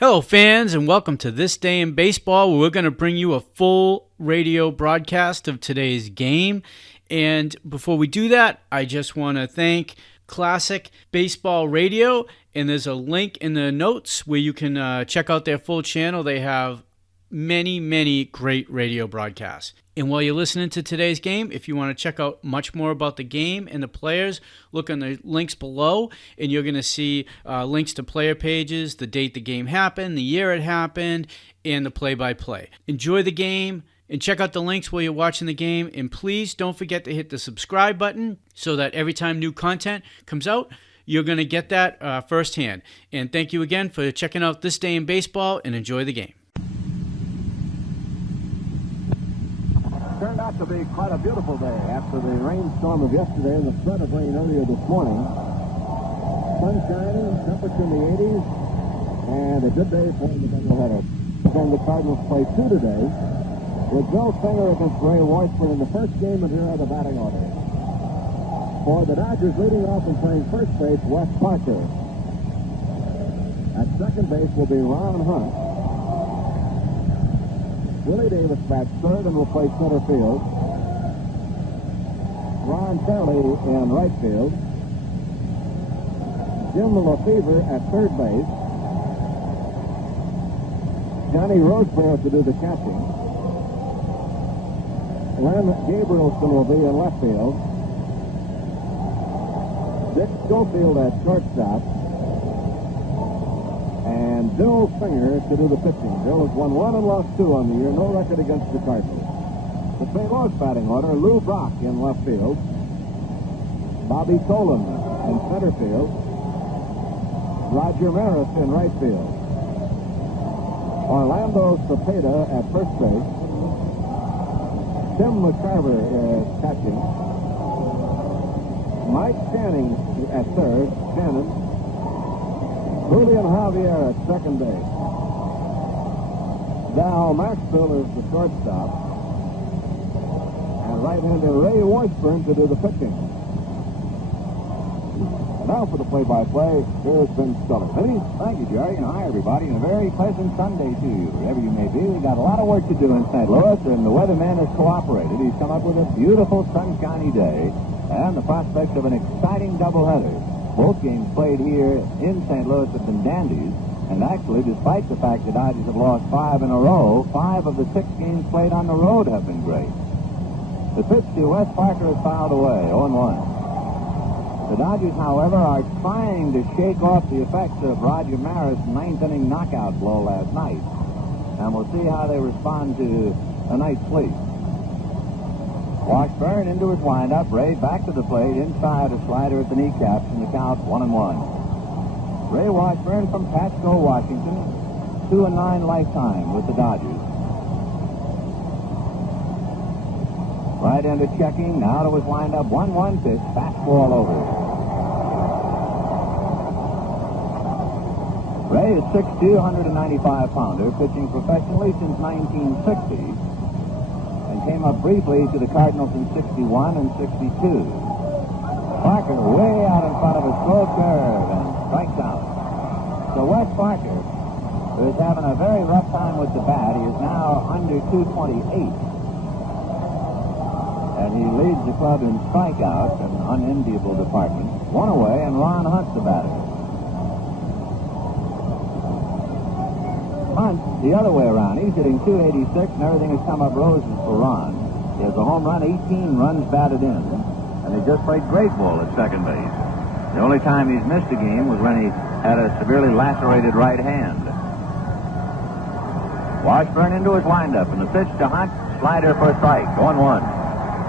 Hello, fans, and welcome to This Day in Baseball, where we're going to bring you a full radio broadcast of today's game. And before we do that, I just want to thank Classic Baseball Radio, and there's a link in the notes where you can check out their full channel. They have many great radio broadcasts. And while you're listening to today's game, if you want to check out much more about the game and the players, look on the links below, and you're going to see links to player pages, the date the game happened, the year it happened, and the play-by-play. Enjoy the game, and check out the links while you're watching the game, and please don't forget to hit the subscribe button so that every time new content comes out, you're going to get that firsthand. And thank you again for checking out This Day in Baseball, and enjoy the game. Turned out to be quite a beautiful day after the rainstorm of yesterday and the threat of rain earlier this morning. Sun shining, temperature in the 80s, and a good day for the doubleheader. Then the Cardinals play two today, with Bill Singer against Ray Washburn in the first game, and here are the batting orders. For the Dodgers, leading off and playing first base, Wes Parker. At second base will be Ron Hunt. Willie Davis bats third and will play center field. Ron Kelly in right field. Jim Lefebvre at third base. Johnny Roseborough to do the catching. Len Gabrielson will be in left field. Dick Schofield at shortstop. And Bill Singer to do the pitching. Bill has won 1 and lost 2 on the year. No record against the Cardinals. The St. Louis batting order, Lou Brock in left field. Bobby Tolan in center field. Roger Maris in right field. Orlando Cepeda at first base. Tim McCarver is catching. Mike Channing at third. Shannon. Julian Javier at second base. Dal Maxwell is the shortstop. And right-hander Ray Washburn to do the pitching. And now for the play-by-play, here's Vince Scully. Vinny, thank you, Jerry, and hi, everybody, and a very pleasant Sunday to you, wherever you may be. We've got a lot of work to do in St. Louis, and the weatherman has cooperated. He's come up with a beautiful, sunshiny day and the prospect of an exciting doubleheader. Both games played here in St. Louis have been dandies, and actually, despite the fact the Dodgers have lost 5 in a row, 5 of the 6 games played on the road have been great. The pitch to Wes Parker is fouled away, 0-1. The Dodgers, however, are trying to shake off the effects of Roger Maris' 9th-inning knockout blow last night, and we'll see how they respond to a night's sleep. Washburn into his windup. Ray back to the plate. Inside a slider at the kneecaps, and the count 1-1. Ray Washburn from Pasco, Washington. 2-9 lifetime with the Dodgers. Right-hander checking. Now to his windup. 1-1 pitch. Fastball over. Ray is 6'2", 195-pounder, pitching professionally since 1960. Came up briefly to the Cardinals in 61 and 62. Parker way out in front of a slow curve and strikes out. So Wes Parker, who is having a very rough time with the bat, he is now under 228. And he leads the club in strikeouts, an unenviable department. 1 away, and Ron Hunt the batter. Hunt, the other way around. He's hitting 286, and everything has come up roses for Ron. He has a home run, 18 runs batted in, and he just played great ball at second base. The only time he's missed a game was when he had a severely lacerated right hand. Washburn into his windup, and the pitch to Hunt, slider for a strike, 1-1.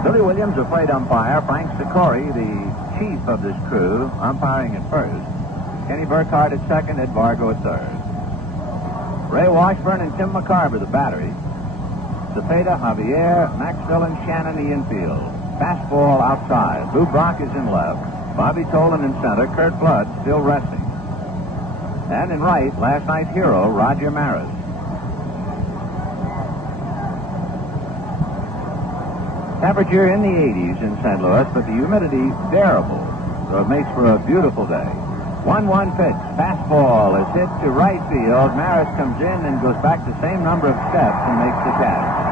Billy Williams, a plate umpire. Frank Sikori, the chief of this crew, umpiring at first. Kenny Burkhardt at second, Ed Vargo at third. Ray Washburn and Tim McCarver, the battery. Cepeda, Javier, Maxwell, and Shannon, the infield. Fastball outside. Lou Brock is in left. Bobby Tolan in center. Kurt Blood still resting. And in right, last night's hero, Roger Maris. Temperature in the 80s in St. Louis, but the humidity bearable, so it makes for a beautiful day. 1-1 pitch. Fastball is hit to right field. Maris comes in and goes back the same number of steps and makes the catch.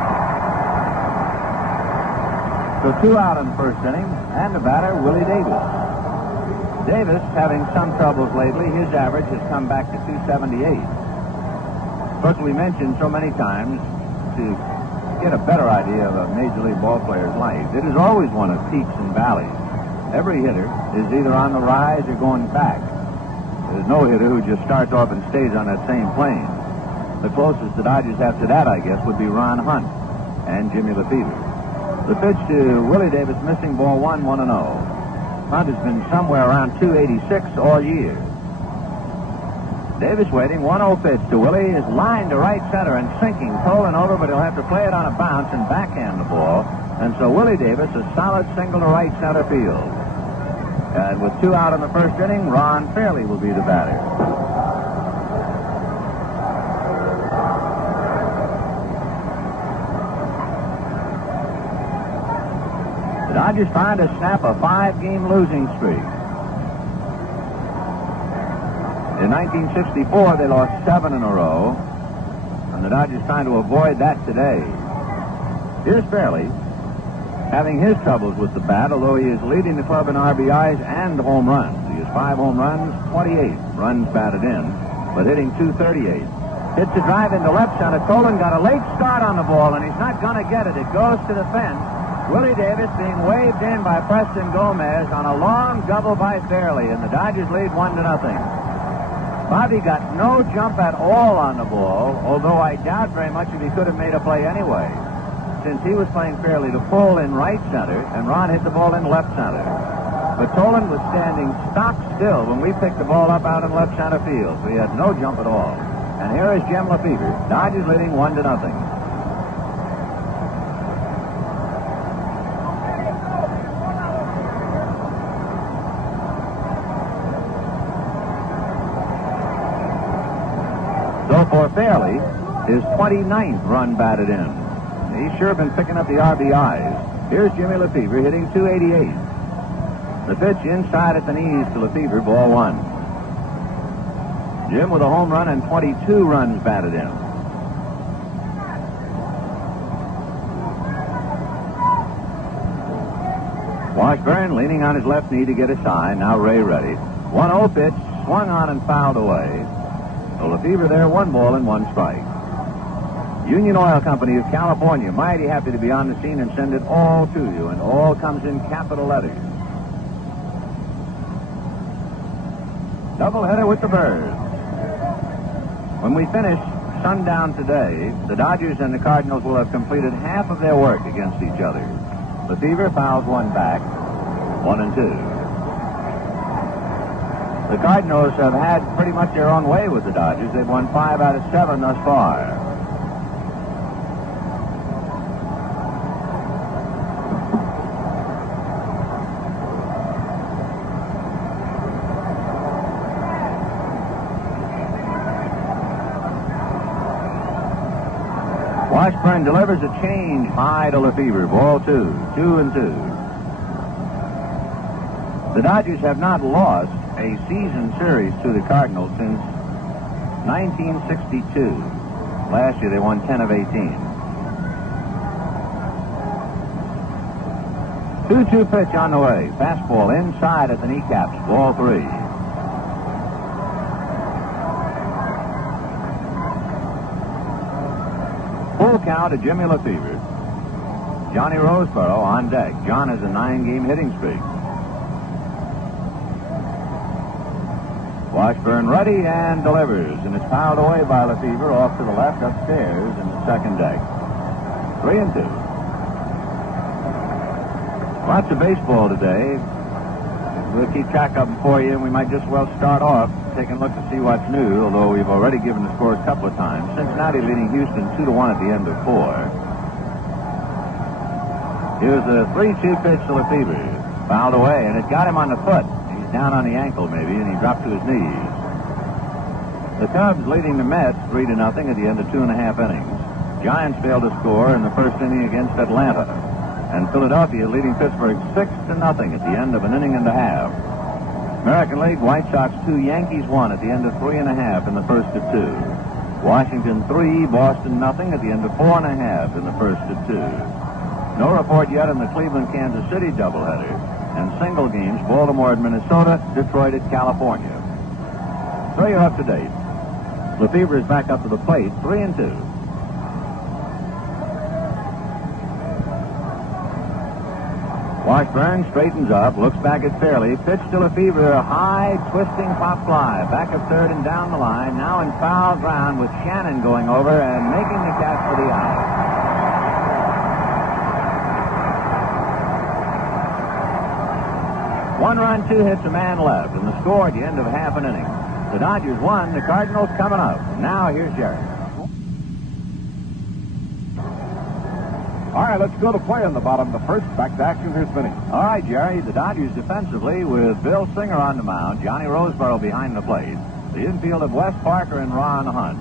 So 2 out in the first inning, and the batter, Willie Davis. Davis, having some troubles lately, his average has come back to 278. Of course, we mentioned so many times to get a better idea of a Major League ball player's life. It is always one of peaks and valleys. Every hitter is either on the rise or going back. There's no hitter who just starts off and stays on that same plane. The closest the Dodgers have to that, I guess, would be Ron Hunt and Jimmy Lefebvre. The pitch to Willie Davis, missing ball 1, 1-0. Hunt has been somewhere around 286 all year. Davis waiting, 1-0 pitch to Willie, is lined to right center and sinking, Tolan over, but he'll have to play it on a bounce and backhand the ball. And so Willie Davis, a solid single to right center field. And with 2 out in the first inning, Ron Fairley will be the batter. The Dodgers trying to snap a 5-game losing streak. In 1964, they lost 7 in a row, and the Dodgers trying to avoid that today. Here's Fairley, having his troubles with the bat, although he is leading the club in RBIs and home runs. He has 5 home runs, 28 runs batted in, but hitting .238. Hits a drive into left center. Tolan got a late start on the ball, and he's not going to get it. It goes to the fence. Willie Davis being waved in by Preston Gomez on a long double by Fairley, and the Dodgers lead 1-0. Bobby got no jump at all on the ball, although I doubt very much if he could have made a play anyway, since he was playing Fairley to pull in right center, and Ron hit the ball in left center. But Tolan was standing stock still when we picked the ball up out in left center field, so he had no jump at all. And here is Jim Lefebvre. Dodgers leading 1-0. So for Fairley, his 29th run batted in. He's sure been picking up the RBIs. Here's Jimmy Lefebvre hitting .288. The pitch inside at the knees to Lefebvre, ball 1. Jim with a home run and 22 runs batted in. Washburn leaning on his left knee to get a sign. Now Ray ready. 1-0 pitch, swung on and fouled away. So Lefebvre there, 1 ball and 1 strike. Union Oil Company of California, mighty happy to be on the scene and send it all to you, and all comes in capital letters. Doubleheader with the Birds. When we finish sundown today, the Dodgers and the Cardinals will have completed half of their work against each other. Lefebvre fouls 1 back, 1-2. The Cardinals have had pretty much their own way with the Dodgers. They've won 5 out of 7 thus far. Washburn delivers a change high to Lefebvre. Ball 2, 2-2. The Dodgers have not lost a season series to the Cardinals since 1962. Last year they won 10 of 18. 2-2 pitch on the way. Fastball inside at the kneecaps. Ball 3. Full count to Jimmy Lefebvre. Johnny Roseboro on deck. John has a 9-game hitting streak. Washburn ready and delivers, and it's fouled away by Lefebvre off to the left upstairs in the second deck. 3-2. Lots of baseball today. We'll keep track of them for you, and we might just well start off taking a look to see what's new, although we've already given the scores a couple of times. Cincinnati leading Houston 2-1 at the end of 4. Here's a 3-2 pitch to Lefebvre. Fouled away, and it got him on the foot. He's down on the ankle, maybe, and he dropped to his knees. The Cubs leading the Mets 3-0 at the end of 2.5 innings. Giants failed to score in the first inning against Atlanta. And Philadelphia leading Pittsburgh 6-0 at the end of an inning and a half. American League, White Sox 2, Yankees 1 at the end of 3.5 in the first of 2. Washington 3, Boston nothing at the end of 4.5 in the first of 2. No report yet in the Cleveland-Kansas City doubleheader. And single games, Baltimore at Minnesota, Detroit at California. So you're up to date. Lefebvre is back up to the plate, 3-2. Washburn straightens up, looks back at Fairley, pitch to Lefebvre, a high, twisting pop fly, back of third and down the line, now in foul ground with Shannon going over and making the catch for the out. One run, 2 hits, a man left, and the score at the end of half an inning. The Dodgers won, the Cardinals coming up. Now here's Jerry. All right, let's go to play in the bottom of the first. Back to action. Here's Vinny. All right, Jerry. The Dodgers defensively with Bill Singer on the mound, Johnny Roseboro behind the plate. The infield of Wes Parker and Ron Hunt.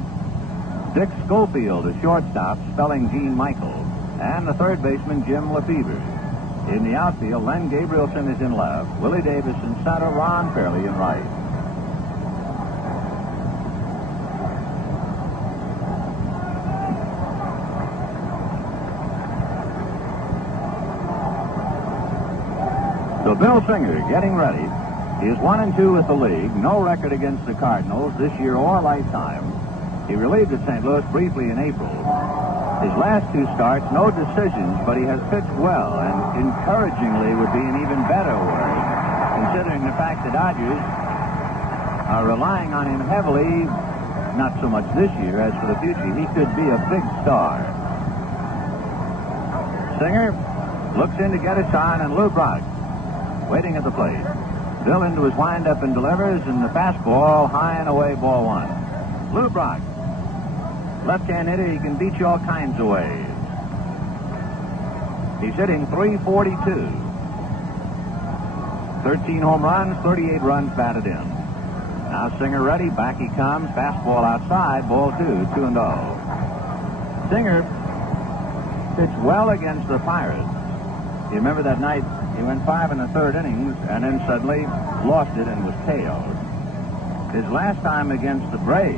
Dick Schofield, the shortstop, spelling Gene Michael. And the third baseman, Jim Lefebvre. In the outfield, Len Gabrielson is in left. Willie Davis in center, Ron Fairley in right. So Bill Singer getting ready. He is 1-2 with the league. No record against the Cardinals this year or lifetime. He relieved at St. Louis briefly in April. His last 2 starts, no decisions, but he has pitched well and encouragingly would be an even better word, considering the fact the Dodgers are relying on him heavily, not so much this year as for the future. He could be a big star. Singer looks in to get a sign, and Lou Brock waiting at the plate. Bill into his windup and delivers, and the fastball high and away, ball 1. Lou Brock, left-hand hitter, he can beat you all kinds of ways. He's hitting .342. 13 home runs, 38 runs batted in. Now Singer ready, back he comes, fastball outside, ball 2, 2-0. Singer pitched well against the Pirates. You remember that night he went 5 1/3 innings and then suddenly lost it and was KO'd. His last time against the Braves,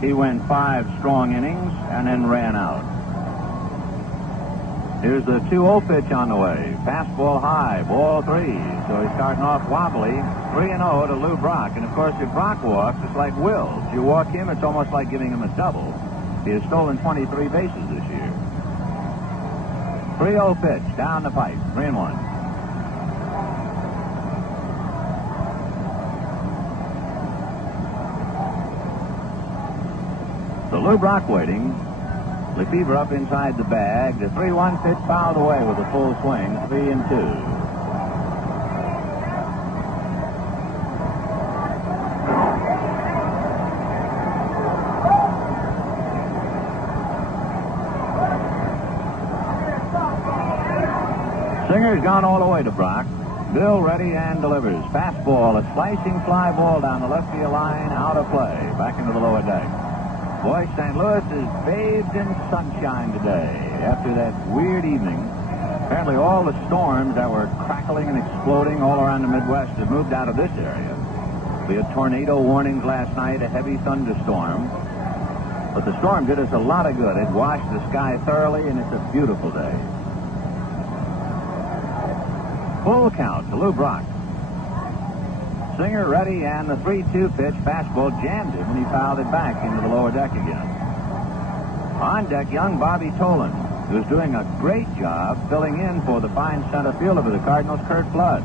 he went 5 strong innings and then ran out. Here's the 2-0 pitch on the way. Fastball high, ball 3. So he's starting off wobbly. 3-0 to Lou Brock. And of course, if Brock walks, it's like Wills. You walk him, it's almost like giving him a double. He has stolen 23 bases this year. 3-0 pitch down the pipe. 3-1. So Lou Brock waiting. Lefebvre up inside the bag. The 3-1 pitch fouled away with a full swing. 3-2. Singer's gone all the way to Brock. Bill ready and delivers. Fastball, a slicing fly ball down the left field line, out of play. Back into the lower deck. Boy, St. Louis is bathed in sunshine today after that weird evening. Apparently all the storms that were crackling and exploding all around the Midwest have moved out of this area. We had tornado warnings last night, a heavy thunderstorm. But the storm did us a lot of good. It washed the sky thoroughly, and it's a beautiful day. Full count to Lou Brock. Singer ready, and the 3-2 pitch fastball jammed him, and he fouled it back into the lower deck again. On deck, young Bobby Tolan, who's doing a great job filling in for the fine center fielder for the Cardinals, Curt Flood.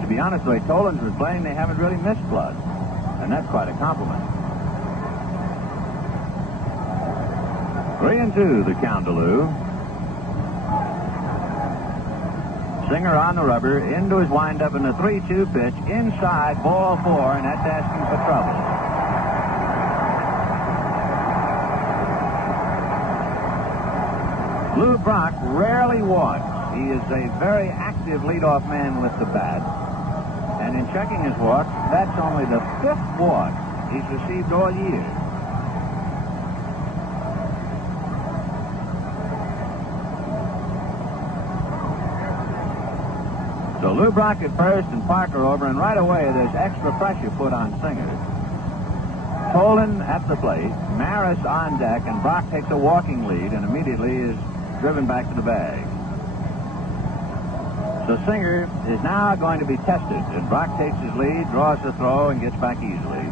To be honest, the way Tolan's been playing, they haven't really missed Flood, and that's quite a compliment. 3-2 the count to Lou. Singer on the rubber, into his windup, in the 3-2 pitch, inside, ball 4, and that's asking for trouble. Lou Brock rarely walks. He is a very active leadoff man with the bat. And in checking his walks, that's only the 5th walk he's received all year. So Lou Brock at first and Parker over, and right away there's extra pressure put on Singer. Tolan at the plate, Maris on deck, and Brock takes a walking lead and immediately is driven back to the bag. So Singer is now going to be tested, and Brock takes his lead, draws the throw, and gets back easily.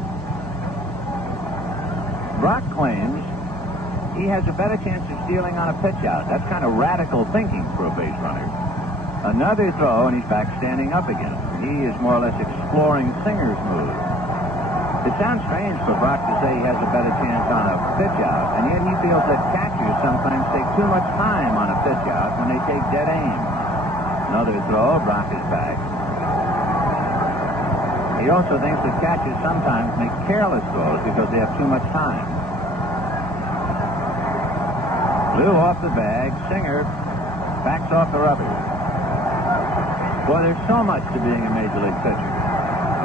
Brock claims he has a better chance of stealing on a pitch out. That's kind of radical thinking for a base runner. Another throw, and he's back standing up again. He is more or less exploring Singer's move. It sounds strange for Brock to say he has a better chance on a pitch out, and yet he feels that catchers sometimes take too much time on a pitch out when they take dead aim. Another throw, Brock is back. He also thinks that catchers sometimes make careless throws because they have too much time. Lou off the bag, Singer backs off the rubber. Boy, there's so much to being a major league pitcher.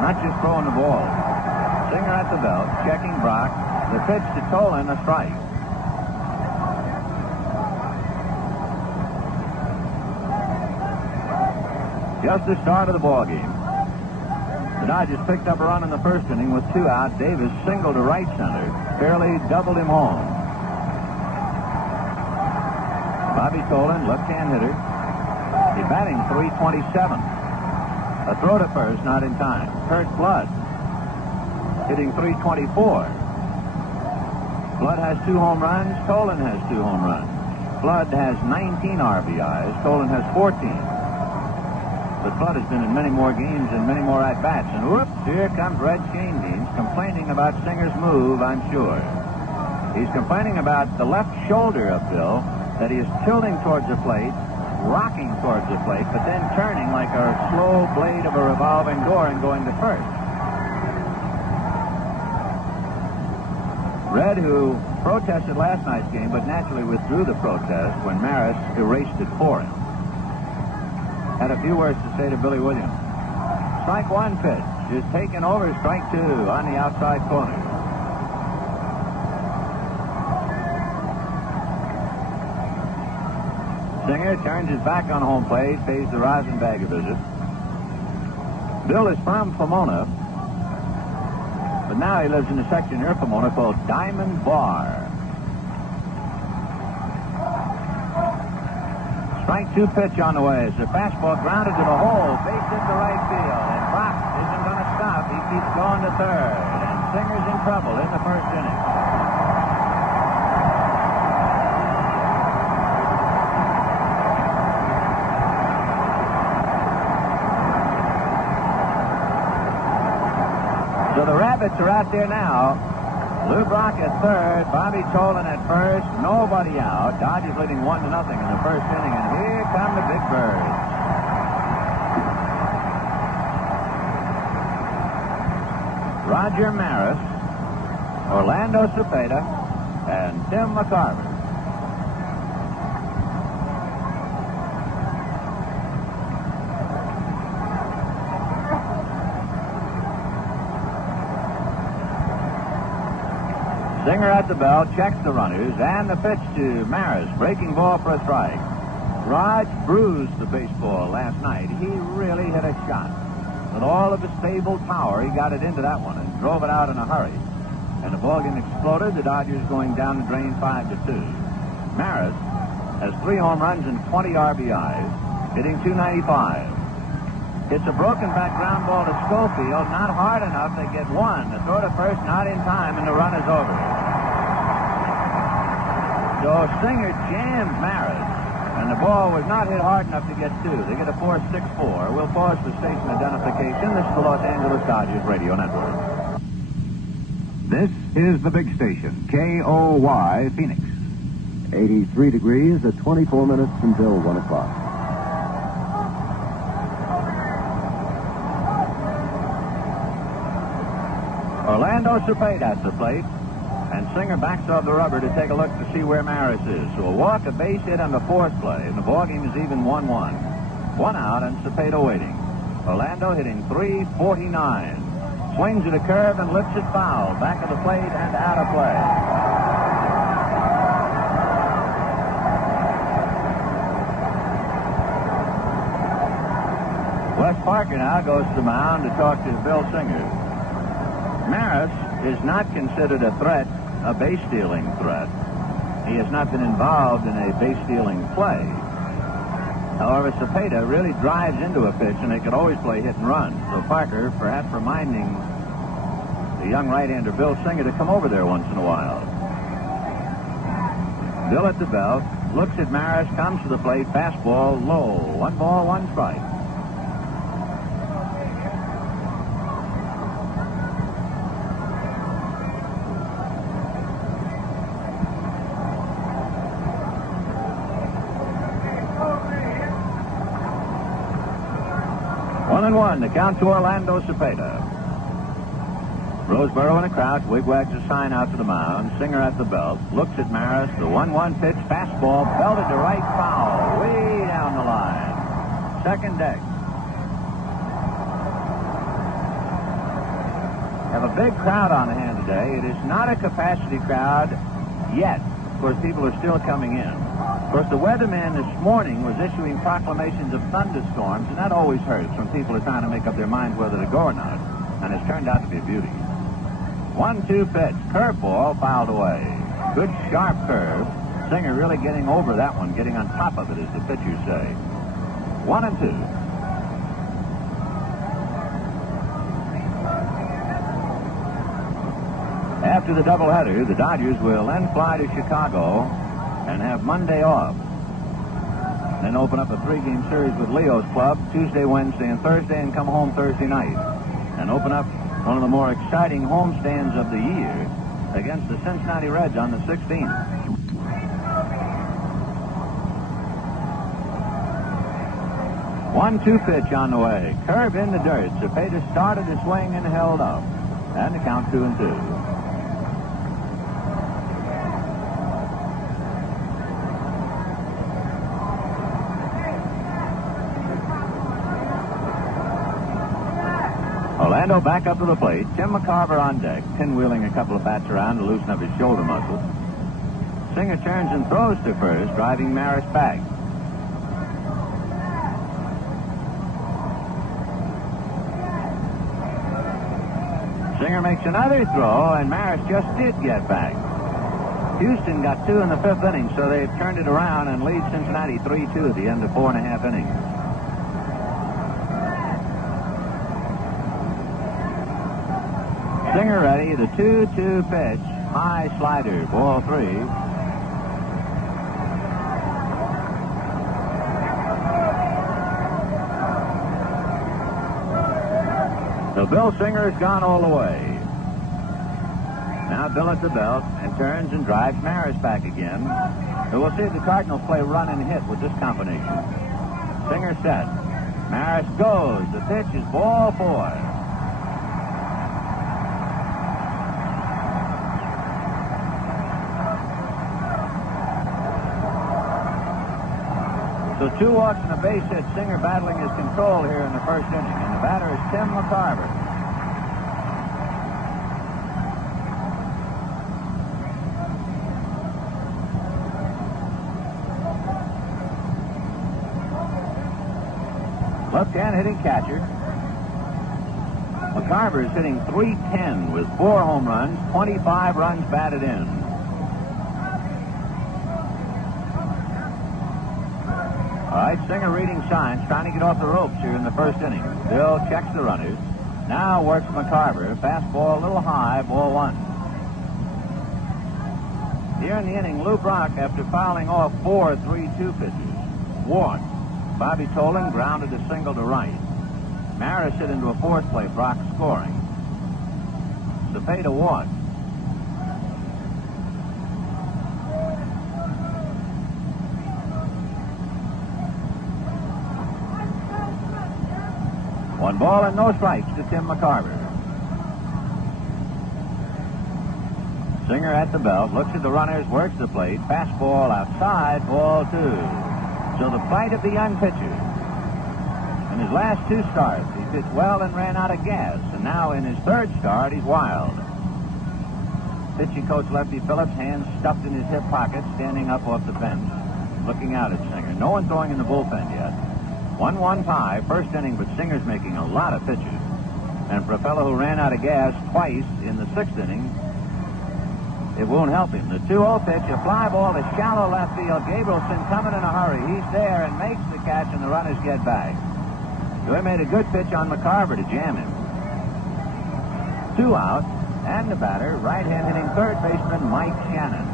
Not just throwing the ball. Singer at the belt, checking Brock. The pitch to Tolan, a strike. Just the start of the ball game. The Dodgers picked up a run in the first inning with 2 out. Davis singled to right center, fairly doubled him home. Bobby Tolan, left-hand hitter. He's batting .327. A throw to first, not in time. Kurt Flood hitting .324. Flood has 2 home runs. Tolan has 2 home runs. Flood has 19 RBIs. Tolan has 14. But Flood has been in many more games and many more at-bats. And whoops, here comes Red Schoendienst complaining about Singer's move, I'm sure. He's complaining about the left shoulder of Bill, that he is tilting towards the plate, rocking towards the plate, but then turning like a slow blade of a revolving door and going to first. Red, who protested last night's game, but naturally withdrew the protest when Maris erased it for him, had a few words to say to Billy Williams. Strike 1 pitch is taken over. Strike 2 on the outside corner. Singer turns his back on home plate, pays the Rosenbag a visit. Bill is from Pomona, but now he lives in a section near Pomona called Diamond Bar. Strike 2 pitch on the way. It's a fastball grounded to the hole, base hit to right field, and Brock isn't going to stop. He keeps going to third, and Singer's in trouble in the first inning. So the Rabbits are out there now. Lou Brock at third, Bobby Tolan at first, nobody out. Dodgers leading 1-0 in the first inning, and here come the Big Birds. Roger Maris, Orlando Cepeda, and Tim McCarver. Singer at the belt, checks the runners, and the pitch to Maris. Breaking ball for a strike. Raj bruised the baseball last night. He really hit a shot. With all of his stable power, he got it into that one and drove it out in a hurry. And the ballgame exploded. The Dodgers going down the drain 5-2. Maris has 3 home runs and 20 RBIs, hitting .295. It's a broken back ground ball to Schofield, not hard enough to get 1. The throw to first, not in time, and the run is over. So Singer jammed Maris, and the ball was not hit hard enough to get 2. They get a 4.64. We'll pause for station identification. This is the Los Angeles Dodgers Radio Network. This is the big station, KOY Phoenix. 83 degrees at 24 minutes until 1 o'clock. Orlando Cepeda at the plate, and Singer backs off the rubber to take a look to see where Maris is. So a walk, a base hit on the 4th play, and the ballgame is even 1-1. 1 out, and Cepeda waiting. Orlando hitting .349. Swings at a curve and lifts it foul. Back of the plate and out of play. Maris Parker now goes to the mound to talk to Bill Singer. Maris is not considered a threat, a base-stealing threat. He has not been involved in a base-stealing play. However, Cepeda really drives into a pitch, and they could always play hit and run. So Parker, perhaps reminding the young right-hander Bill Singer to come over there once in a while. Bill at the belt, looks at Maris, comes to the plate, fastball low. 1 ball, 1 strike. One and one, the count to Orlando Cepeda. Roseboro in a crouch, wigwags a sign out to the mound. Singer at the belt, looks at Maris. The 1-1 pitch, fastball, belted to right foul, way down the line. Second deck. Have a big crowd on hand today. It is not a capacity crowd yet. Of course, people are still coming in. Of course, the weatherman this morning was issuing proclamations of thunderstorms, and that always hurts when people are trying to make up their minds whether to go or not. And it's turned out to be a beauty. 1-2 pitch, curveball, fouled away. Good sharp curve. Singer really getting over that one, getting on top of it, as the pitchers say. 1-2. After the doubleheader, the Dodgers will then fly to Chicago and have Monday off. Then open up a 3-game series with Leo's club Tuesday, Wednesday, and Thursday, and come home Thursday night. And open up one of the more exciting homestands of the year against the Cincinnati Reds on the 16th. One-two pitch on the way. Curve in the dirt. Cepeda started to swing and held up. And the count 2-2. Orlando back up to the plate. Tim McCarver on deck, pinwheeling a couple of bats around to loosen up his shoulder muscles. Singer turns and throws to first, driving Maris back. Singer makes another throw, and Maris just did get back. Houston got 2 in the 5th inning, so they've turned it around and lead Cincinnati 3-2 at the end of 4.5 innings. Singer ready, the 2-2 pitch, high slider, ball 3. So Bill Singer has gone all the way. Now Bill at the belt and turns and drives Maris back again. So we'll see if the Cardinals play run and hit with this combination. Singer set. Maris goes. The pitch is ball 4. So 2 walks and a base hit. Singer battling his control here in the 1st inning. And the batter is Tim McCarver. Left-hand hitting catcher. McCarver is hitting .310 with 4 home runs, 25 runs batted in. All right, Singer reading signs, trying to get off the ropes here in the 1st inning. Bill checks the runners. Now works McCarver. Fastball a little high, ball 1. Here in the inning, Lou Brock, after fouling off 4 3-2 pitches, walked. Bobby Tolan grounded a single to right. Maris hit into a 4th play, Brock scoring. Cepeda walked. One ball and no strikes to Tim McCarver. Singer at the belt, looks at the runners, works the plate. Fastball outside, ball 2. So the fight of the young pitcher. In his last 2 starts, he pitched well and ran out of gas. And now in his 3rd start, he's wild. Pitching coach Lefty Phillips, hands stuffed in his hip pocket, standing up off the bench, looking out at Singer. No one throwing in the bullpen yet. 1-1 tie, first inning, but Singer's making a lot of pitches. And for a fellow who ran out of gas twice in the 6th inning, it won't help him. The 2-0 pitch, a fly ball to shallow left field. Gabrielson coming in a hurry. He's there and makes the catch, and the runners get back. So he made a good pitch on McCarver to jam him. 2 out, and the batter, right-hand hitting third baseman Mike Shannon.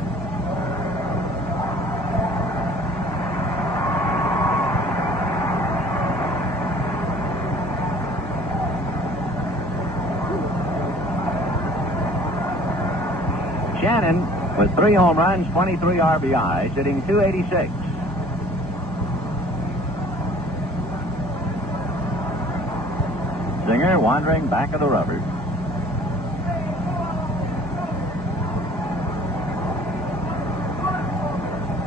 Shannon, with 3 home runs, 23 RBIs, hitting .286. Singer wandering back of the rubber.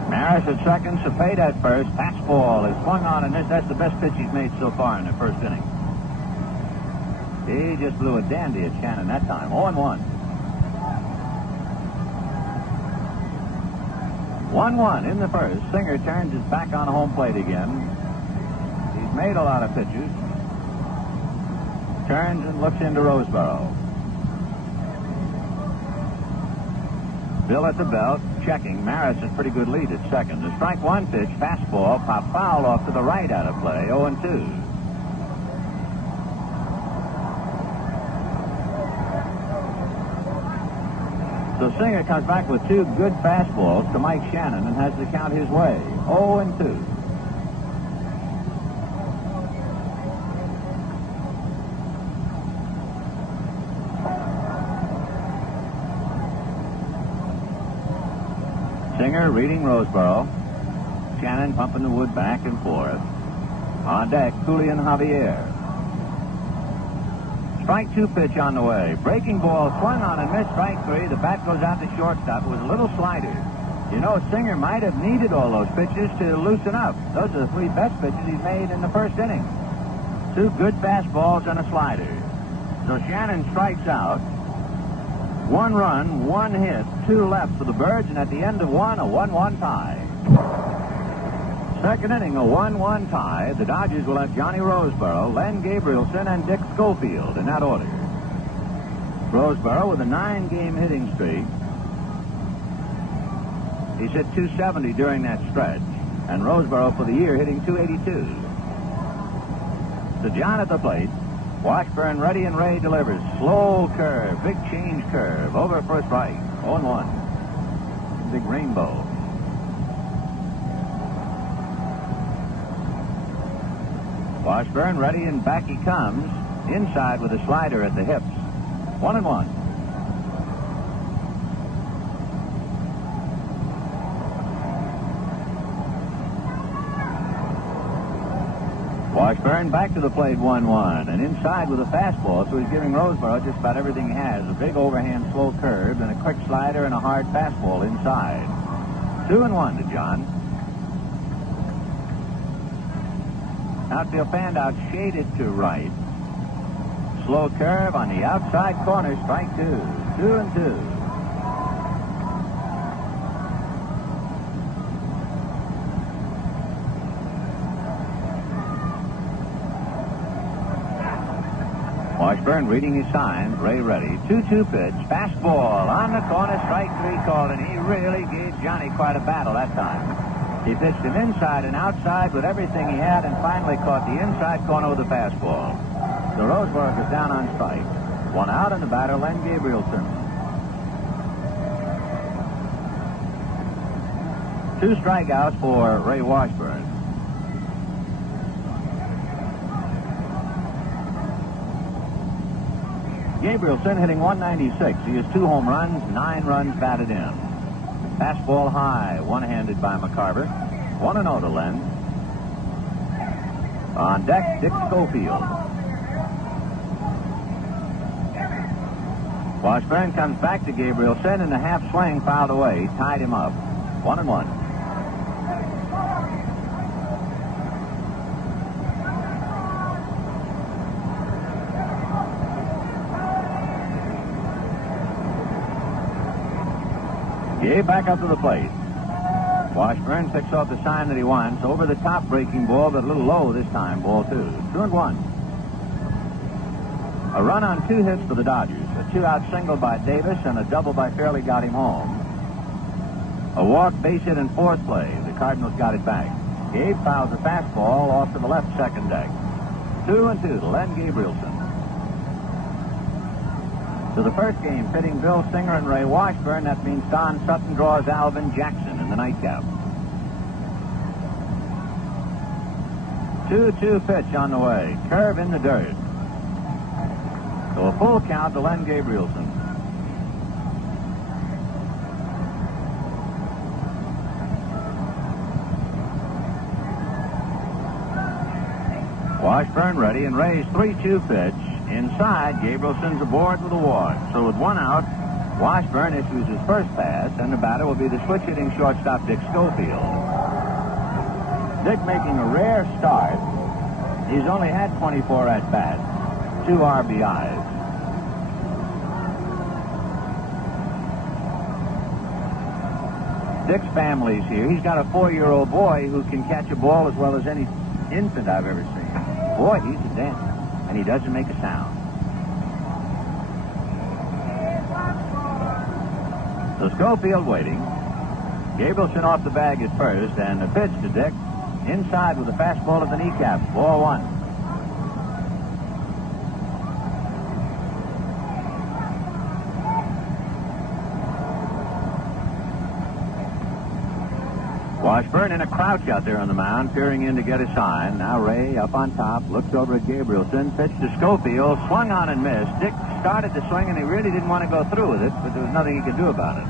Maris at second, Cepeda at first. Fastball is swung on, and that's the best pitch he's made so far in the first inning. He just blew a dandy at Shannon that time. 0-1. 1-1 in the first. Singer turns his back on home plate again. He's made a lot of pitches. Turns and looks into Roseboro. Bill at the belt, checking. Maris has pretty good lead at second. The strike 1 pitch, fastball, pop foul off to the right out of play. 0-2. So Singer comes back with 2 good fastballs to Mike Shannon and has the count his way. 0-2. Singer reading Roseboro. Shannon pumping the wood back and forth. On deck, Julian Javier. Strike 2 pitch on the way. Breaking ball swung on and missed. Strike 3. The bat goes out to shortstop. It was a little slider. You know, Singer might have needed all those pitches to loosen up. Those are the 3 best pitches he's made in the first inning. 2 good fastballs and a slider. So Shannon strikes out. 1 run, 1 hit, 2 left for the Birds, and at the end of 1, a 1-1 tie. Second inning, a 1-1 tie. The Dodgers will have Johnny Roseboro, Len Gabrielson, and Dick Schofield in that order. Roseboro with a 9-game hitting streak. He's hit .270 during that stretch, and Roseboro for the year hitting .282. So John at the plate. Washburn ready and Ray delivers. Slow curve, big change curve, over first right. 0-1. Big rainbow. Washburn ready and back he comes. Inside with a slider at the hips. 1-1. Washburn back to the plate. 1-1. And inside with a fastball, so he's giving Roseboro just about everything he has. A big overhand slow curve and a quick slider and a hard fastball inside. 2-1 to John. Outfield fan out shaded to right. Slow curve on the outside corner. Strike 2. 2-2. Washburn reading his signs. Ray ready. 2-2 pitch. Fastball on the corner. Strike 3 called, and he really gave Johnny quite a battle that time. He pitched him inside and outside with everything he had, and finally caught the inside corner with a fastball. So Roseboro is down on strike. 1 out, and the batter, Len Gabrielson. 2 strikeouts for Ray Washburn. Gabrielson hitting .196. He has 2 home runs, 9 runs batted in. Fastball high, one-handed by McCarver. 1-0 to Len. On deck, Dick Schofield. Washburn comes back to Gabrielson, and the half swing fouled away. Tied him up. 1-1. Gabe back up to the plate. Washburn picks off the sign that he wants. Over the top breaking ball, but a little low this time. Ball 2. 2-1. A run on 2 hits for the Dodgers. A 2-out single by Davis and a double by Fairley got him home. A walk, base hit in 4th play. The Cardinals got it back. Gabe fouls a fastball off to the left second deck. 2-2 to Len Gabrielson. To the first game, pitting Bill Singer and Ray Washburn. That means Don Sutton draws Alvin Jackson in the nightcap. 2-2 pitch on the way. Curve in the dirt. So a full count to Len Gabrielson. Washburn ready, and Ray's 3-2 pitch. Inside, Gabrielson's aboard with a walk. So with 1 out, Washburn issues his first pass, and the batter will be the switch-hitting shortstop Dick Schofield. Dick making a rare start. He's only had 24 at-bats, 2 RBIs. Dick's family's here. He's got a 4-year-old boy who can catch a ball as well as any infant I've ever seen. Boy, he's a dancer, and he doesn't make a sound. So Schofield waiting. Gabrielson off the bag at first, and the pitch to Dick. Inside with a fastball at the kneecaps. Ball 1. Washburn in a crouch out there on the mound, peering in to get a sign. Now Ray up on top, looks over at Gabrielson, pitch to Schofield, swung on and missed. Dick started to swing, and he really didn't want to go through with it, but there was nothing he could do about it.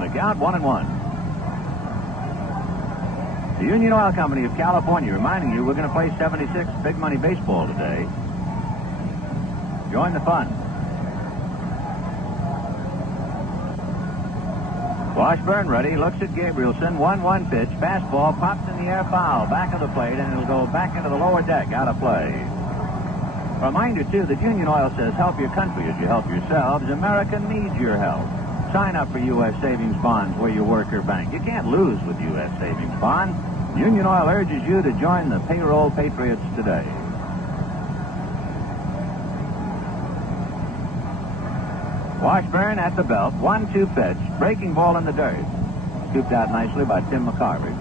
McCount 1-1. The Union Oil Company of California reminding you we're going to play 76 big money baseball today. Join the fun. Washburn ready, looks at Gabrielson, 1-1 pitch, fastball, pops in the air, foul, back of the plate, and it'll go back into the lower deck, out of play. Reminder, too, that Union Oil says help your country as you help yourselves. America needs your help. Sign up for U.S. Savings Bonds where you work or bank. You can't lose with U.S. Savings Bond. Union Oil urges you to join the payroll patriots today. Washburn at the belt, 1-2 pitch, breaking ball in the dirt. Scooped out nicely by Tim McCarver.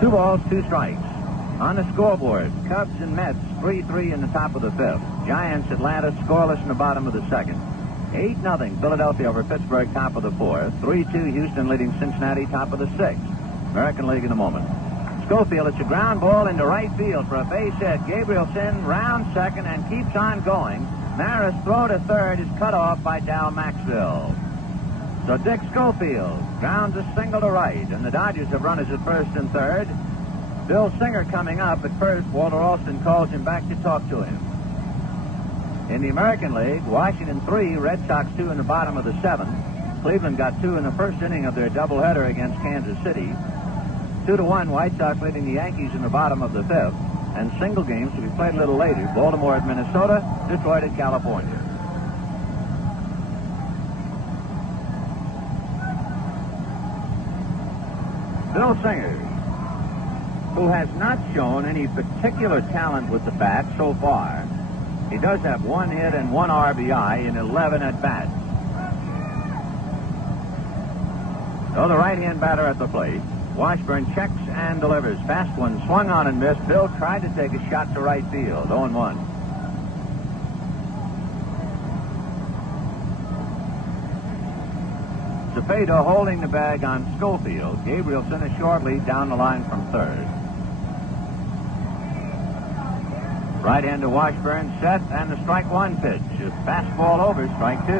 2 balls, 2 strikes. On the scoreboard, Cubs and Mets 3-3 in the top of the 5th. Giants, Atlanta scoreless in the bottom of the 2nd. 8-0 Philadelphia over Pittsburgh, top of the 4th. 3-2 Houston leading Cincinnati, top of the 6th. American League in a moment. Schofield, it's a ground ball into right field for a base hit. Gabrielson round second and keeps on going. Maris' throw to third is cut off by Dal Maxwell. So Dick Schofield grounds a single to right, and the Dodgers have runners at first and third. Bill Singer coming up at first. Walter Alston calls him back to talk to him. In the American League, Washington 3, Red Sox 2 in the bottom of the 7th. Cleveland got 2 in the first inning of their doubleheader against Kansas City. 2-1, White Sox leading the Yankees in the bottom of the 5th. And single games to be played a little later. Baltimore at Minnesota, Detroit at California. Bill Singer, who has not shown any particular talent with the bat so far. He does have 1 hit and 1 RBI in 11 at-bats. So the right-hand batter at the plate. Washburn checks and delivers. Fast one swung on and missed. Bill tried to take a shot to right field. 0-1. Cepeda holding the bag on Schofield. Gabrielson a short lead down the line from third. Right-hander Washburn set, and the strike 1 pitch. A fastball over, strike 2.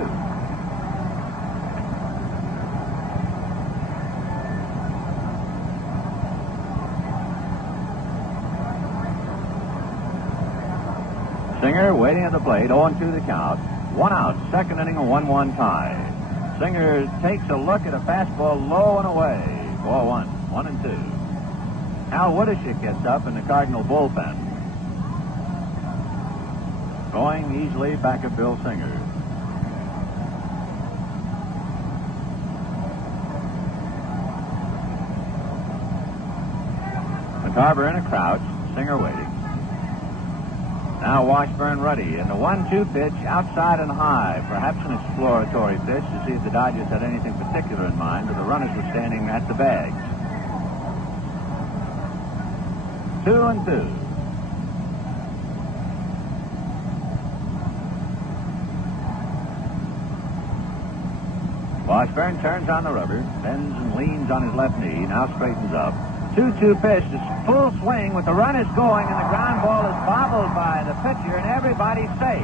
Singer waiting at the plate, 0-2 the count. 1 out, 2nd inning, a 1-1 tie. Singer takes a look at a fastball low and away. Ball 1, 1-2. Al Woodishick gets up in the Cardinal bullpen. Going easily back of Bill Singer. McCarver in a crouch, Singer waiting. Now Washburn ready, and the 1-2 pitch outside and high. Perhaps an exploratory pitch to see if the Dodgers had anything particular in mind, but the runners were standing at the bags. 2-2. Washburn turns on the rubber, bends and leans on his left knee, now straightens up. 2-2 pitch, full swing with the runners going, and the ground ball is bobbled by the pitcher, and everybody's safe.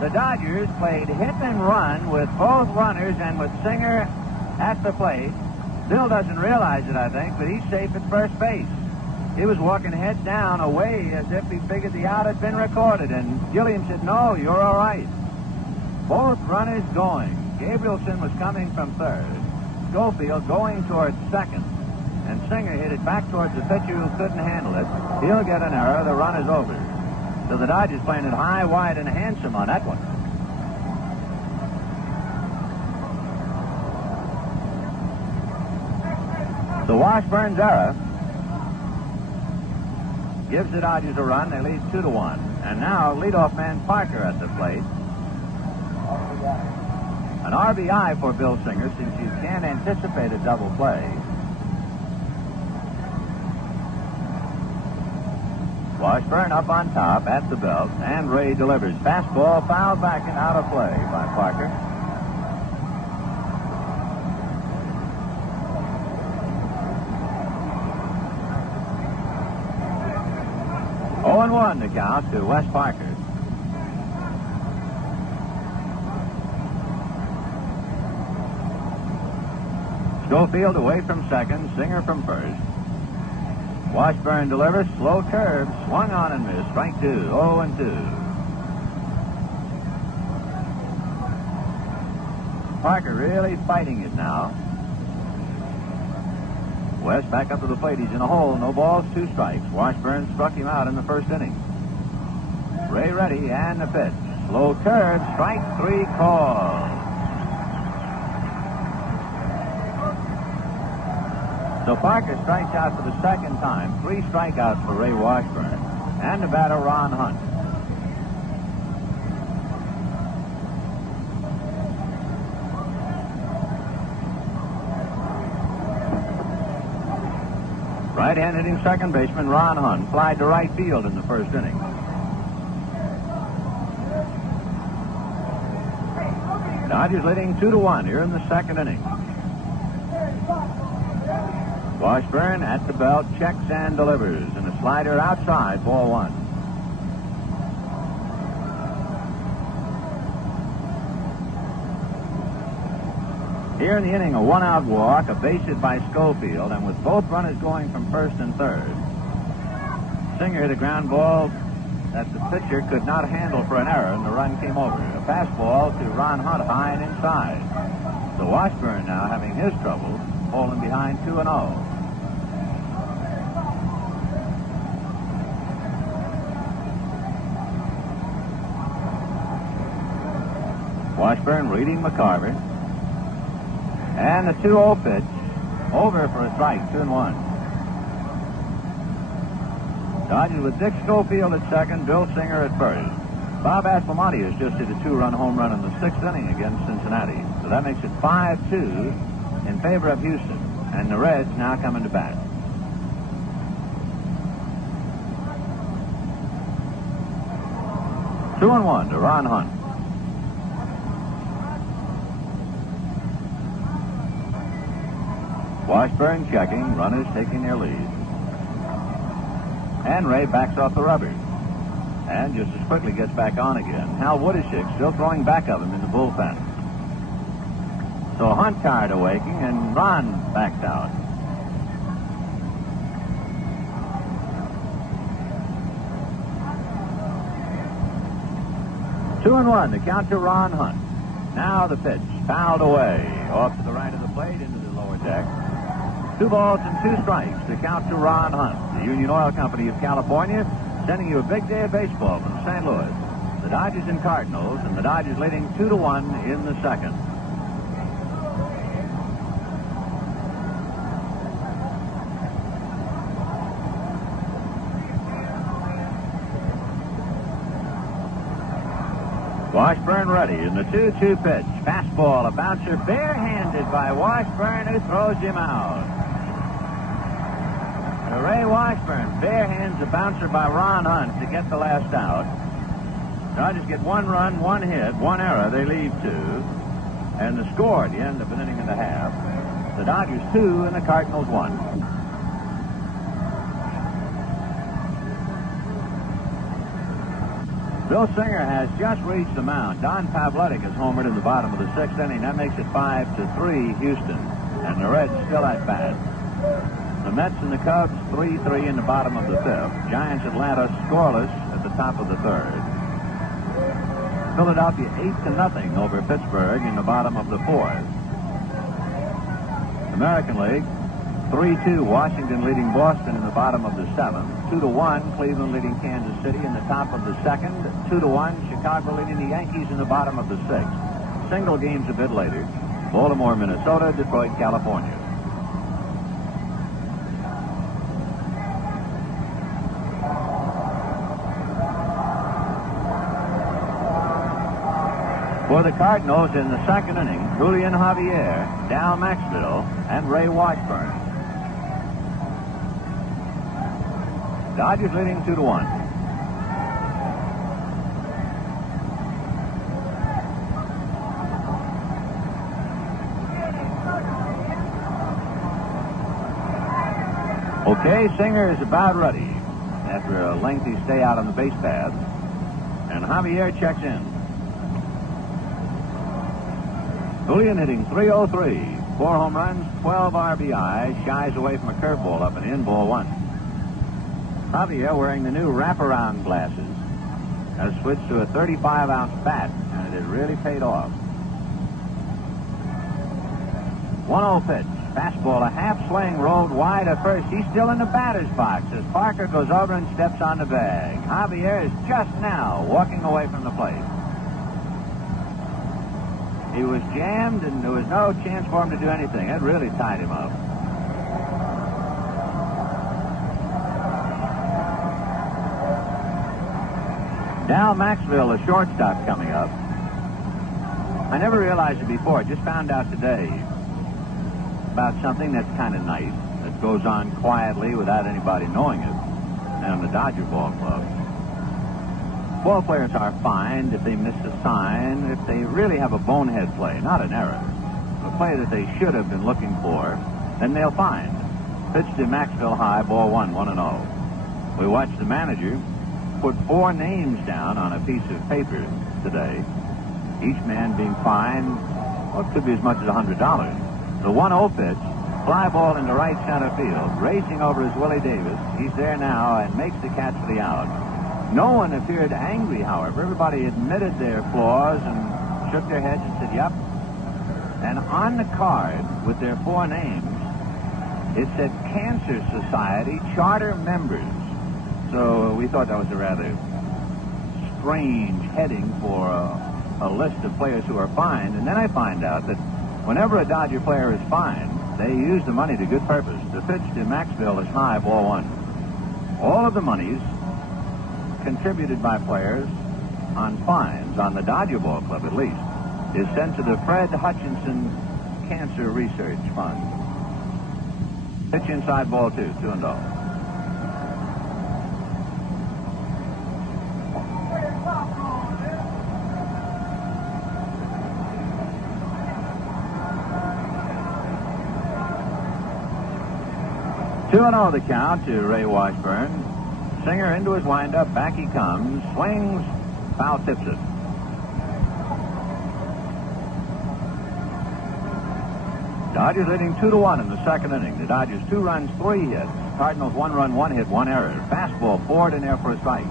The Dodgers played hit and run with both runners and with Singer at the plate. Bill doesn't realize it, I think, but he's safe at first base. He was walking head down away as if he figured the out had been recorded, and Gilliam said, "No, you're all right." Both runners going. Gabrielson was coming from third. Schofield going towards second. And Singer hit it back towards the pitcher who couldn't handle it. He'll get an error. The run is over. So the Dodgers playing it high, wide, and handsome on that one. So Washburn's error gives the Dodgers a run. They lead 2-1. And now leadoff man Parker at the plate. An RBI for Bill Singer, since you can't anticipate a double play. Washburn up on top at the belt, and Ray delivers. Fastball fouled back and out of play by Parker. Oh, 0-1 to count to Wes Parker. Schofield away from second, Singer from first. Washburn delivers, slow curve, swung on and missed. Strike 2, 0-2. Parker really fighting it now. West back up to the plate. He's in a hole. No balls, 2 strikes. Washburn struck him out in the first inning. Ray ready, and the pitch. Slow curve, strike 3 called. So Parker strikes out for the second time. 3 strikeouts for Ray Washburn. And the batter, Ron Hunt. Right-hand hitting second baseman Ron Hunt flied to right field in the first inning. Dodgers leading 2-1 here in the second inning. Washburn at the belt, checks and delivers, and a slider outside, ball 1. Here in the inning, a 1-out walk, a base hit by Schofield, and with both runners going from first and third, Singer hit a ground ball that the pitcher could not handle for an error, and the run came over. A fastball to Ron Hunt, high and inside. So Washburn now having his trouble, falling behind 2-0. Washburn reading McCarver. And the 2-0 pitch. Over for a strike, 2-1. Dodgers with Dick Schofield at second, Bill Singer at first. Bob Aspromonte has just hit a 2-run home run in the 6th inning against Cincinnati. So that makes it 5-2 in favor of Houston. And the Reds now coming to bat. Two and 1 to Ron Hunt. Washburn checking, runners taking their lead. And Ray backs off the rubber. And just as quickly gets back on again. Hal Woodishik still throwing back of him in the bullpen. So Hunt tired of waking, and Ron backs out. Two and 1, the count to Ron Hunt. Now the pitch, fouled away, off to the right of the plate into the lower deck. 2 balls and 2 strikes to count to Ron Hunt. The Union Oil Company of California sending you a big day of baseball from St. Louis. The Dodgers and Cardinals, and the Dodgers leading 2-1 in the second. Washburn ready in the 2-2 pitch. Fastball, a bouncer, barehanded by Washburn, who throws him out. Ray Washburn barehands a bouncer by Ron Hunt to get the last out. Dodgers get 1 run, 1 hit, 1 error. They leave 2. And the score at the end of an inning and a half, the Dodgers 2 and the Cardinals 1. Bill Singer has just reached the mound. Don Pavletic is homered in the bottom of the 6th inning. That makes it 5-3 Houston. And the Reds still at bat. The Mets and the Cubs 3-3 in the bottom of the 5th. Giants Atlanta scoreless at the top of the 3rd. Philadelphia 8-0 over Pittsburgh in the bottom of the 4th. American League 3-2 Washington leading Boston in the bottom of the 7th. 2-1 Cleveland leading Kansas City in the top of the 2nd. 2-1 Chicago leading the Yankees in the bottom of the 6th. Single games a bit later. Baltimore, Minnesota, Detroit, California. For the Cardinals in the 2nd inning, Julian Javier, Dal Maxville, and Ray Washburn. Dodgers leading 2-1. Okay, Singer is about ready after a lengthy stay out on the base paths. And Javier checks in. Julian hitting .303, 4 home runs, 12 RBI, shies away from a curveball up and in, ball 1. Javier, wearing the new wraparound glasses, has switched to a 35-ounce bat, and it has really paid off. 1-0 pitch. Fastball, a half swing, rolled wide at first. He's still in the batter's box as Parker goes over and steps on the bag. Javier is just now walking away from the plate. He was jammed, and there was no chance for him to do anything. It really tied him up. Dal Maxville, the shortstop, coming up. I never realized it before. I just found out today about something that's kind of nice, that goes on quietly without anybody knowing it, down the Dodger ball club. Ball players are fined if they miss a sign, if they really have a bonehead play, not an error, a play that they should have been looking for, then they'll fine. Pitch to Maxville high, ball 1, 1-0. We watched the manager put 4 names down on a piece of paper today, each man being fined, well, it could be as much as $100. The 1-0 pitch, fly ball into right center field. Racing over is Willie Davis. He's there now and makes the catch for the out. No one appeared angry, however. Everybody admitted their flaws and shook their heads and said, yep. And on the card with their 4 names, it said Cancer Society Charter Members. So we thought that was a rather strange heading for a list of players who are fined. And then I find out that whenever a Dodger player is fined, they use the money to good purpose. The pitch to Maxville is high, ball 1. All of the monies contributed by players on fines, on the Dodger ball club at least, is sent to the Fred Hutchinson Cancer Research Fund. Pitch inside, ball 2, 2-0. The count to Ray Washburn. Singer into his windup. Back he comes. Swings. Foul tips it. Dodgers leading 2-1 in the 2nd inning. The Dodgers 2 runs, 3 hits. Cardinals 1 run, 1 hit, 1 error. Fastball forward in there for a strike.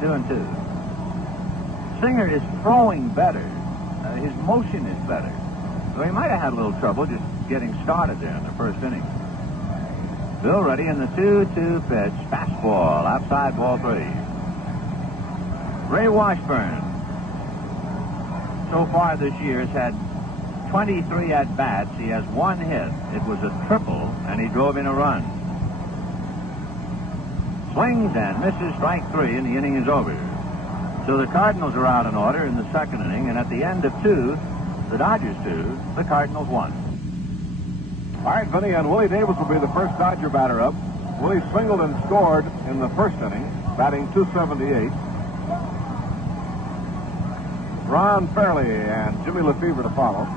2-2. Singer is throwing better. His motion is better. So he might have had a little trouble just getting started there in the 1st inning. Bill ready in the 2-2 pitch. Fastball outside, ball 3. Ray Washburn so far this year has had 23 at-bats. He has 1 hit. It was a triple, and he drove in a run. Swings and misses, strike 3, and the inning is over. So the Cardinals are out in order in the second inning, and at the end of 2, the Dodgers 2, the Cardinals 1. All right, Vinny, and Willie Davis will be the first Dodger batter up. Willie singled and scored in the first inning, batting .278. Ron Fairley and Jimmy Lefebvre to follow.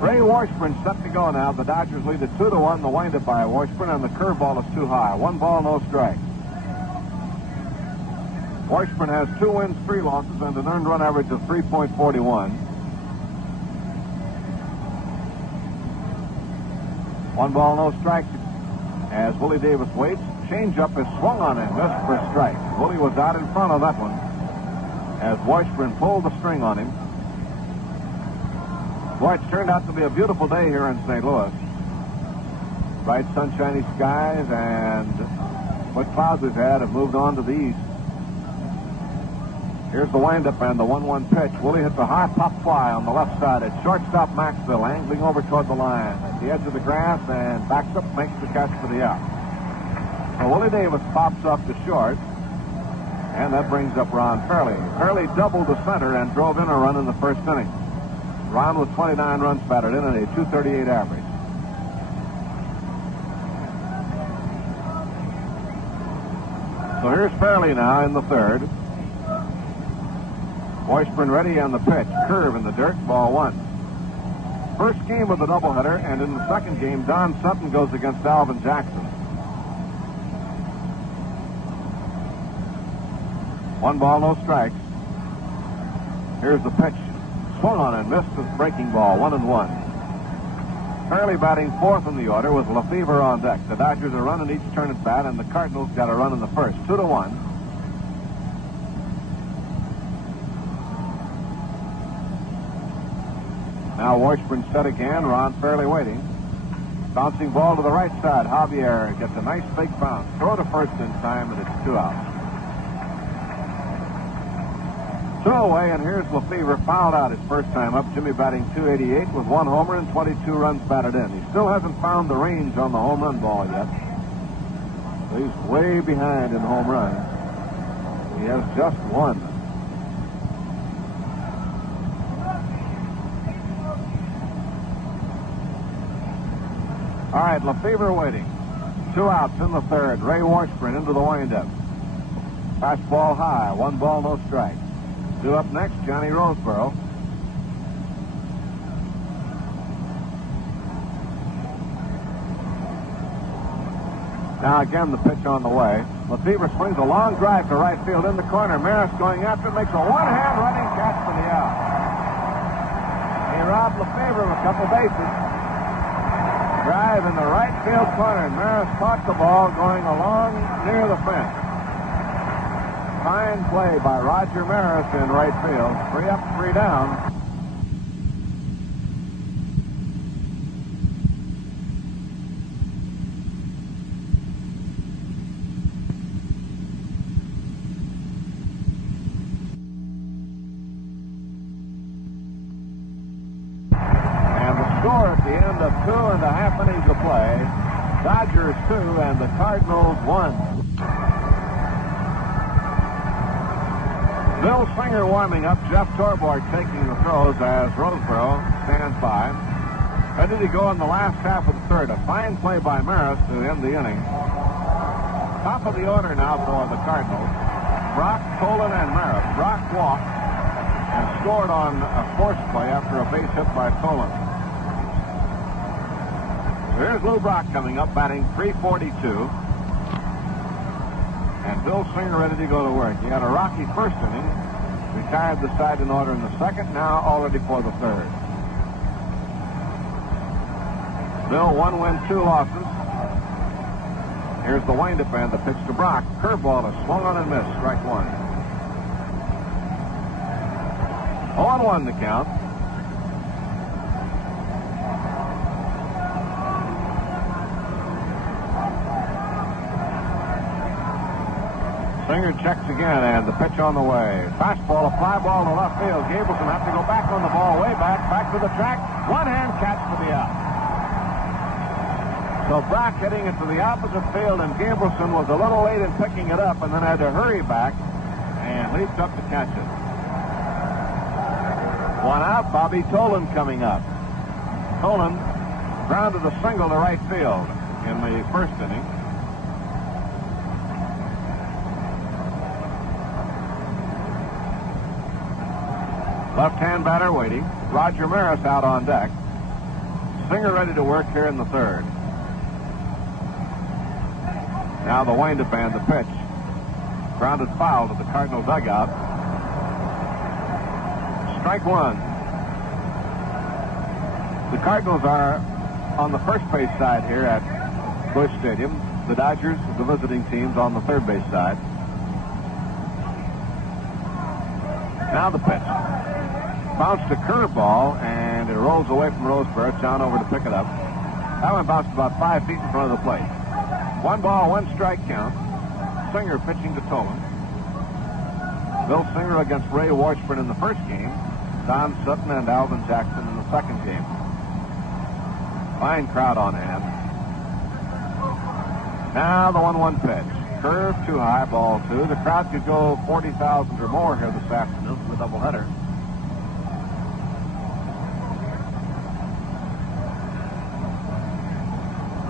Ray Washburn set to go now. The Dodgers lead it 2-1. The windup by Washburn, and the curveball is too high. 1 ball, no strike. Washburn has 2 wins, 3 losses, and an earned run average of 3.41. 1 ball, no strike as Willie Davis waits. Changeup is swung on him, missed for a strike. Willie was out in front of that one as Washburn pulled the string on him. Boy, it's turned out to be a beautiful day here in St. Louis. Bright sunshiny skies, and what clouds we've had have moved on to the east. Here's the windup and the 1-1 pitch. Willie hits a high pop fly on the left side. It's shortstop Maxville angling over toward the line at the edge of the grass and backs up, makes the catch for the out. So Willie Davis pops up to short, and that brings up Ron Fairley. Fairley doubled the center and drove in a run in the first inning. Ron with 29 runs batted in and a .238 average. So here's Fairley now in the third. Washburn ready on the pitch. Curve in the dirt. Ball 1. First game of the doubleheader, and in the second game, Don Sutton goes against Alvin Jackson. 1 ball, no strikes. Here's the pitch. Swung on and missed the breaking ball. 1-1. Fairley batting 4th in the order with Lefebvre on deck. The Dodgers are running each turn at bat, and the Cardinals got a run in the first. 2-1. Now Washburn set again. Ron Fairley waiting. Bouncing ball to the right side. Javier gets a nice big bounce. Throw to first in time, and it's 2 outs. 2 away, and here's Lefebvre, fouled out his first time up. Jimmy batting .288 with 1 homer and 22 runs batted in. He still hasn't found the range on the home run ball yet. So he's way behind in home runs. He has just 1. All right, Lefebvre waiting. 2 outs in the third. Ray Washburn into the windup. Fastball high. 1 ball, no strike. 2 up next, Johnny Roseboro. Now again the pitch on the way. Lefebvre swings a long drive to right field in the corner. Maris going after it, makes a one-hand running catch for the out. He robbed Lefebvre of a couple bases. Drive in the right field corner. Maris caught the ball going along near the fence. Fine play by Roger Maris in right field. 3 up, 3 down. And the score at the end of 2.5 innings of play, Dodgers 2 and the Cardinals 1. Bill Singer warming up. Jeff Torborg taking the throws as Roseboro stands by. Ready to go in the last half of the third. A fine play by Maris to end the inning. Top of the order now for the Cardinals. Brock, Tolan, and Maris. Brock walked and scored on a force play after a base hit by Tolan. Here's Lou Brock coming up, batting .342. And Bill Singer ready to go to work. He had a rocky first inning. Retired the side in order in the second. Now all ready for the third. Bill, 1 win, 2 losses. Here's the windup and the pitch to Brock. Curveball is swung on and missed. Strike 1. 0-1 the count. Singer checks again, and the pitch on the way. Fastball, a fly ball to left field. Gableson have to go back on the ball, way back to the track. One-hand catch for the out. So Brock hitting it to the opposite field, and Gableson was a little late in picking it up and then had to hurry back. and leaps up to catch it. One out, Bobby Tolan coming up. Tolan grounded a single to right field in the first inning. Left-hand batter waiting. Roger Maris out on deck. Singer ready to work here in the third. Now the wind-up and the pitch. Grounded foul to the Cardinal dugout. Strike one. The Cardinals are on the first base side here at Busch Stadium. The Dodgers, the visiting teams, on the third base side. Now the pitch. Bounced a curveball, and it rolls away from Roseburg. John over to pick it up. That one bounced about 5 feet in front of the plate. 1 ball, 1 strike count. Singer pitching to Tolan. Bill Singer against Ray Washburn in the first game. Don Sutton and Alvin Jackson in the second game. Fine crowd on hand. Now the 1-1 pitch. Curve too high, ball 2. The crowd could go 40,000 or more here this afternoon for the doubleheader.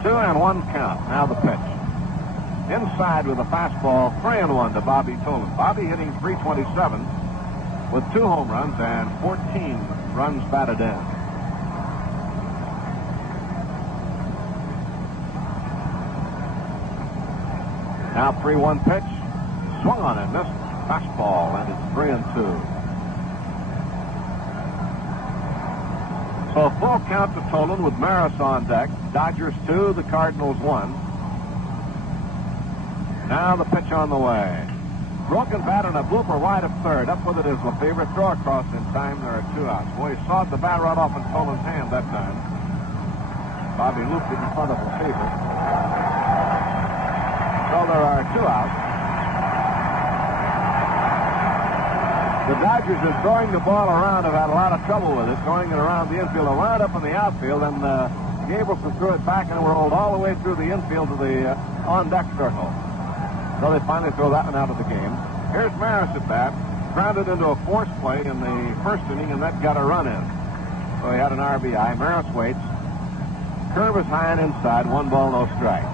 Two and 1 count. Now the pitch. Inside with a fastball, 3-1 to Bobby Tolan. Bobby hitting .327 with 2 home runs and 14 runs batted in. Now 3-1 pitch. Swung on and missed. Fastball, and it's 3-2. So a full count to Tolan with Maris on deck. Dodgers 2, the Cardinals 1. Now the pitch on the way. Broken bat and a blooper wide of third. Up with it is Lefebvre. Throw across in time. There are 2 outs. Boy, he sawed the bat right off in Tolan's hand that time. Bobby looped it in front of Lefebvre. So there are 2 outs. The Dodgers, in throwing the ball around, have had a lot of trouble with it, throwing it around the infield. They wound up in the outfield, and Gabrielson threw it back and rolled all the way through the infield to the on-deck circle. So they finally throw that one out of the game. Here's Maris at bat. Grounded into a force play in the first inning, and that got a run in. So he had an RBI. Maris waits. Curve is high and inside. 1 ball, no strike.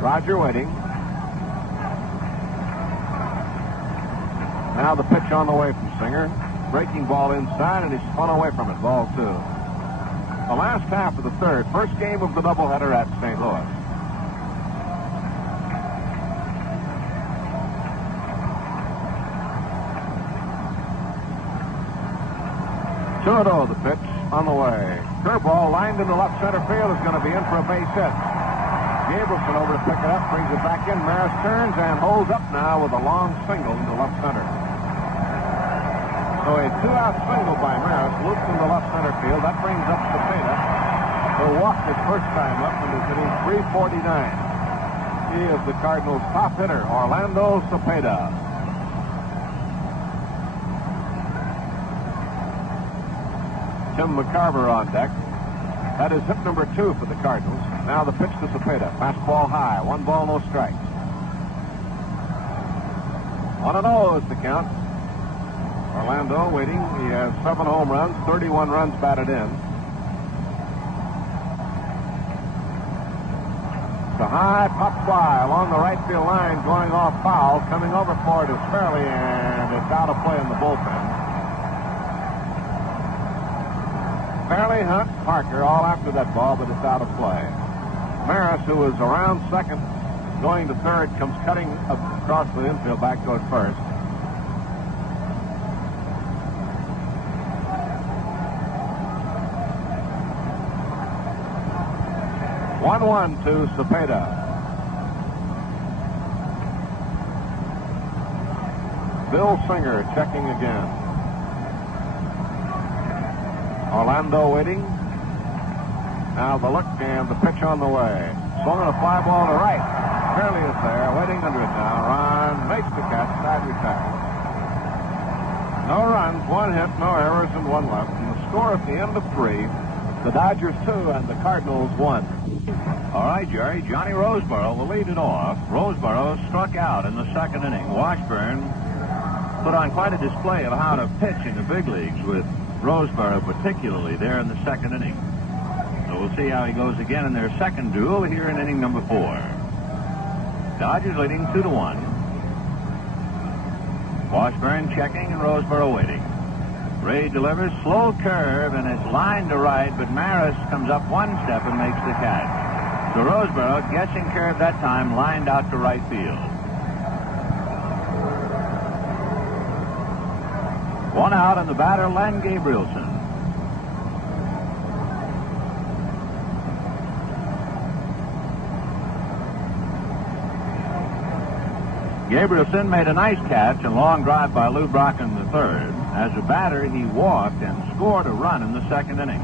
Roger waiting. Now the pitch on the way from Singer. Breaking ball inside, and he's spun away from it. Ball 2. The last half of the third. First game of the doubleheader at St. Louis. The pitch on the way. Curveball lined into left center field is going to be in for a base hit. Gabrielson over to pick it up, brings it back in. Maris turns and holds up now with a long single into left center. So a 2-out single by Maris loops into left center field. That brings up Cepeda, who walked his first time up and is hitting .349. He is the Cardinals' top hitter, Orlando Cepeda. Tim McCarver on deck. That is hit number 2 for the Cardinals. Now the pitch to Cepeda. Fastball high. 1 ball, no strikes. 1-0 is the count. Orlando waiting. He has 7 home runs, 31 runs batted in. The high pop fly along the right field line, going off foul. Coming over for it is Fairley, and it's out of play in the bullpen. Fairley, Hunt, Parker, all after that ball, but it's out of play. Maris, who is around second, going to third, comes cutting across the infield back toward first. One to Cepeda. Bill Singer checking again. Orlando waiting. Now the look and the pitch on the way. Swung on a fly ball to right. Fairley is there, waiting under it now. Ron makes the catch, side retire. No runs, 1 hit, no errors, and 1 left. And the score at the end of 3, The Dodgers 2 and the Cardinals 1. All right, Jerry. Johnny Roseboro will lead it off. Roseboro struck out in the second inning. Washburn put on quite a display of how to pitch in the big leagues with Roseboro, particularly there in the second inning. So we'll see how he goes again in their second duel here in inning number 4. Dodgers leading 2-1. Washburn checking and Roseboro waiting. Ray delivers, slow curve, and it's lined to right, but Maris comes up one step and makes the catch. So Roseboro, guessing curve that time, lined out to right field. One out, and the batter, Len Gabrielson. Gabrielson made a nice catch and long drive by Lou Brocken III. As a batter, he walked and scored a run in the second inning.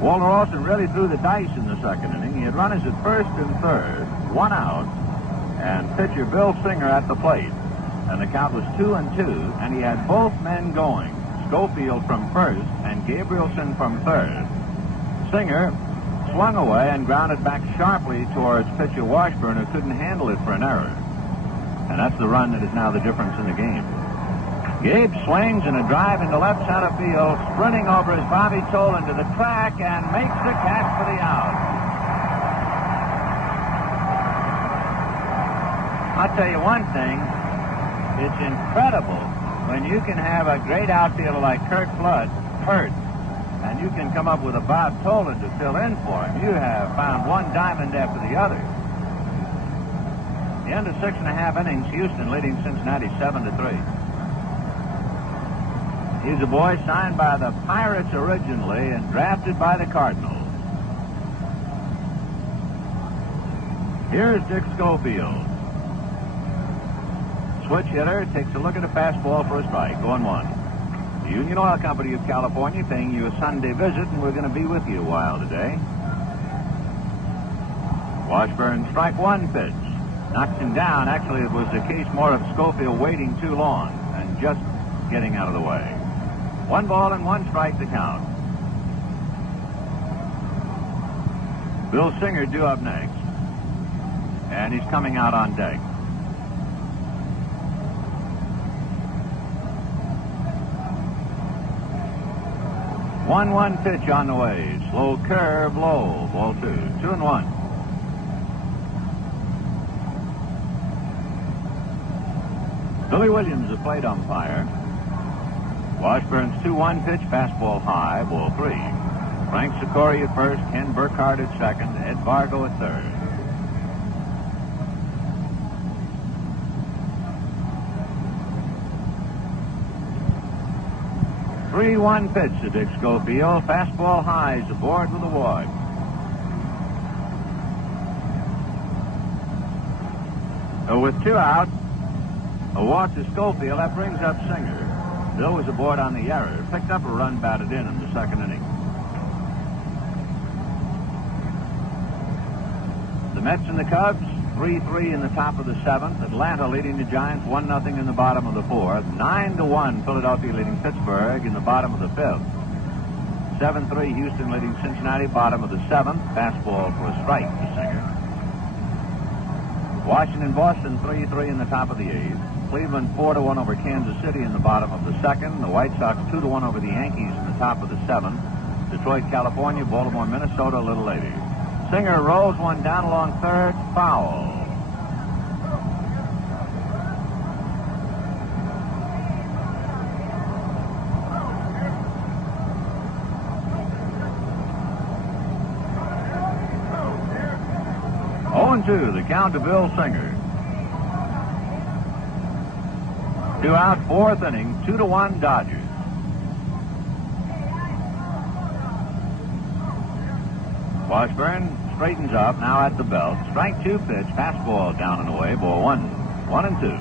Walter Olson really threw the dice in the second inning. He had runners at first and third, one out, and pitcher Bill Singer at the plate. And the count was 2-2, and he had both men going, Schofield from first and Gabrielson from third. Singer swung away and grounded back sharply towards pitcher Washburn, who couldn't handle it for an error. And that's the run that is now the difference in the game. Gabe swings in a drive into left center field, sprinting over is Bobby Tolan to the track and makes the catch for the out. I'll tell you one thing, it's incredible when you can have a great outfielder like Kurt Flood hurt, and you can come up with a Bob Tolan to fill in for him. You have found one diamond after the other. The end of 6.5 innings, Houston leading Cincinnati 7-3. He's a boy signed by the Pirates originally and drafted by the Cardinals. Here's Dick Schofield. Switch hitter takes a look at a fastball for a strike. 0-1. The Union Oil Company of California paying you a Sunday visit, and we're going to be with you a while today. Washburn, strike one pitch. Knocks him down. Actually, it was the case more of Schofield waiting too long and just getting out of the way. 1 ball and 1 strike to count. Bill Singer due up next. And he's coming out on deck. One pitch on the way. Slow curve, low. Ball 2. 2-1. Billy Williams, the plate umpire. Washburn's 2-1 pitch, fastball high, ball 3. Frank Sikori at first, Ken Burkhardt at second, Ed Vargo at third. Three-1 pitch to Dick Schofield, fastball high, is aboard with a walk. With 2 out, a walk to Schofield. That brings up Singer. Bill was aboard on the error. Picked up a run batted in the second inning. The Mets and the Cubs, 3-3 in the top of the 7th. Atlanta leading the Giants 1-0 in the bottom of the 4th. 9-1 Philadelphia leading Pittsburgh in the bottom of the 5th. 7-3 Houston leading Cincinnati, bottom of the 7th. Fastball for a strike to Singer. Washington, Boston 3-3 in the top of the 8th. Cleveland 4-1 over Kansas City in the bottom of the 2nd. The White Sox 2-1 over the Yankees in the top of the 7th. Detroit, California, Baltimore, Minnesota a little later. Singer rolls one down along third, foul. Oh, 2, the count to Bill Singer. 2 out, 4th inning, 2-1 Dodgers. Washburn straightens up, now at the belt. Strike 2 pitch, fastball down and away, ball 1. 1-2.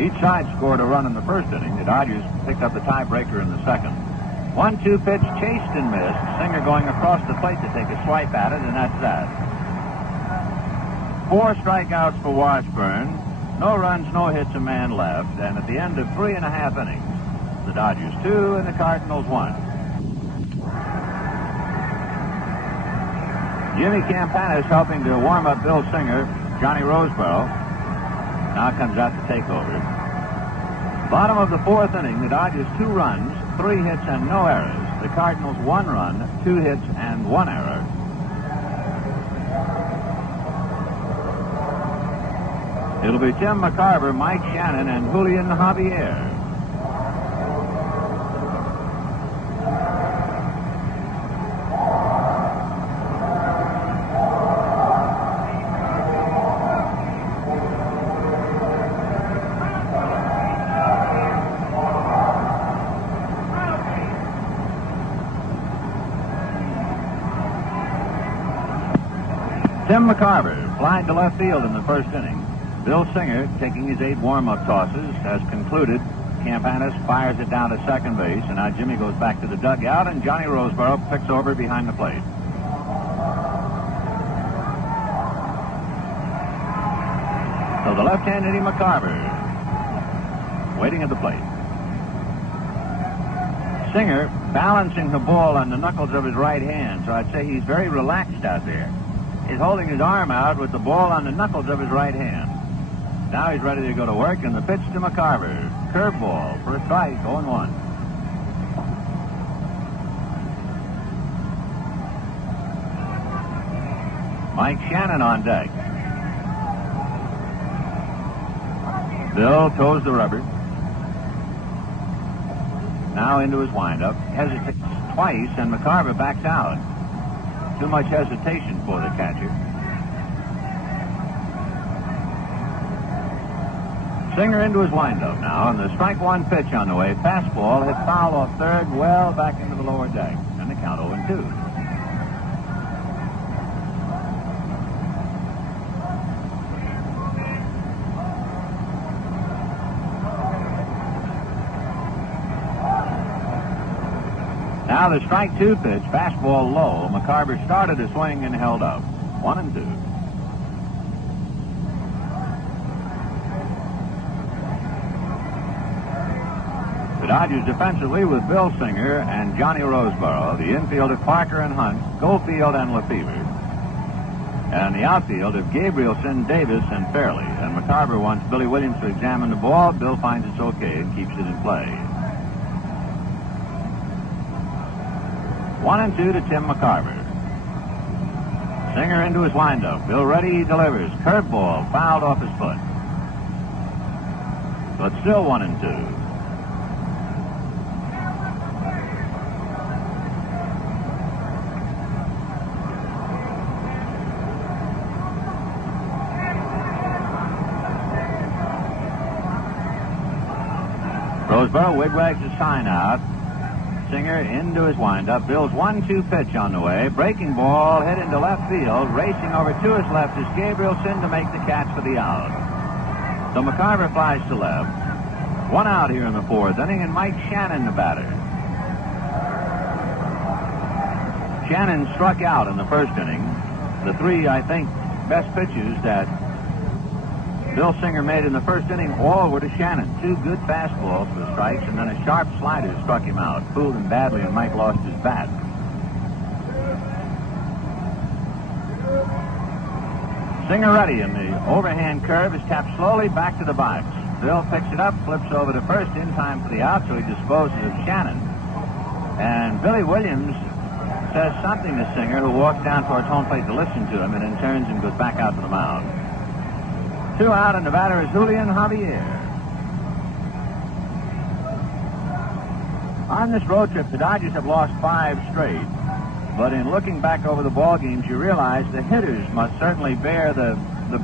Each side scored a run in the first inning. The Dodgers picked up the tiebreaker in the second. 1-2 pitch, chased and missed. Singer going across the plate to take a swipe at it, and that's that. 4 strikeouts for Washburn. No runs, no hits, a man left. And at the end of 3.5 innings, the Dodgers 2 and the Cardinals 1. Jimmy Campanis helping to warm up Bill Singer. Johnny Roseboro now comes out to take over. Bottom of the 4th inning, the Dodgers 2 runs, 3 hits, and no errors. The Cardinals 1 run, 2 hits, and 1 error. It'll be Tim McCarver, Mike Shannon, and Julian Javier. Tim McCarver flied to left field in the 1st inning. Bill Singer, taking his 8 warm-up tosses, has concluded. Campanis fires it down to second base, and now Jimmy goes back to the dugout, and Johnny Roseboro picks over behind the plate. So the left-handed Eddie McCarver waiting at the plate. Singer balancing the ball on the knuckles of his right hand, so I'd say he's very relaxed out there. He's holding his arm out with the ball on the knuckles of his right hand. Now he's ready to go to work, and the pitch to McCarver. Curveball for a strike, 0-1. Mike Shannon on deck. Bill toes the rubber. Now into his windup. Hesitates twice, and McCarver backs out. Too much hesitation for the catcher. Singer into his windup now, and the strike 1 pitch on the way. Fastball hit foul off third, well back into the lower deck. And the count 0-2. Now the strike 2 pitch, fastball low. McCarver started to swing and held up. 1-2. The Dodgers defensively with Bill Singer and Johnny Roseboro. The infield of Parker and Hunt, Schofield and Lefebvre. And the outfield of Gabrielson, Davis, and Fairley. And McCarver wants Billy Williams to examine the ball. Bill finds it's okay and keeps it in play. 1-2 to Tim McCarver. Singer into his windup. Bill ready, he delivers. Curveball fouled off his foot. But still 1-2. Roseboro wigwags his sign out. Singer into his windup. Bill's 1-2 pitch on the way. Breaking ball hit into left field. Racing over to his left is Gabrielson to make the catch for the out. So McCarver flies to left. 1 out here in the 4th inning, and Mike Shannon the batter. Shannon struck out in the 1st inning. The 3, I think, best pitches that Bill Singer made in the 1st inning, all were to Shannon. 2 good fastballs for strikes, and then a sharp slider struck him out. Fooled him badly, and Mike lost his bat. Singer ready, and the overhand curve is tapped slowly back to the box. Bill picks it up, flips over to first in time for the out, so he disposes of Shannon. And Billy Williams says something to Singer, who walks down towards home plate to listen to him, and then turns and goes back out to the mound. 2 out, and the batter is Julian Javier. On this road trip, the Dodgers have lost 5 straight. But in looking back over the ball games, you realize the hitters must certainly bear the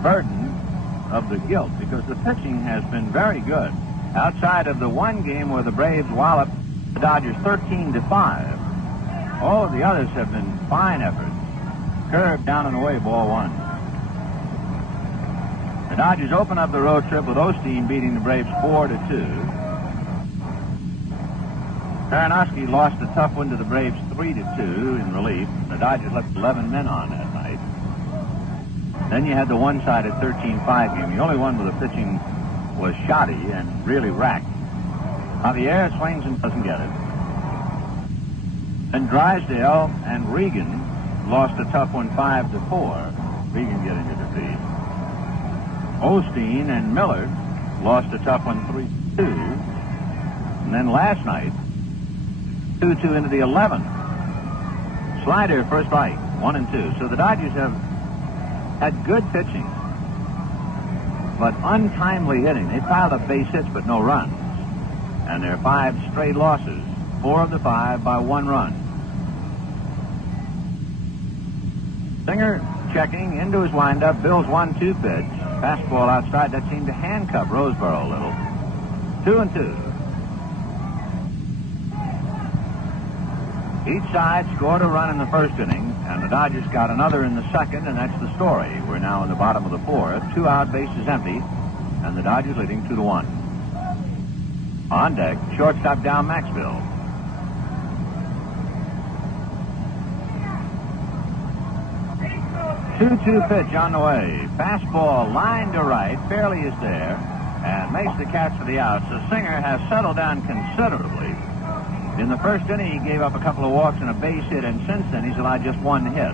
burden of the guilt, because the pitching has been very good. Outside of the 1 game where the Braves walloped the Dodgers 13-5, all of the others have been fine efforts. Curved down and away, ball 1. The Dodgers open up the road trip with Osteen beating the Braves 4-2. Karanowski lost a tough one to the Braves 3-2 in relief. The Dodgers left 11 men on that night. Then you had the one-sided 13-5 game. The only one where the pitching was shoddy and really racked. Javier swings and doesn't get it. Then Drysdale and Regan lost a tough one 5-4. Regan getting a defeat. Osteen and Miller lost a tough one 3-2. And then last night, 2-2 into the 11th. Slider first strike, 1-2. So the Dodgers have had good pitching, but untimely hitting. They piled up base hits, but no runs. And their 5 straight losses, 4 of the 5 by 1 run. Singer checking into his windup. Bill's 1-2 pitch. Fastball outside. That seemed to handcuff Roseboro a little. 2-2. Each side scored a run in the first inning, and the Dodgers got another in the second, and that's the story. We're now in the bottom of the 4th. 2 out, bases empty, and the Dodgers leading 2-1. On deck, shortstop down Maxville. 2-2 pitch on the way. Fastball line to right. Fairley is there and makes the catch for the out. So Singer has settled down considerably. In the first inning, he gave up a couple of walks and a base hit, and since then, he's allowed just 1 hit.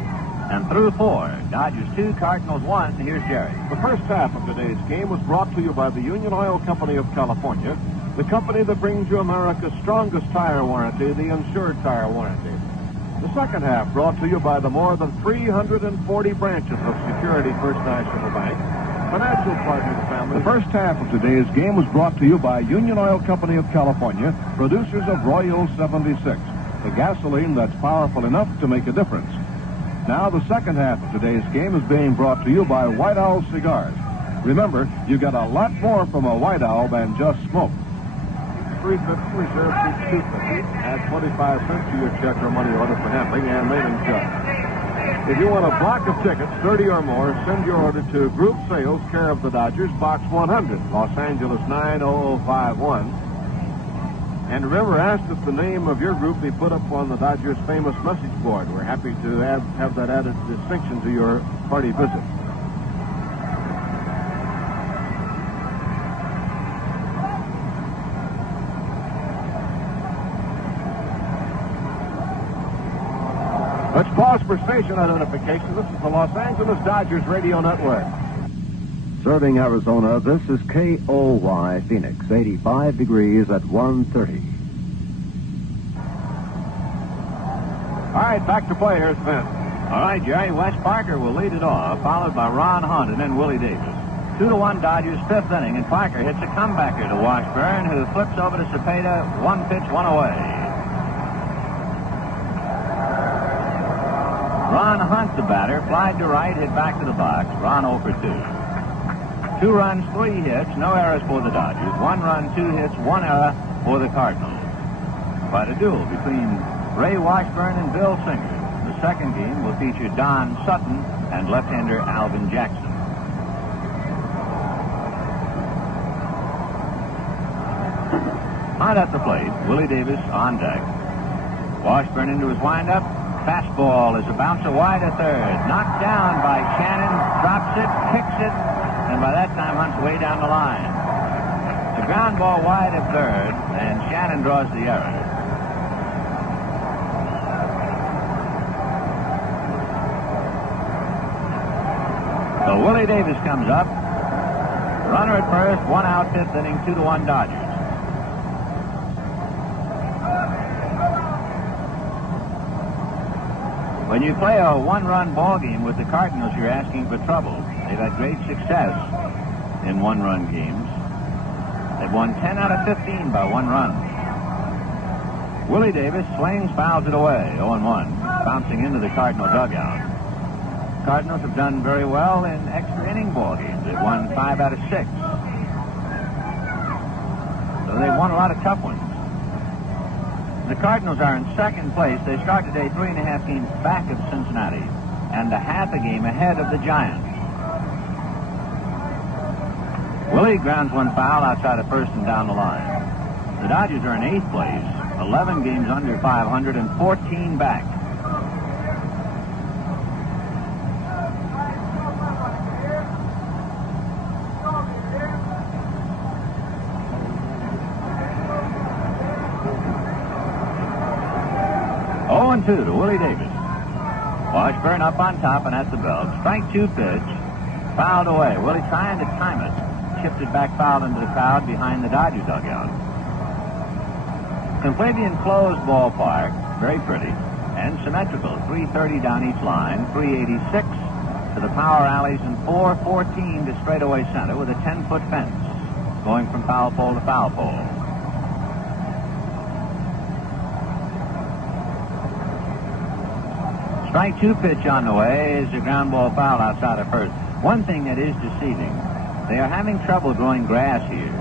And through 4, Dodgers 2, Cardinals 1. Here's Jerry. The first half of today's game was brought to you by the Union Oil Company of California, the company that brings you America's strongest tire warranty, the Insured Tire Warranty. The second half brought to you by the more than 340 branches of Security First National Bank, financial partner of the family. The first half of today's game was brought to you by Union Oil Company of California, producers of Royal 76, the gasoline that's powerful enough to make a difference. Now the second half of today's game is being brought to you by White Owl Cigars. Remember, you get a lot more from a White Owl than just smoke. $3.50 reserve seat $2.50. Add 25 cents to your check or money order for handling and mailing charge. If you want a block of tickets, 30 or more, send your order to Group Sales, care of the Dodgers, Box 100, Los Angeles 90051. And remember, ask that the name of your group be put up on the Dodgers' famous message board. We're happy to have that added distinction to your party visit. Let's pause for station identification. This is the Los Angeles Dodgers Radio Network. Serving Arizona, this is KOY Phoenix, 85 degrees at 1:30. All right, back to play. Here's Vince. All right, Jerry. Wes Parker will lead it off, followed by Ron Hunt and then Willie Davis. 2-1 Dodgers, 5th inning, and Parker hits a comebacker to Washburn, who flips over to Cepeda, 1 pitch, 1 away. Ron Hunt, the batter, flied to right, hit back to the box. Ron 0 for 2. 2 runs, 3 hits, no errors for the Dodgers. 1 run, 2 hits, 1 error for the Cardinals. Quite a duel between Ray Washburn and Bill Singer. The second game will feature Don Sutton and left-hander Alvin Jackson. Hunt at the plate. Willie Davis on deck. Washburn into his windup. Fastball is a bouncer wide to third. Knocked down by Shannon. Drops it, kicks it, and by that time Hunt's way down the line. The ground ball wide of third, and Shannon draws the error. So Willie Davis comes up. Runner at first, 1 out, 5th inning, 2-1 Dodgers. When you play a 1-run ball game with the Cardinals, you're asking for trouble. They've had great success in 1-run games. They've won 10 out of 15 by 1 run. Willie Davis swings, fouls it away, 0-1, bouncing into the Cardinal dugout. Cardinals have done very well in extra inning ball games. They've won 5 out of 6. So they've won a lot of tough ones. The Cardinals are in second place. They start today 3.5 games back of Cincinnati and a half a game ahead of the Giants. Willie grounds 1 foul outside of first and down the line. The Dodgers are in 8th place, 11 games under 500 and 14 back. 1-2 to Willie Davis. Washburn up on top and at the belt. Strike 2 pitch. Fouled away. Willie trying to time it. Chipped it back foul into the crowd behind the Dodger dugout. Completely enclosed ballpark. Very pretty. And symmetrical. 330 down each line. 386 to the power alleys and 414 to straightaway center with a 10-foot fence going from foul pole to foul pole. Strike 2 pitch on the way is a ground ball foul outside of first. One thing that is deceiving, they are having trouble growing grass here.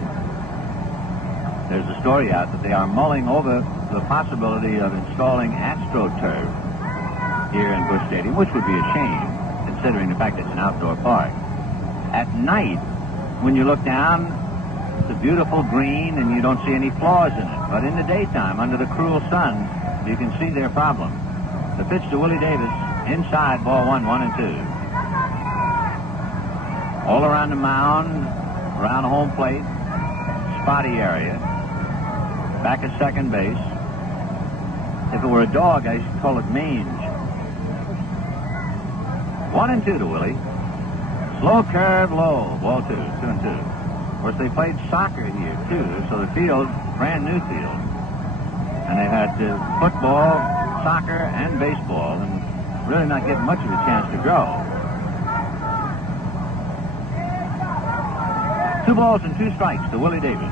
There's a story out that they are mulling over the possibility of installing AstroTurf here in Busch Stadium, which would be a shame, considering the fact that it's an outdoor park. At night, when you look down, it's a beautiful green and you don't see any flaws in it. But in the daytime, under the cruel sun, you can see their problem. The pitch to Willie Davis, inside, ball 1, 1-2. All around the mound, around the home plate, spotty area. Back at second base. If it were a dog, I should call it mange. 1-2 to Willie. Slow curve, low. Ball 2, 2-2. Of course, they played soccer here, too, so the field, brand new field. And they had football, soccer, and baseball, and really not getting much of a chance to grow. 2 balls and 2 strikes to Willie Davis.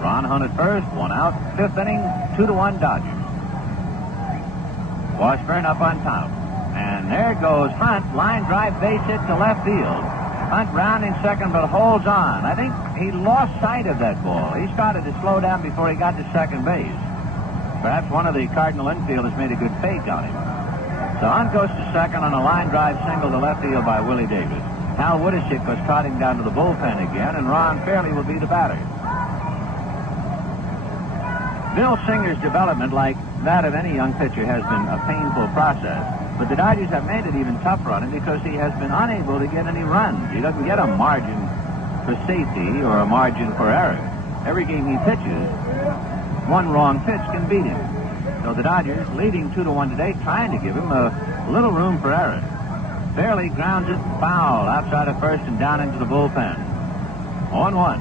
Ron Hunt at first, 1 out. 5th inning, 2-1 Dodgers. Washburn up on top. And there goes Hunt. Line drive base hit to left field. Hunt rounding second, but holds on. I think he lost sight of that ball. He started to slow down before he got to second base. Perhaps one of the Cardinal infielders made a good fake on him. So Hunt goes to second on a line drive single to left field by Willie Davis. Hal Woodishick was trotting down to the bullpen again, and Ron Fairley will be the batter. Bill Singer's development, like that of any young pitcher, has been a painful process. But the Dodgers have made it even tougher on him because he has been unable to get any runs. He doesn't get a margin for safety or a margin for error. Every game he pitches, one wrong pitch can beat him. So the Dodgers, leading 2-1 today, trying to give him a little room for error. Fairley grounds it foul outside of first and down into the bullpen. 0-1.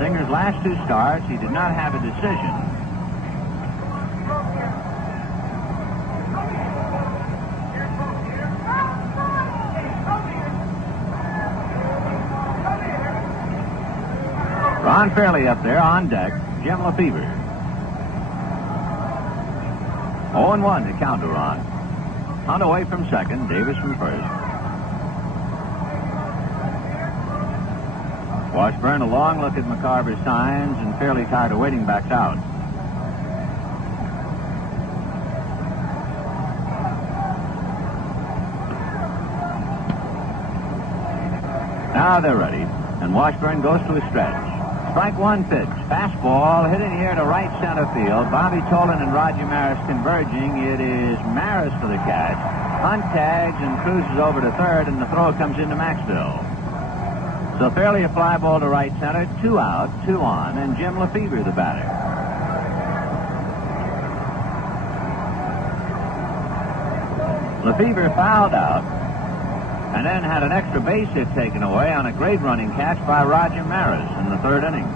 Singer's last 2 starts, he did not have a decision. Ron Fairley up there on deck. Jim Lefebvre. 0-1 to count to Ron. Hunt away from second. Davis from first. Washburn, a long look at McCarver's signs, and Fairley, tired of waiting, backs out. Now they're ready, and Washburn goes to a stretch. Strike 1 pitch. Fastball hit in here to right center field. Bobby Tolan and Roger Maris converging. It is Maris for the catch. Hunt tags and cruises over to third, and the throw comes into Maxville. So Fairley a fly ball to right center. 2 out, 2 on, and Jim Lefebvre the batter. Lefebvre fouled out, and then had an extra base hit taken away on a great running catch by Roger Maris in the 3rd inning.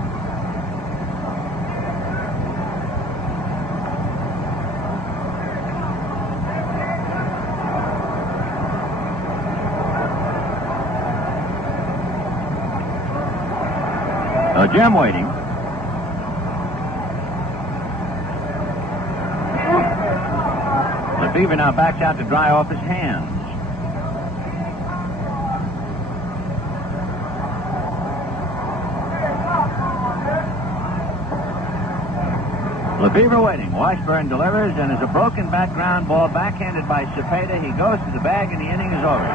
So Jim waiting. Lefebvre now backs out to dry off his hands. Lefebvre waiting. Washburn delivers, and is a broken back ground ball backhanded by Cepeda. He goes to the bag, and the inning is over.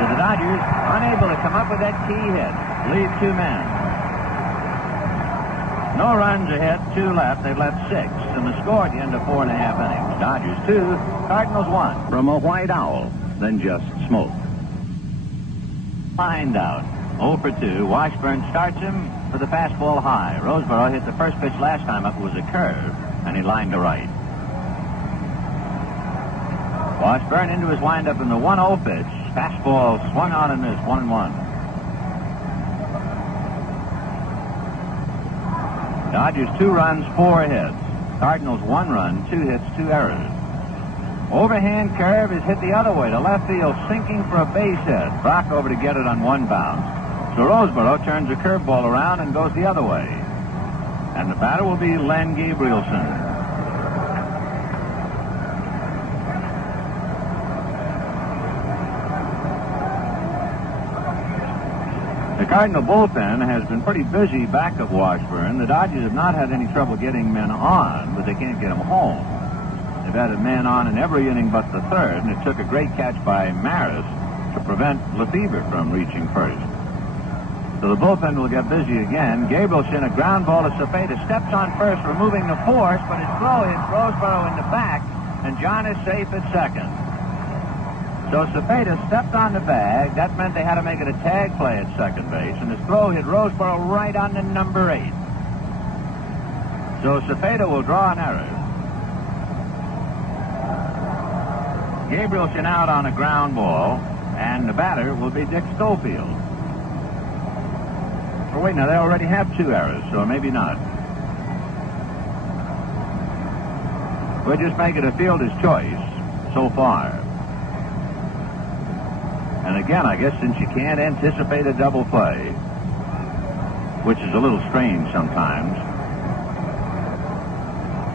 So the Dodgers, unable to come up with that key hit, leave 2 men. No runs ahead, 2 left. They've left 6, and the score at the end of 4.5 innings. Dodgers 2, Cardinals 1. From a white owl, then just smoke. Find out. 0 for 2. Washburn starts him for the fastball high. Roseboro hit the first pitch last time up. It was a curve. and he lined to right. Washburn into his windup in the 1-0 pitch. Fastball swung on and missed, 1-1. Dodgers 2 runs, 4 hits. Cardinals 1 run, 2 hits, 2 errors. Overhand curve is hit the other way to left field, sinking for a base hit. Brock over to get it on 1 bounce. So Roseboro turns the curveball around and goes the other way. And the batter will be Len Gabrielson. The Cardinal bullpen has been pretty busy back of Washburn. The Dodgers have not had any trouble getting men on, but they can't get them home. They've had a man on in every inning but the third, and it took a great catch by Maris to prevent Lefebvre from reaching first. So the bullpen will get busy again. Gabrielson, a ground ball to Cepeda, steps on first, removing the force, but his throw hits Roseboro in the back, and John is safe at second. So Cepeda stepped on the bag. That meant they had to make it a tag play at second base, and his throw hit Roseboro right on the number 8. So Cepeda will draw an error. Gabrielson out on a ground ball, and the batter will be Dick Schofield. Oh, wait, now they already have 2 errors, so maybe not. We'll just make it a fielder's choice so far. And again, I guess since you can't anticipate a double play, which is a little strange sometimes,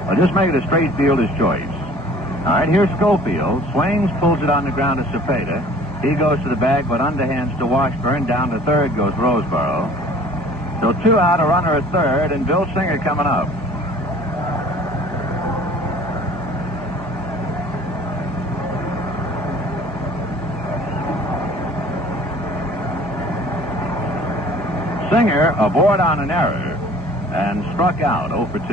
I'll just make it a straight fielder's choice. All right, here's Schofield. Swings, pulls it on the ground to Cepeda. He goes to the bag, but underhands to Washburn. Down to third goes Roseboro. So 2 out, a runner at third, and Bill Singer coming up. Singer aboard on an error and struck out 0 for 2.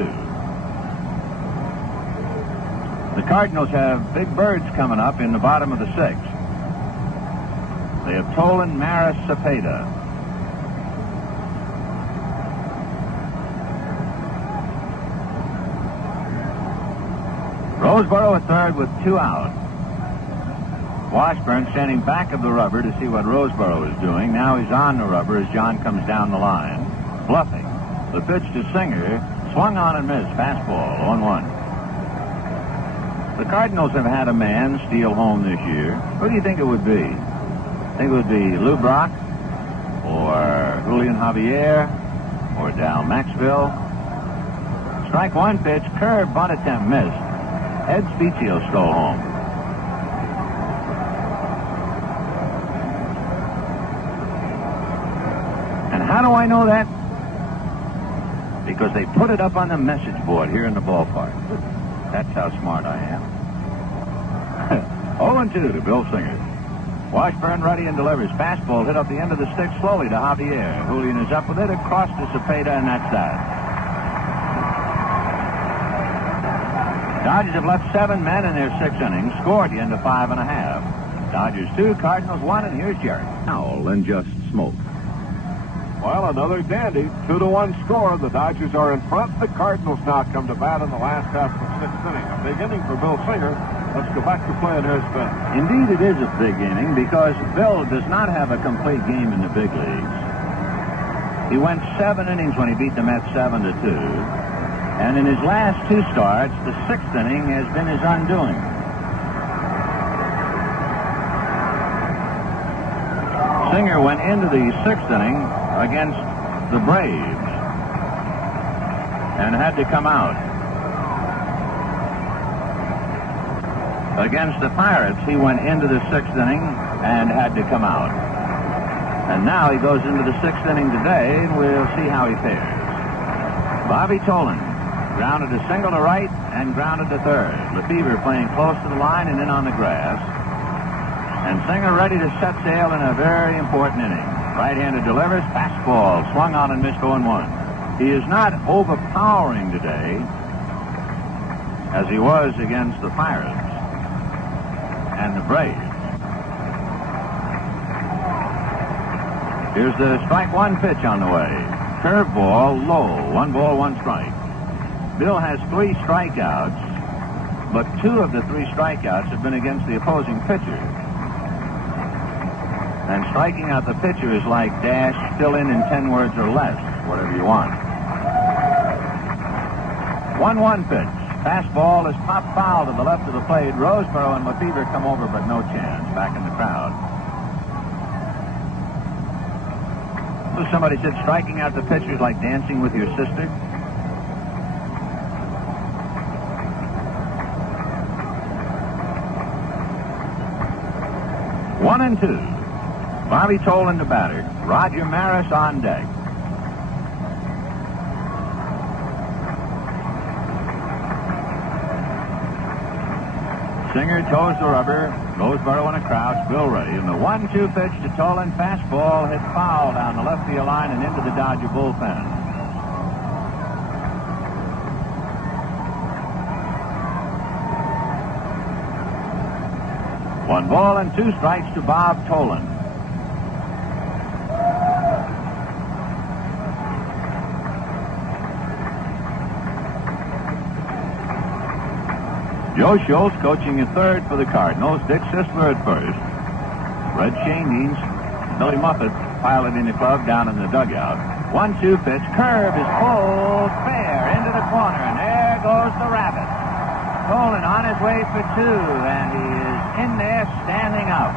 The Cardinals have big birds coming up in the bottom of the 6th. They have Tolan, Maris, Cepeda. Roseboro at third with 2 out. Washburn standing back of the rubber to see what Roseboro is doing. Now he's on the rubber as John comes down the line. Bluffing. The pitch to Singer. Swung on and missed. Fastball, 0-1. The Cardinals have had a man steal home this year. Who do you think it would be? I think it would be Lou Brock, or Julian Javier, or Dal Maxville. Strike 1 pitch. Curve, bunt attempt missed. Ed Spezio stole home. How do I know that? Because they put it up on the message board here in the ballpark. That's how smart I am. 0-2 to Bill Singer. Washburn ready and delivers. Fastball hit up the end of the stick slowly to Javier. Julian is up with it across to Cepeda, and that's that. Dodgers have left 7 men in their 6 innings. Scored the end of 5.5. Dodgers 2, Cardinals 1, and here's Jerry. Owl and just smoke. Well, another dandy. 2-1 score. The Dodgers are in front. The Cardinals now come to bat in the last half of the 6th inning. A big inning for Bill Singer. Let's go back to play, and here's Ben. Indeed, it is a big inning because Bill does not have a complete game in the big leagues. He went 7 innings when he beat the Mets 7-2. And in his last 2 starts, the 6th inning has been his undoing. Singer went into the 6th inning against the Braves and had to come out. Against the Pirates, he went into the 6th inning and had to come out. And now he goes into the 6th inning today, and we'll see how he fares. Bobby Tolan grounded a single to right and grounded to third. Lefebvre playing close to the line and in on the grass. And Singer ready to set sail in a very important inning. Right-handed delivers, fastball, swung on and missed 0-1. He is not overpowering today as he was against the Pirates and the Braves. Here's the strike 1 pitch on the way. Curveball low, 1 ball, 1 strike. Bill has 3 strikeouts, but 2 of the 3 strikeouts have been against the opposing pitcher. And striking out the pitcher is like dash, fill in 10 words or less, whatever you want. 1-1 pitch. Fastball is pop foul to the left of the plate. Roseboro and Lefebvre come over, but no chance. Back in the crowd. So somebody said striking out the pitcher is like dancing with your sister. One and 2. Bobby Tolan the batter. Roger Maris on deck. Singer toes the rubber. Roseboro in a crouch. Bill ready. And the 1-2 pitch to Tolan. Fastball hit foul down the left field line and into the Dodger bullpen. One ball and 2 strikes to Bob Tolan. Joe Schultz coaching at third for the Cardinals. Dick Sisler at first. Red Schoendienst, Billy Muffet piloting the club down in the dugout. 1-2 pitch. Curve is pulled fair into the corner, and there goes the rabbit. Tolan on his way for 2, and he is in there standing up.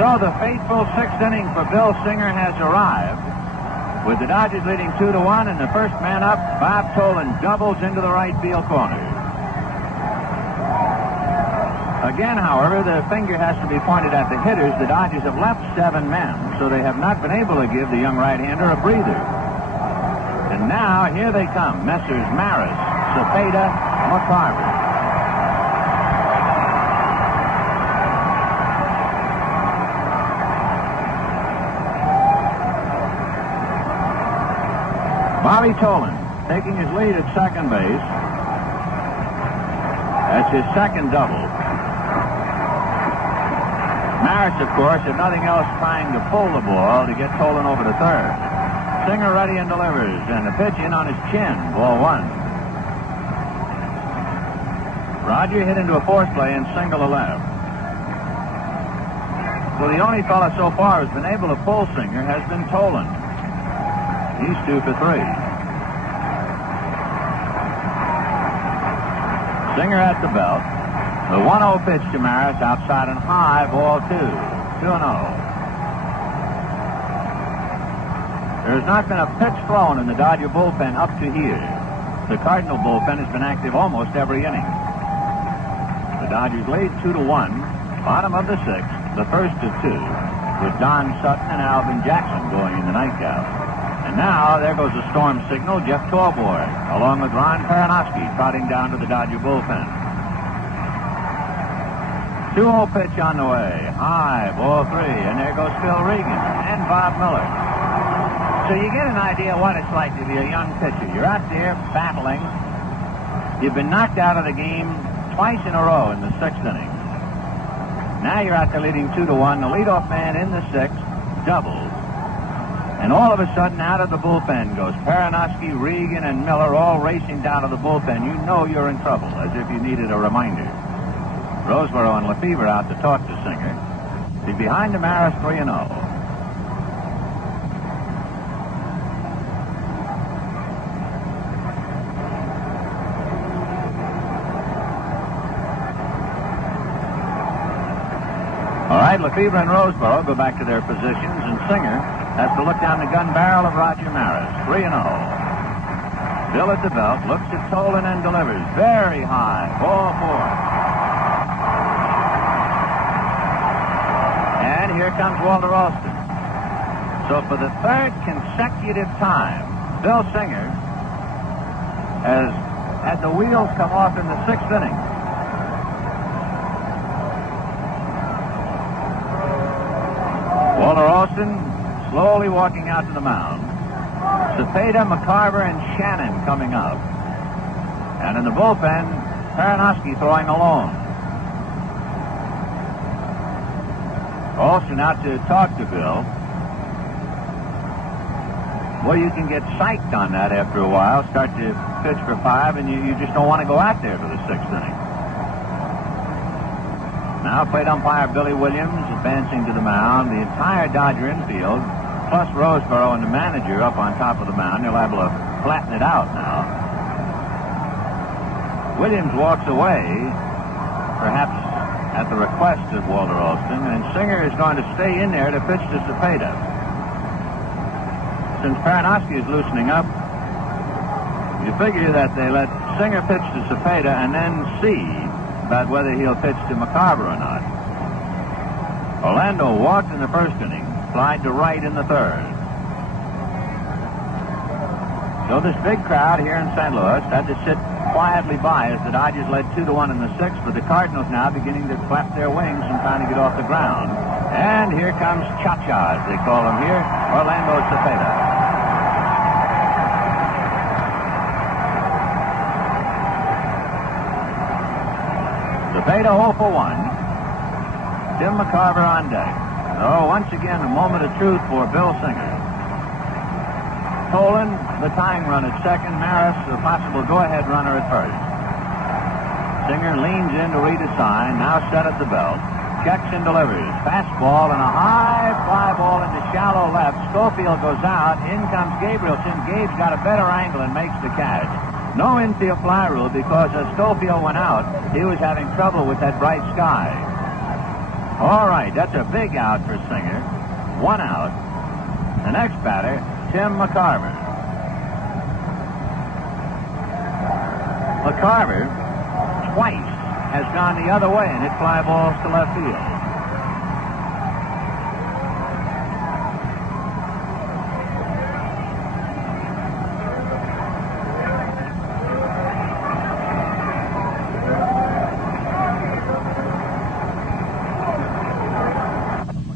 So the fateful 6th inning for Bill Singer has arrived, with the Dodgers leading 2-1, and the first man up, Bob Tolan, doubles into the right field corner. Again, however, the finger has to be pointed at the hitters. The Dodgers have left 7 men, so they have not been able to give the young right-hander a breather. And now, here they come, Messrs. Maris, Cepeda, McCarver. Bobby Tolan taking his lead at second base. That's his second double. Maris, of course, if nothing else, trying to pull the ball to get Tolan over to third. Singer ready and delivers, and the pitch in on his chin. Ball 1. Roger hit into a force play and single to left. Well, the only fellow so far who's been able to pull Singer has been Tolan. He's 2 for 3. Singer at the belt. The 1-0 pitch to Maris, outside and high, ball 2. 2-0. There's not been a pitch thrown in the Dodger bullpen up to here. The Cardinal bullpen has been active almost every inning. The Dodgers lead 2-1. Bottom of the 6th, the first of 2, with Don Sutton and Alvin Jackson going in the nightcap. And now, there goes the storm signal. Jeff Torborg, along with Ron Paranowski, trotting down to the Dodger bullpen. 2-0 pitch on the way. High, ball 3. And there goes Phil Regan and Bob Miller. So you get an idea what it's like to be a young pitcher. You're out there battling. You've been knocked out of the game twice in a row in the 6th inning. Now you're out there leading 2-1. The leadoff man in the 6th doubles. And all of a sudden, out of the bullpen goes Paranowski, Regan, and Miller, all racing down to the bullpen. You know you're in trouble, as if you needed a reminder. Roseboro and Lefebvre out to talk to Singer. He's behind the Maris 3-0. All right, Lefebvre and Roseboro go back to their positions, and Singer has to look down the gun barrel of Roger Maris. 3-0. Bill at the belt, looks at Tolan and delivers. Very high. Ball 4. And here comes Walter Alston. So for the 3rd consecutive time, Bill Singer has had the wheels come off in the 6th inning. Walter Alston slowly walking out to the mound. Cepeda, McCarver, and Shannon coming up. And in the bullpen, Paranowski throwing alone. Olsen out to talk to Bill. Well, you can get psyched on that after a while. Start to pitch for 5, and you just don't want to go out there for the 6th inning. Now plate umpire Billy Williams advancing to the mound. The entire Dodger infield, plus Roseboro and the manager up on top of the mound. They're liable to flatten it out now. Williams walks away, perhaps at the request of Walter Alston, and Singer is going to stay in there to pitch to Cepeda. Since Paranowski is loosening up, you figure that they let Singer pitch to Cepeda and then see about whether he'll pitch to McCarver or not. Orlando walked in the 1st inning, flied to right in the 3rd. So this big crowd here in St. Louis had to sit quietly by as the Dodgers led 2-1 in the 6th, but the Cardinals now beginning to flap their wings and trying to get off the ground. And here comes Cha-Cha, as they call him here, Orlando Cepeda. Cepeda 0 for 1. Tim McCarver on deck. Oh, once again, a moment of truth for Bill Singer. Tolan, the tying run at 2nd. Maris, a possible go-ahead runner at 1st. Singer leans in to read a sign, now set at the belt. Checks and delivers. Fastball and a high fly ball into shallow left. Schofield goes out. In comes Gabrielson. Gabe's got a better angle and makes the catch. No infield fly rule because as Schofield went out, he was having trouble with that bright sky. All right, that's a big out for Singer. 1 out. The next batter, Tim McCarver. McCarver twice has gone the other way and hit fly balls to left field.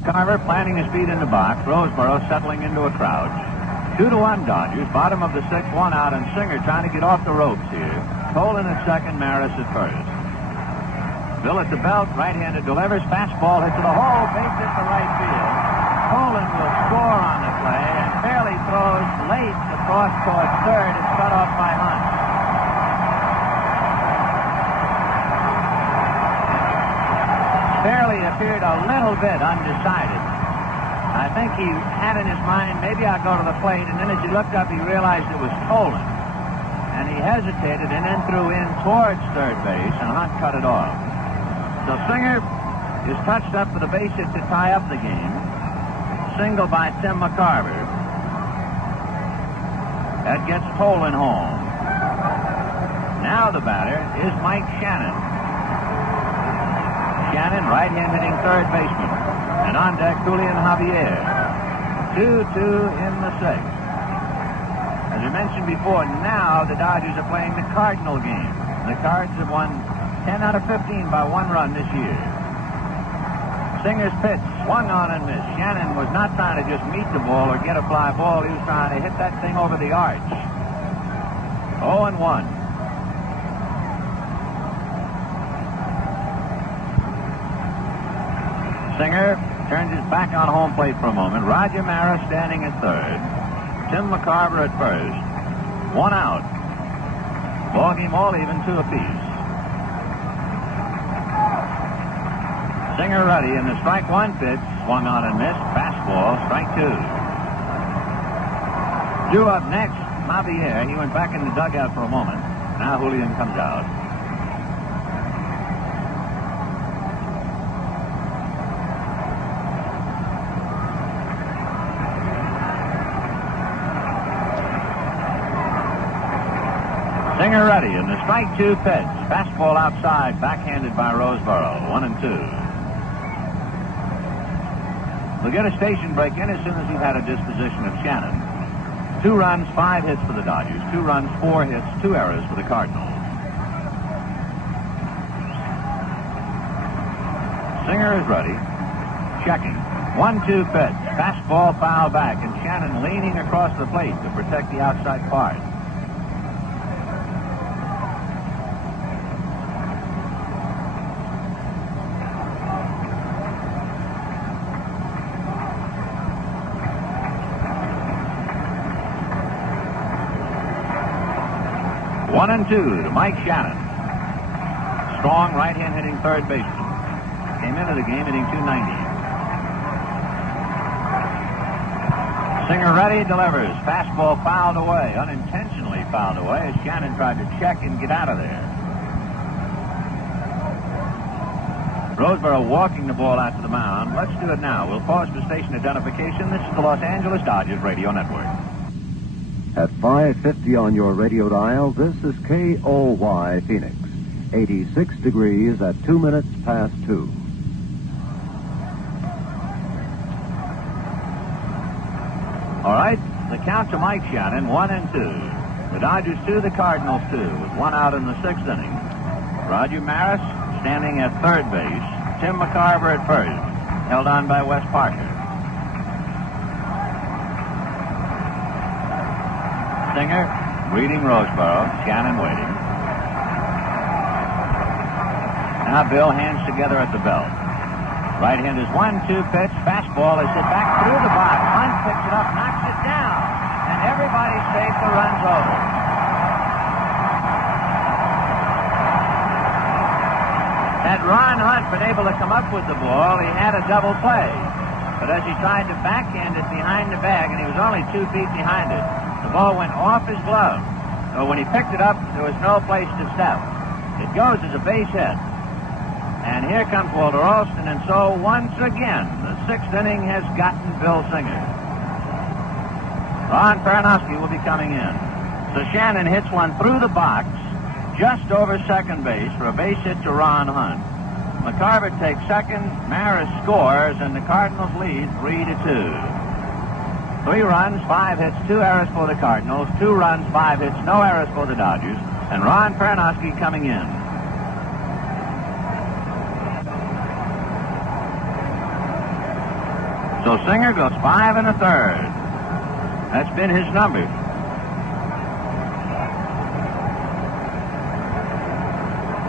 McCarver planting his feet in the box. Roseboro settling into a crouch. 2-1 Dodgers. Bottom of the 6th, 1 out, and Singer trying to get off the ropes here. Tolan at 2nd, Maris at 1st. Bill at the belt, right-handed delivers. Fastball hit to the hole. Base hit to right field. Tolan will score on the play and fairly throws late across towards 3rd. It's cut off by Hunt. Fairly appeared a little bit undecided. I think he had in his mind, maybe I'll go to the plate, and then as he looked up, he realized it was Tolan. And he hesitated and then threw in towards 3rd base, and Hunt cut it off. So Singer is touched up for the base hit to tie up the game. Single by Tim McCarver. That gets Tolan home. Now the batter is Mike Shannon. Shannon, right-hand hitting 3rd baseman. And on deck, Julian Javier. 2-2 in the 6th. As I mentioned before, now the Dodgers are playing the Cardinal game. The Cards have won 10 out of 15 by 1 run this year. Singer's pitch swung on and missed. Shannon was not trying to just meet the ball or get a fly ball. He was trying to hit that thing over the arch. 0-1. Singer turns his back on home plate for a moment. Roger Maris standing at 3rd. Tim McCarver at 1st. 1 out. Ball game all even, 2 apiece. Singer ready, and the strike 1 pitch swung on and missed. Fastball, strike 2. Due up next, Javier. He went back in the dugout for a moment. Now Julian comes out. Singer ready, and the strike 2 pitch. Fastball outside, backhanded by Roseboro. 1-2. We'll get a station break in as soon as we've had a disposition of Shannon. 2 runs, 5 hits for the Dodgers. 2 runs, 4 hits, 2 errors for the Cardinals. Singer is ready. Checking. 1-2 pitch. Fastball foul back, and Shannon leaning across the plate to protect the outside part. 1-2 to Mike Shannon. Strong right-hand hitting third baseman. Came into the game hitting .290. Singer ready, delivers. Fastball fouled away, unintentionally fouled away as Shannon tried to check and get out of there. Roseboro walking the ball out to the mound. Let's do it now. We'll pause for station identification. This is the Los Angeles Dodgers Radio Network. At 5:50 on your radio dial, this is KOY Phoenix. 86 degrees at 2 minutes past 2. All right, the count to Mike Shannon, 1-2. The Dodgers 2, the Cardinals 2, with 1 out in the 6th inning. Roger Maris standing at third base. Tim McCarver at first, held on by Wes Parker. Singer reading Roseboro, Shannon waiting. Now Bill hands together at the belt. Right-handers 1-2 pitch. Fastball is hit back through the box. Hunt picks it up, knocks it down. And everybody's safe. The run's over. Had Ron Hunt been able to come up with the ball, he had a double play. But as he tried to backhand it behind the bag, and he was only 2 feet behind it, the ball went off his glove. So when he picked it up, there was no place to step. It goes as a base hit. And here comes Walter Alston, and so once again, the 6th inning has gotten Bill Singer. Ron Peranowski will be coming in. So Shannon hits one through the box, just over second base for a base hit to Ron Hunt. McCarver takes second, Maris scores, and the Cardinals lead 3-2. 3 runs, 5 hits, 2 errors for the Cardinals, 2 runs, 5 hits, no errors for the Dodgers, and Ron Peranowski coming in. So Singer goes 5 1/3. That's been his number.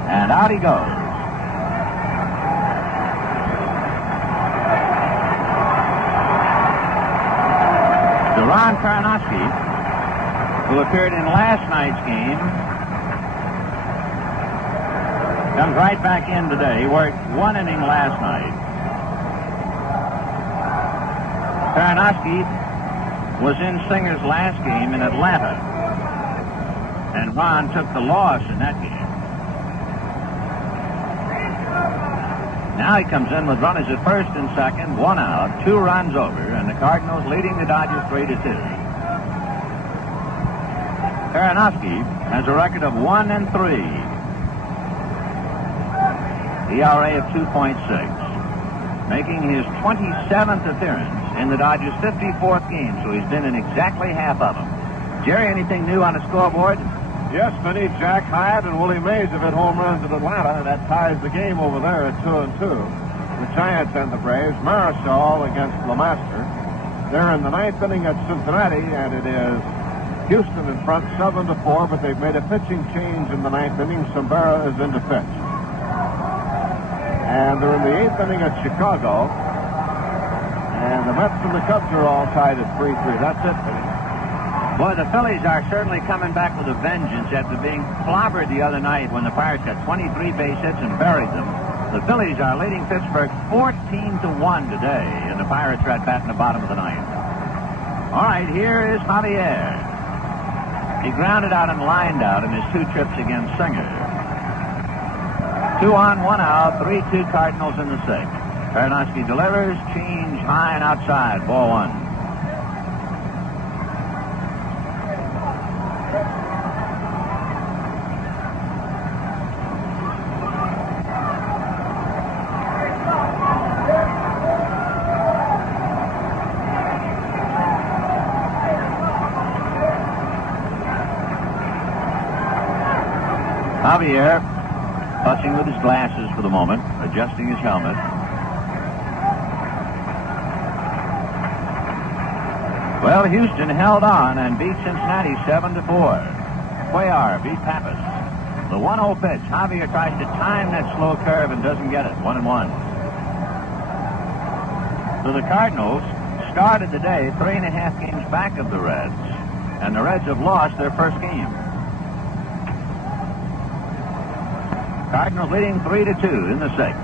And out he goes. To Ron Peranowski, who appeared in last night's game, comes right back in today. He worked 1 inning last night. Peranowski was in Singer's last game in Atlanta, and Ron took the loss in that game. Now he comes in with runners at first and second, 1 out, 2 runs over, and the Cardinals leading the Dodgers 3-2. Peranowski has a record of 1-3, ERA of 2.6, making his 27th appearance in the Dodgers' 54th game, so he's been in exactly half of them. Jerry, anything new on the scoreboard? Yes, Vinny, Jack Hyatt and Willie Mays have hit home runs at Atlanta, and that ties the game over there at 2-2. The Giants and the Braves. Marisol against LeMaster. They're in the 9th inning at Cincinnati, and it is Houston in front 7-4, but they've made a pitching change in the 9th inning. Sombera is in to pitch. And they're in the 8th inning at Chicago. And the Mets and the Cubs are all tied at 3-3. That's it, Vinny. Boy, the Phillies are certainly coming back with a vengeance after being clobbered the other night when the Pirates got 23 base hits and buried them. The Phillies are leading Pittsburgh 14-1 today, and the Pirates are at bat in the bottom of the 9th. All right, here is Javier. He grounded out and lined out in his 2 trips against Singer. 2 on, 1 out, 3-2 Cardinals in the 6th. Peranowski delivers, change high and outside, ball 1. Javier fussing with his glasses for the moment, adjusting his helmet. Well, Houston held on and beat Cincinnati 7-4. Cuellar beat Pappas. The 1-0 pitch. Javier tries to time that slow curve and doesn't get it. 1-1. So the Cardinals started the day 3.5 games back of the Reds, and the Reds have lost their first game. Cardinals leading 3-2 in the sixth.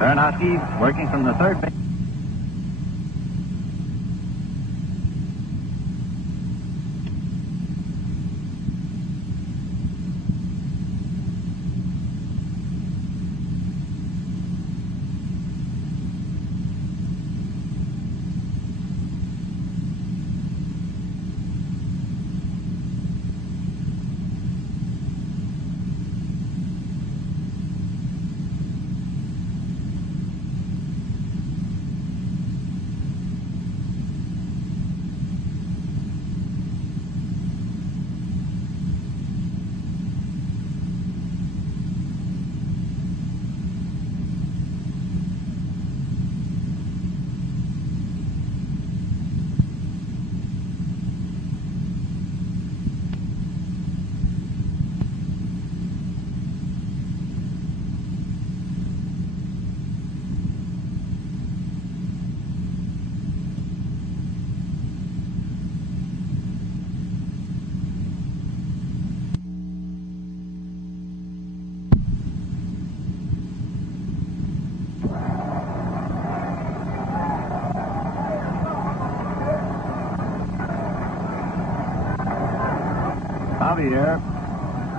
Baranowski working from the third base. Javier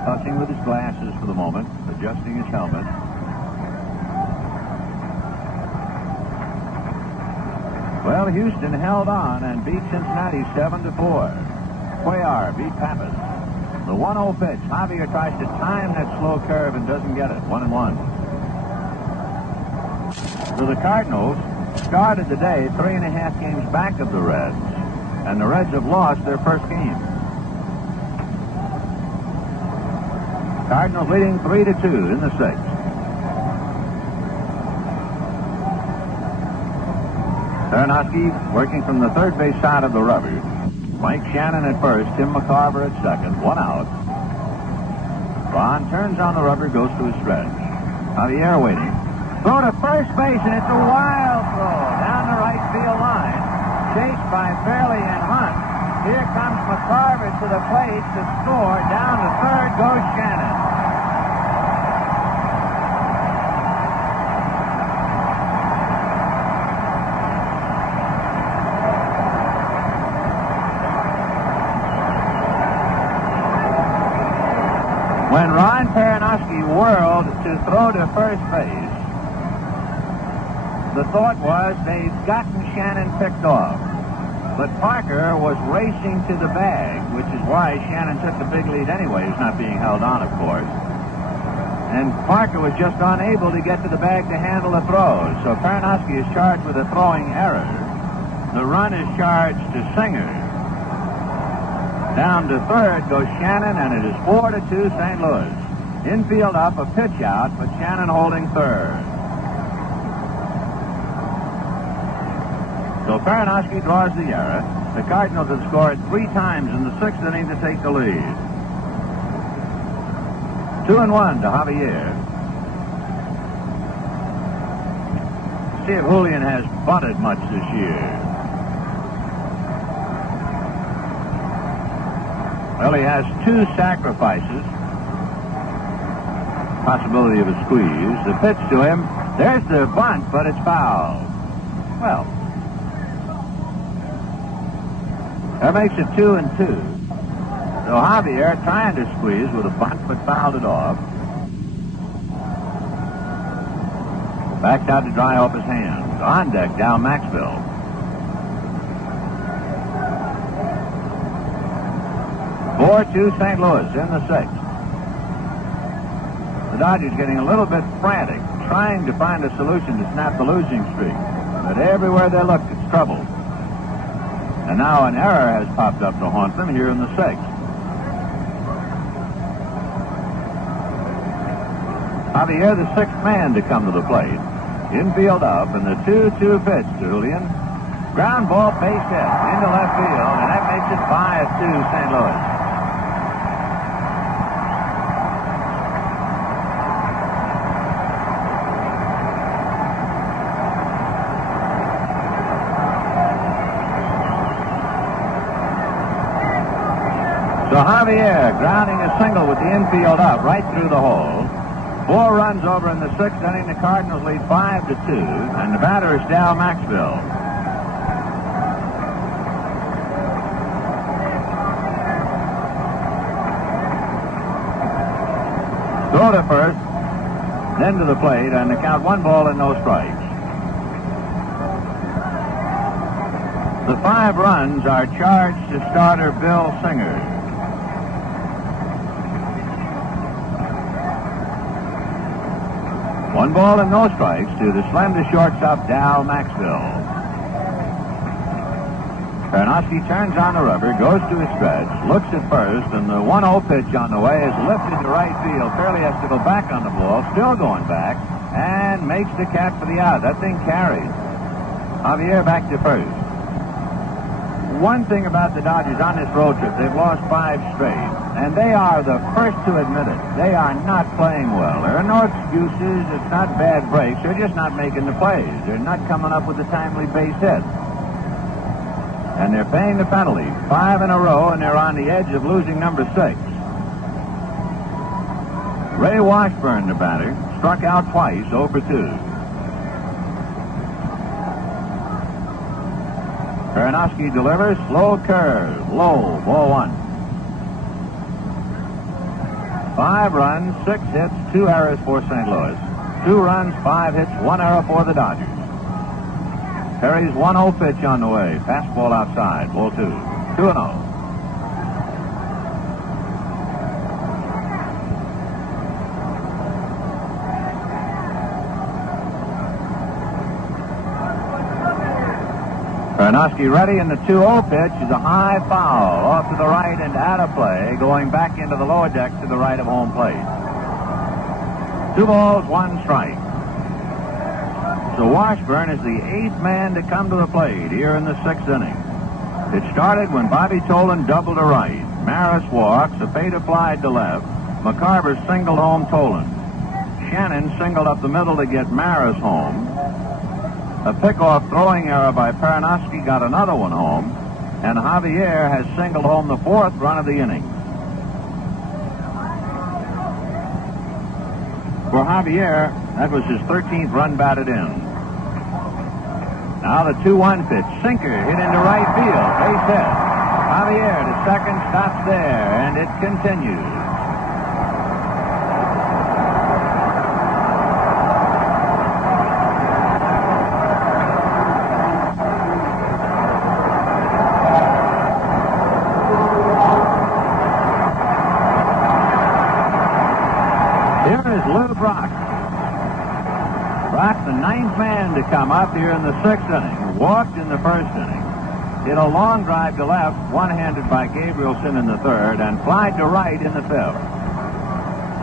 touching with his glasses for the moment, adjusting his helmet. Well, Houston held on and beat Cincinnati 7-4. Cuellar beat Pappas. The 1-0 pitch. Javier tries to time that slow curve and doesn't get it. 1-1. So the Cardinals started the day 3.5 games back of the Reds, and the Reds have lost their first game. Cardinals leading 3-2 in the sixth. Baranowski working from the third base side of the rubber. Mike Shannon at first, Tim McCarver at second, 1 out. Ron turns on the rubber, goes to his stretch. Javier waiting. Throw to first base, and it's a wild throw down the right field line. Chased by Fairley and Hunt. Here comes McCarver to the plate to score. Down to third goes Shannon. When Ron Baranowski whirled to throw to first base, the thought was they'd gotten Shannon picked off. But Parker was racing to the bag, which is why Shannon took the big lead anyway. He's not being held on, of course. And Parker was just unable to get to the bag to handle the throw. So Baranowski is charged with a throwing error. The run is charged to Singer. Down to third goes Shannon, and it is 4-2 St. Louis. Infield up, a pitch out, but Shannon holding third. So Baranowski draws the error. The Cardinals have scored 3 times in the 6th inning to take the lead. 2-1 to Javier. See if Julian has bunted much this year. Well, he has 2 sacrifices. Possibility of a squeeze. The pitch to him. There's the bunt, but it's foul. Well, that makes it 2-2. So Javier trying to squeeze with a bunt, but fouled it off. Backs out to dry off his hands. On deck, down Maxwell. To St. Louis in the 6th. The Dodgers getting a little bit frantic, trying to find a solution to snap the losing streak. But everywhere they look, it's trouble. And now an error has popped up to haunt them here in the 6th. Javier, the 6th man to come to the plate. Infield up, and the 2-2 pitch to Julian. Ground ball, base hit into left field, and that makes it 5-2 St. Louis. So Javier, grounding a single with the infield up right through the hole. 4 runs over in the 6th inning. The Cardinals lead 5-2, and the batter is Dal Maxwell. Throw to first, then to the plate, and the count 1 ball and no strikes. The 5 runs are charged to starter Bill Singer. 1 ball and no strikes to the slender shortstop Dal Maxwell. Karnowski turns on the rubber, goes to his stretch, looks at first, and the 1-0 pitch on the way is lifted to right field. Fairly has to go back on the ball, still going back, and makes the catch for the out. That thing carries. Javier back to first. One thing about the Dodgers on this road trip, they've lost 5 straight, and they are the first to admit it. They are not playing well. There are no excuses. It's not bad breaks. They're just not making the plays. They're not coming up with the timely base hit. And they're paying the penalty. 5 in a row, and they're on the edge of losing number 6. Ray Washburn, the batter, struck out twice, 0 for 2. Karnowski delivers, slow curve, low, ball 1. 5 runs, 6 hits, 2 errors for St. Louis. 2 runs, 5 hits, 1 error for the Dodgers. Perry's 1-0 pitch on the way. Fastball outside. Ball 2. 2-0. Karnowski ready, and the 2-0 pitch is a high foul off to the right and out of play, going back into the lower deck to the right of home plate. 2 balls, 1 strike. So Washburn is the 8th man to come to the plate here in the 6th inning. It started when Bobby Tolan doubled to right. Maris walks, a fade flied to left. McCarver singled home Tolan. Shannon singled up the middle to get Maris home. A pickoff throwing error by Karnowski got another one home. And Javier has singled home the 4th run of the inning. For Javier, that was his 13th run batted in. Now the 2-1 pitch. Sinker hit into right field. Base hit. Javier to second, stops there, and it continues. Here is Lou Brock. Brock, the 9th man to come up here in the 6th inning. Walked in the 1st inning. Hit a long drive to left, one-handed by Gabrielson in the 3rd, and flied to right in the 5th.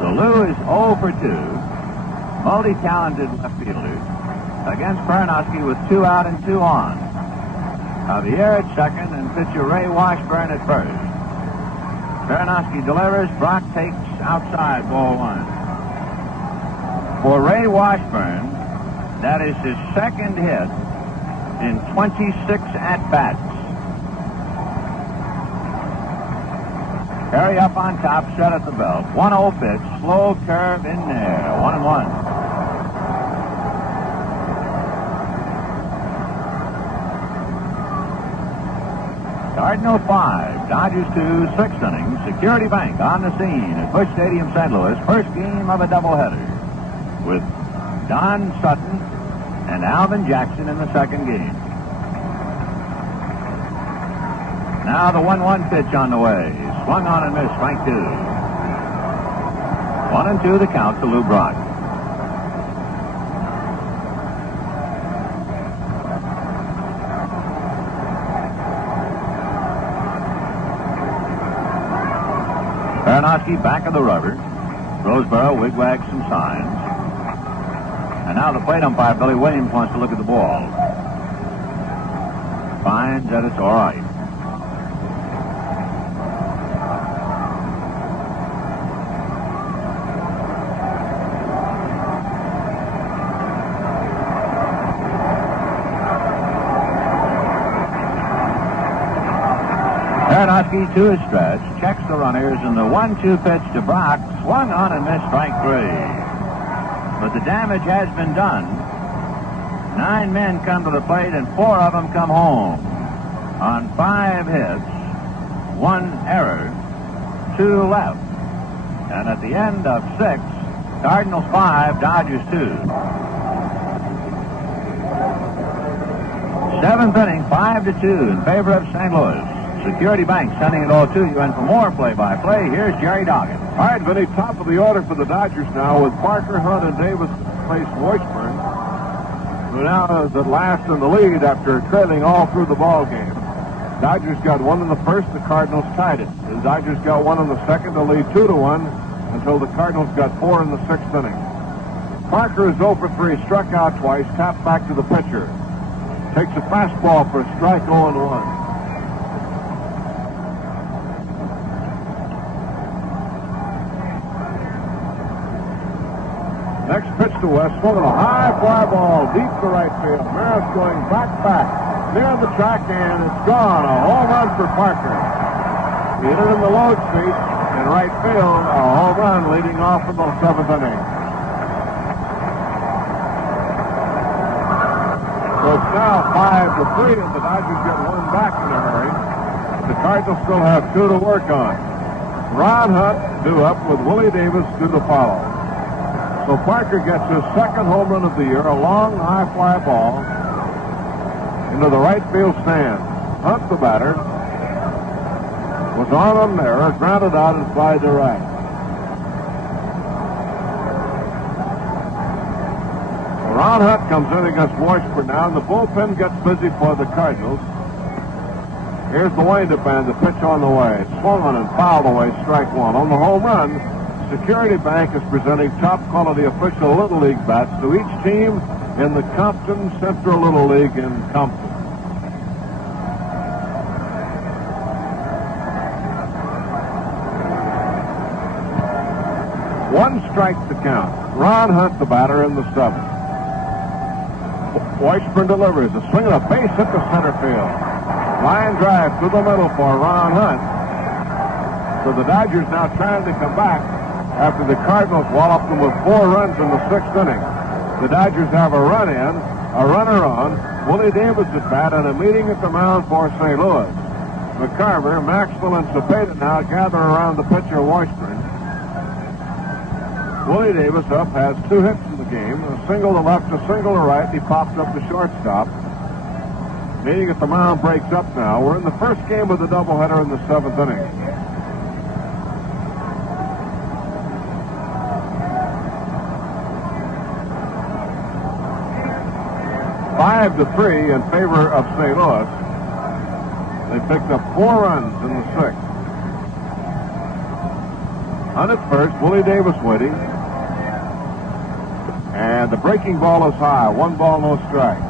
So Lou is 0 for 2. Multi-talented left fielder against Karnowski with 2 out and 2 on. Javier at second and pitcher Ray Washburn at first. Karnowski delivers. Brock takes outside, ball 1. For Ray Washburn, that is his 2nd hit in 26 at-bats. Perry up on top, set at the belt. 1-0 pitch, slow curve in there. 1-1. Cardinal 5, Dodgers 2, 6th inning. Security Bank on the scene at Busch Stadium, St. Louis. First game of a doubleheader with Don Sutton and Alvin Jackson in the 2nd game. Now the 1-1 pitch on the way. Swung on and missed, strike 2. 1-2 the count to Lou Brock. Karnowski back of the rubber. Roseboro wigwags some signs. And now the plate umpire, Billy Williams, wants to look at the ball. Finds that it's all right. Karnowski to his stretch, checks the runners, and the 1-2 pitch to Brock swung on and missed strike 3. But the damage has been done. 9 men come to the plate, and 4 of them come home. On 5 hits, 1 error, 2 left. And at the end of 6, Cardinals 5, Dodgers 2. 7th inning, 5-2 in favor of St. Louis. Security Bank sending it all to you. And for more play-by-play, here's Jerry Doggett. All right, Vinny, top of the order for the Dodgers now with Parker, Hunt, and Davis face Washburn, who now is at last in the lead after trailing all through the ball game. Dodgers got 1 in the first. The Cardinals tied it. The Dodgers got 1 in the second to lead 2-1 until the Cardinals got 4 in the 6th inning. Parker is 0 for 3, struck out twice, tapped back to the pitcher. Takes a fastball for a strike, 0-1. Next pitch to West, swung on a high fly ball deep to right field. Maris going back, near the track, and it's gone. A home run for Parker. He hit it in the load seat in right field. A home run leading off in the 7th inning. So it's now 5-3, and the Dodgers get 1 back in a hurry. The Cardinals still have 2 to work on. Ron Hunt due up with Willie Davis due to follow. So Parker gets his 2nd home run of the year, a long high fly ball into the right field stand. Hunt, the batter, was on an error, grounded out and flied to right. Ron Hunt comes in against Washburn now, and the bullpen gets busy for the Cardinals. Here's the wind-up man, the pitch on the way. Swung on and fouled away, strike 1. On the home run, Security Bank is presenting top-quality official Little League bats to each team in the Compton Central Little League in Compton. One strike to count. Ron Hunt, the batter, in the 7th. Washburn delivers a swing and a base hit to center field. Line drive through the middle for Ron Hunt. So the Dodgers now trying to come back after the Cardinals walloped them with 4 runs in the 6th inning. The Dodgers have a run in, a runner on, Willie Davis at bat, and a meeting at the mound for St. Louis. McCarver, Maxwell, and Cepeda now gather around the pitcher Washburn. Willie Davis up has 2 hits in the game, a single to left, a single to right. He pops up the shortstop. Meeting at the mound breaks up now. We're in the first game of the doubleheader in the 7th inning. Five to 3 in favor of St. Louis. They picked up 4 runs in the 6th. On at first, Willie Davis waiting. And the breaking ball is high. 1 ball, no strikes.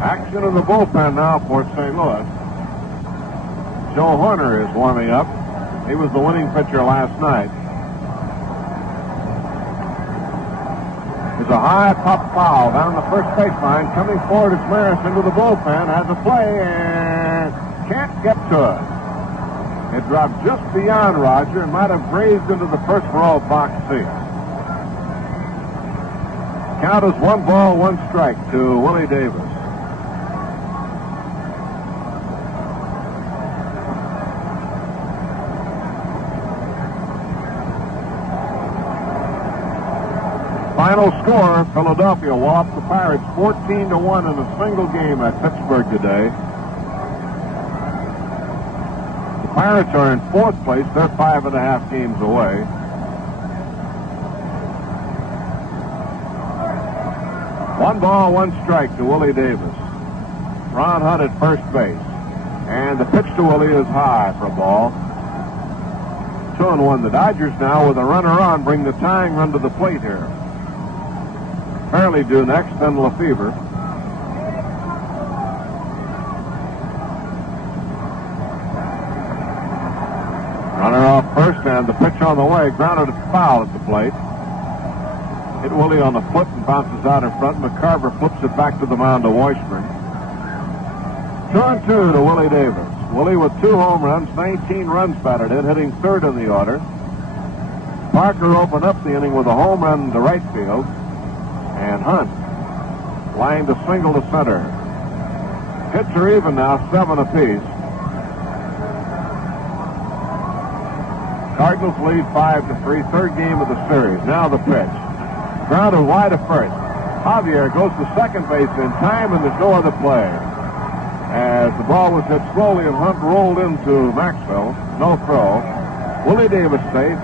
Action in the bullpen now for St. Louis. Joe Hoerner is warming up. He was the winning pitcher last night. There's a high pop foul down the first baseline. Coming forward is Maris into the bullpen. Has a play and can't get to it. It dropped just beyond Roger and might have grazed into the first row box seat. Count is 1 ball, 1 strike to Willie Davis. Final score, Philadelphia walloped the Pirates 14-1 in a single game at Pittsburgh today. The Pirates are in 4th place. They're 5.5 games away. One ball, 1 strike to Willie Davis. Ron Hunt at first base. And the pitch to Willie is high for a ball. 2-1. The Dodgers now with a runner on bring the tying run to the plate here. Fairly due next, then Lefebvre. Runner off first, and the pitch on the way, grounded foul at the plate. Hit Willie on the foot and bounces out in front. McCarver flips it back to the mound to Washburn. 2-2 to Willie Davis. Willie with 2 home runs, 19 runs batted in, hitting third in the order. Parker opened up the inning with a home run to right field. And Hunt lined a single to center. Hits are even now, 7 apiece. Cardinals lead 5-3, third game of the series. Now the pitch. Grounded wide to first. Javier goes to second base in time, and there's no other play. As the ball was hit slowly and Hunt rolled into Maxwell. No throw. Willie Davis safe.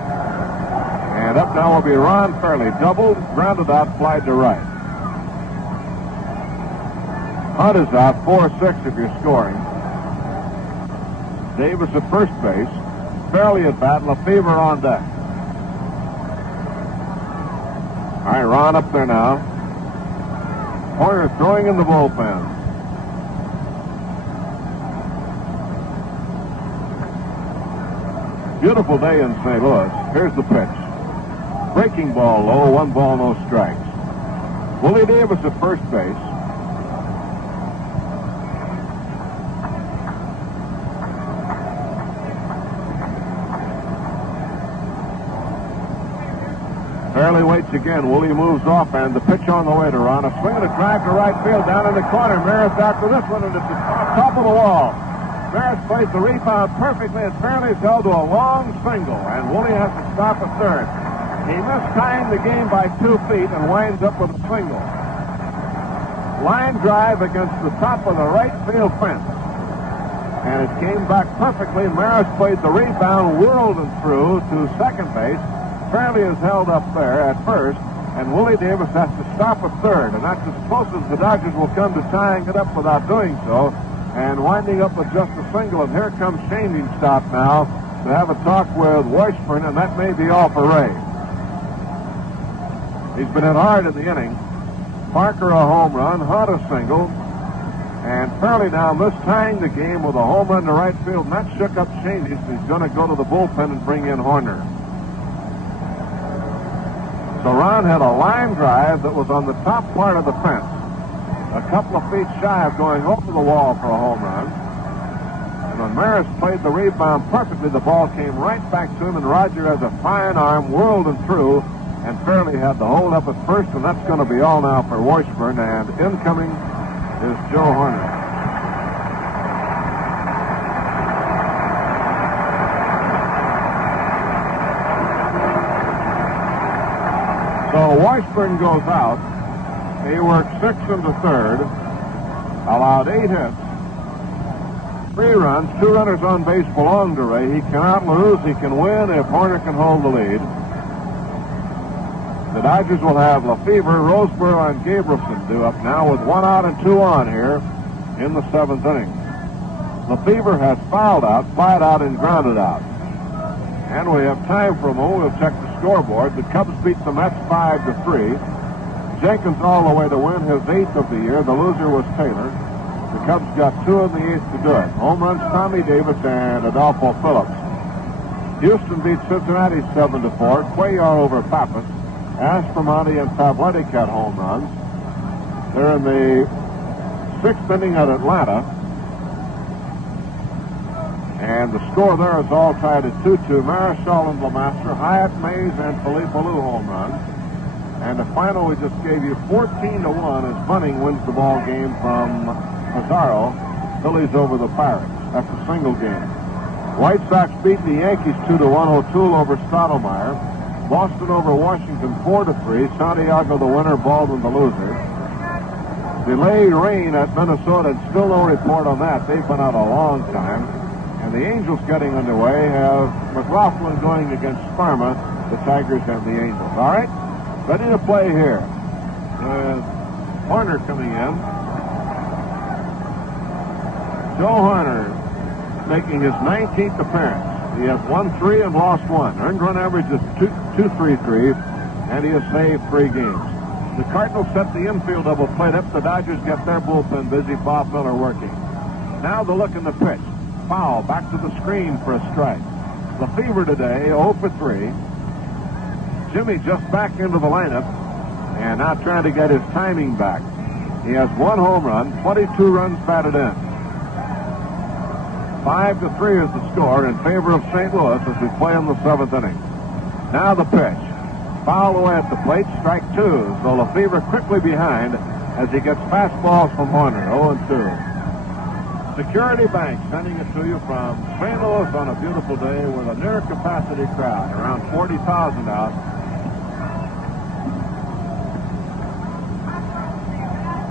And up now will be Ron Fairley. Doubled, grounded out, flied to right. Hunt is out, 4-6 if you're scoring. Davis at first base. Fairley at bat, Lefebvre on deck. All right, Ron up there now. Hoerner throwing in the bullpen. Beautiful day in St. Louis. Here's the pitch. Breaking ball low, 1 ball, no strikes. Willie Davis at first base. Fairley waits again. Willie moves off, and the pitch on the way to Ron. A swing and a drive to right field down in the corner. Maris after this one, and it's the top of the wall. Maris plays the rebound perfectly, and Fairley's held to a long single, and Willie has to stop at third. He mistimed the game by 2 feet and winds up with a single. Line drive against the top of the right field fence. And it came back perfectly. Maris played the rebound, whirled and through to second base. Fairley is held up there at first, and Willie Davis has to stop at third. And that's as close as the Dodgers will come to tying it up without doing so. And winding up with just a single. And here comes changing stop now to have a talk with Washburn, and that may be all for Ray. He's been hit hard in the inning. Parker a home run, Hunt a single, and Fairley now mistying the game with a home run to right field, and that shook up Changes. He's going to go to the bullpen and bring in Hoerner. So Ron had a line drive that was on the top part of the fence, a couple of feet shy of going over the wall for a home run. And when Maris played the rebound perfectly, the ball came right back to him, and Roger has a fine arm, whirled and through. And Fairley had the hold up at first, and that's going to be all now for Washburn. And incoming is Joe Hoerner. So Washburn goes out. He worked 6 into third, allowed 8 hits, 3 runs, 2 runners on base belong to Ray. He cannot lose. He can win if Hoerner can hold the lead. The Dodgers will have Lefebvre, Roseboro, and Gabrielson due up now with 1 out and 2 on here in the 7th inning. Lefebvre has fouled out, flied out, and grounded out. And we have time for a moment. We'll check the scoreboard. The Cubs beat the Mets 5-3. Jenkins all the way to win his 8th of the year. The loser was Taylor. The Cubs got 2 in the 8th to do it. Home runs Tommy Davis and Adolfo Phillips. Houston beat Cincinnati 7-4. Cuellar over Pappas. Aspromonte and Pavletic had home runs. They're in the 6th inning at Atlanta. And the score there is all tied at 2-2. Marichal and Lemaster, Hyatt, Mays, and Philippe Alou home runs. And the final we just gave you 14-1 as Bunning wins the ball game from Pizarro. Phillies over the Pirates. That's a single game. White Sox beat the Yankees 2-1. O'Toole over Stottlemyre. Boston over Washington 4-3. Santiago the winner, Baldwin the loser. Delayed rain at Minnesota, and still no report on that. They've been out a long time. And the Angels getting underway have McLaughlin going against Sparma, the Tigers and the Angels. All right, ready to play here. Hoerner coming in. Joe Hoerner making his 19th appearance. He has won 3 and lost 1. Earned run average is 2.33, and he has saved 3 games. The Cardinals set the infield double plate up. The Dodgers get their bullpen busy. Bob Miller working. Now the look in the pitch. Foul back to the screen for a strike. Lefebvre today 0 for 3. Jimmy just back into the lineup and now trying to get his timing back. He has 1 home run, 22 runs batted in. 5-3 is the score in favor of St. Louis as we play in the 7th inning. Now the pitch. Fouled away at the plate, strike 2. So Lefebvre quickly behind as he gets fastballs from Hoerner, 0-2. Security Bank sending it to you from St. Louis on a beautiful day with a near capacity crowd, around 40,000 out.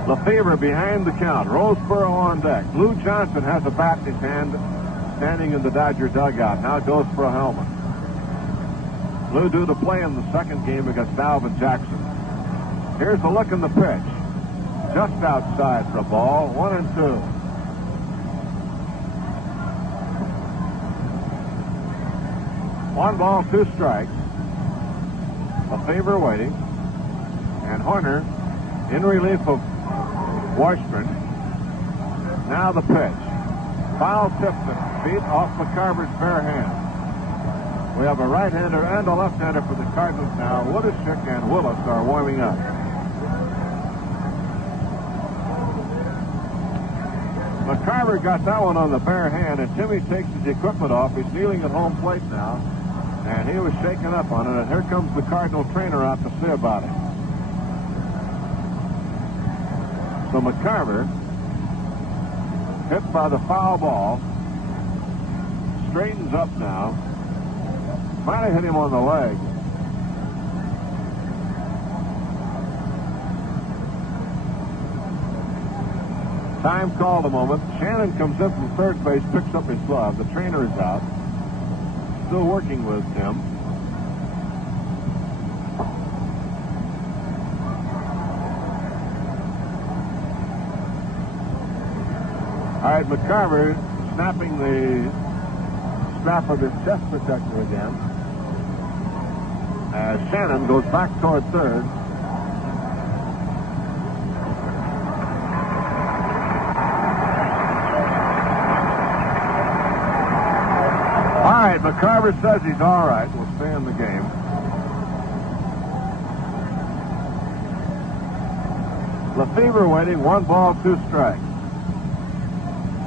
Lefebvre behind the count. Roseboro on deck. Lou Johnson has a bat in his hand, standing in the Dodger dugout. Now goes for a helmet. Lou due to play in the second game against Dalvin Jackson. Here's the look in the pitch. Just outside for a ball. 1-2. One ball, 2 strikes. Lefebvre waiting. And Hoerner in relief of Washburn. Now the pitch. Foul tipped at feet off McCarver's bare hand. We have a right-hander and a left-hander for the Cardinals now. Woodishick and Willis are warming up. McCarver got that one on the bare hand, and Timmy takes his equipment off. He's kneeling at home plate now, and he was shaken up on it. And here comes the Cardinal trainer out to see about it. So McCarver, hit by the foul ball, straightens up now. Might have hit him on the leg. Time called a moment. Shannon comes in from third base, picks up his glove. The trainer is out. Still working with Tim. All right, McCarver snapping the strap of his chest protector again. As Shannon goes back toward third. All right, McCarver says he's all right. We'll stay in the game. Lefebvre waiting. 1 ball, 2 strikes.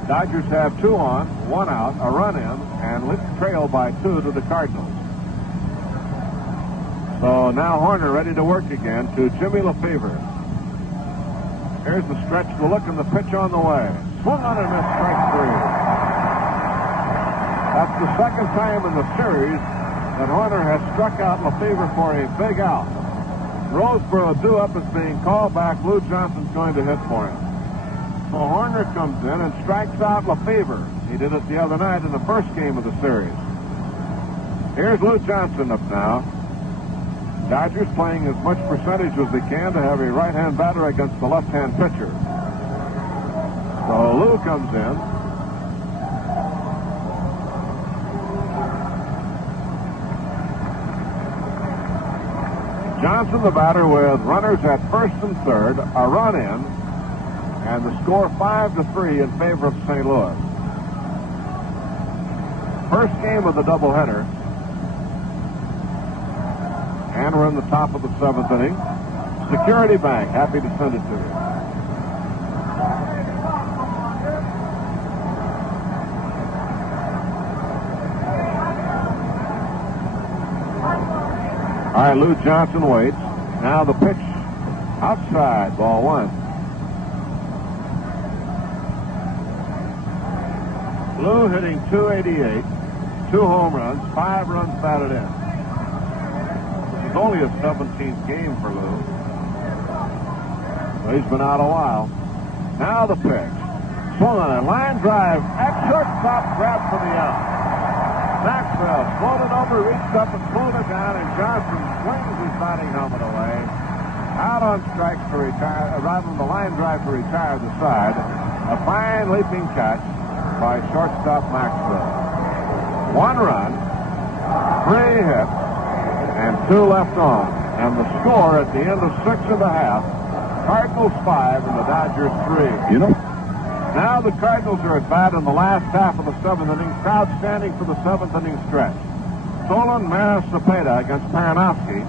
Dodgers have 2 on, 1 out, a run in, and trail by 2 to the Cardinals. So now Hoerner ready to work again to Jimmy Lefebvre. Here's the stretch, the look, and the pitch on the way. Swung on and missed, strike 3. That's the second time in the series that Hoerner has struck out Lefebvre for a big out. Roseboro due up is being called back. Lou Johnson's going to hit for him. So Hoerner comes in and strikes out Lefebvre. He did it the other night in the first game of the series. Here's Lou Johnson up now. Dodgers playing as much percentage as they can to have a right-hand batter against the left-hand pitcher. So Lou comes in. Johnson, the batter, with runners at first and third, a run in, and the score 5-3 in favor of St. Louis. First game of the doubleheader. And we're in the top of the 7th inning. Security Bank, happy to send it to you. All right, Lou Johnson waits. Now the pitch outside, ball 1. Lou hitting .288, 2 home runs, 5 runs batted in. It's only his 17th game for Lou. So he's been out a while. Now the pitch. Swung on a line drive at shortstop, grab for the out. Maxwell floated over, reached up and pulled it down, and Johnson swings his batting helmet away. Out on strikes to retire, rather than the line drive to retire the side. A fine leaping catch by shortstop Maxwell. 1 run, 3 hits, and 2 left on. And the score at the end of 6 1/2, Cardinals 5 and the Dodgers 3. You know, now the Cardinals are at bat in the last half of the 7th inning. Crowd standing for the 7th inning stretch. Solon, Maris, Cepeda against Paranowski.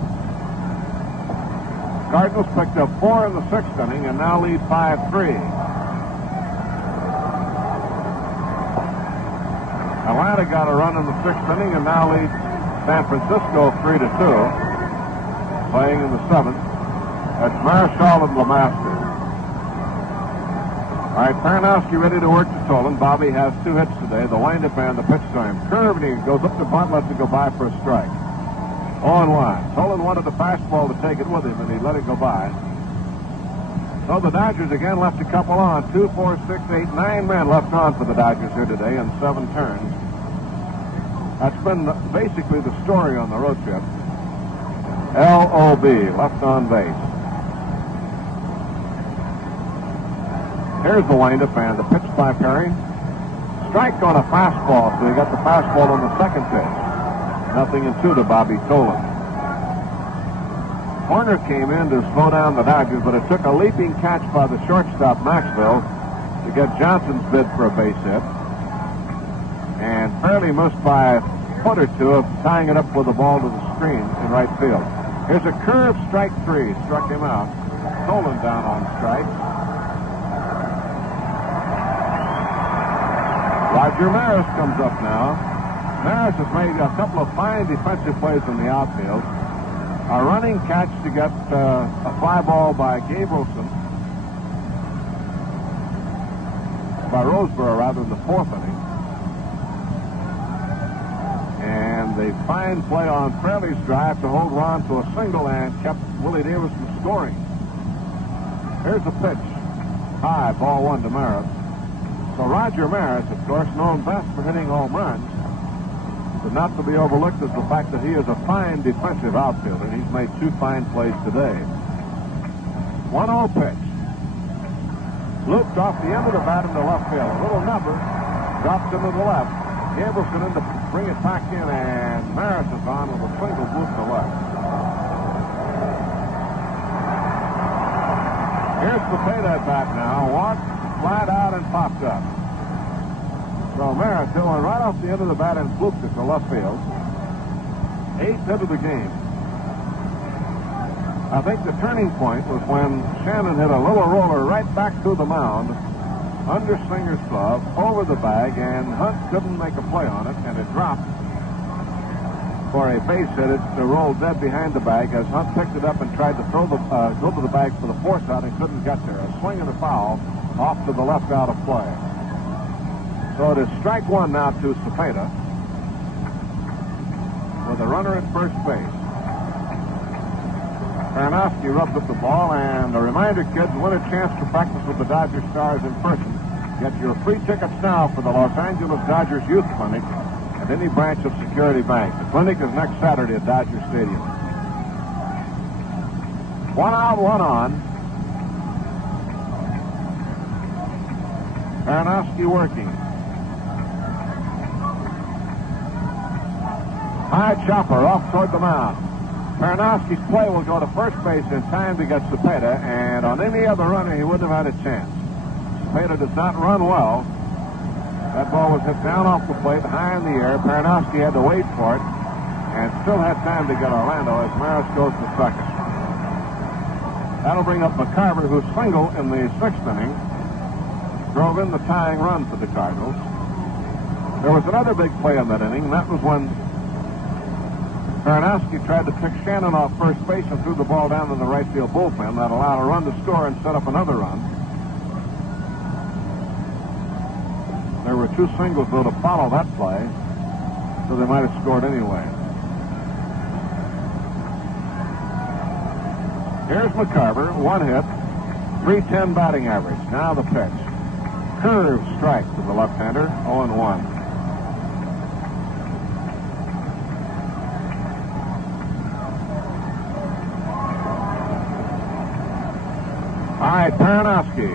Cardinals picked up 4 in the 6th inning and now lead 5-3. Atlanta got a run in the 6th inning and now leads San Francisco 3-2. Playing in the 7th. That's Marichal and LeMaster. All right, Paranowski ready to work to Tolan. Bobby has 2 hits today. The windup and the pitch to him. Curve, and he goes up to bunt, lets it go by for a strike. 0-1. Tolan wanted the fastball to take it with him, and he let it go by. So the Dodgers again left a couple on. 2, 4, 6, 8, 9 men left on for the Dodgers here today in 7 turns. That's been basically the story on the road trip. L.O.B., left on base. Here's the windup and the pitch by Perry. Strike on a fastball, so he got the fastball on the second pitch. 0-2 to Bobby Tolan. Hoerner came in to slow down the Dodgers, but it took a leaping catch by the shortstop, Maxwell, to get Johnson's bid for a base hit. And fairly missed by a foot or two of tying it up with the ball to the screen in right field. Here's a curve, strike 3. Struck him out. Tolan down on strike. Roger Maris comes up now. Maris has made a couple of fine defensive plays in the outfield. A running catch to get a fly ball by Gabrielson. By Roseboro, rather, in the 4th inning. And the fine play on Fraley's drive to hold Ron to a single and kept Willie Davis from scoring. Here's the pitch. High, ball 1 to Maris. So Roger Maris, of course, known best for hitting home runs, but not to be overlooked is the fact that he is a fine defensive outfielder. He's made 2 fine plays today. 1-0 pitch. Looped off the end of the bat into left field. A little number drops into the left. Gabrielson in to bring it back in, and Maris is on with a single boot to left. Here's Cepeda at bat now. Walked, flat out, and popped up. So Maris hit one right off the end of the bat and flooped it to left field. 8th hit of the game. I think the turning point was when Shannon hit a little roller right back through the mound, under Singer's glove, over the bag, and Hunt couldn't make a play on it, and it dropped for a base hit. It rolled dead behind the bag as Hunt picked it up and tried to throw go to the bag for the force out and couldn't get there. A swing and a foul off to the left out of play. So it is strike 1 now to Cepeda with a runner at first base. Paranowski rubs up the ball, and a reminder, kids, win a chance to practice with the Dodger Stars in person. Get your free tickets now for the Los Angeles Dodgers Youth Clinic at any branch of Security Bank. The clinic is next Saturday at Dodger Stadium. 1 out, 1 on. Paranowski working. High chopper off toward the mound. Paranowski's play will go to first base in time to get Cepeda, and on any other runner he wouldn't have had a chance. Cepeda does not run well. That ball was hit down off the plate, high in the air. Paranowski had to wait for it, and still had time to get Orlando as Maris goes to second. That'll bring up McCarver, who singled in the 6th inning, drove in the tying run for the Cardinals. There was another big play in that inning, and that was when Paranowski tried to pick Shannon off first base and threw the ball down in the right field bullpen. That allowed a run to score and set up another run. There were 2 singles, though, to follow that play, so they might have scored anyway. Here's McCarver, 1 hit, .310 batting average. Now the pitch. Curve strike to the left-hander, 0-1. All right, Paranowski.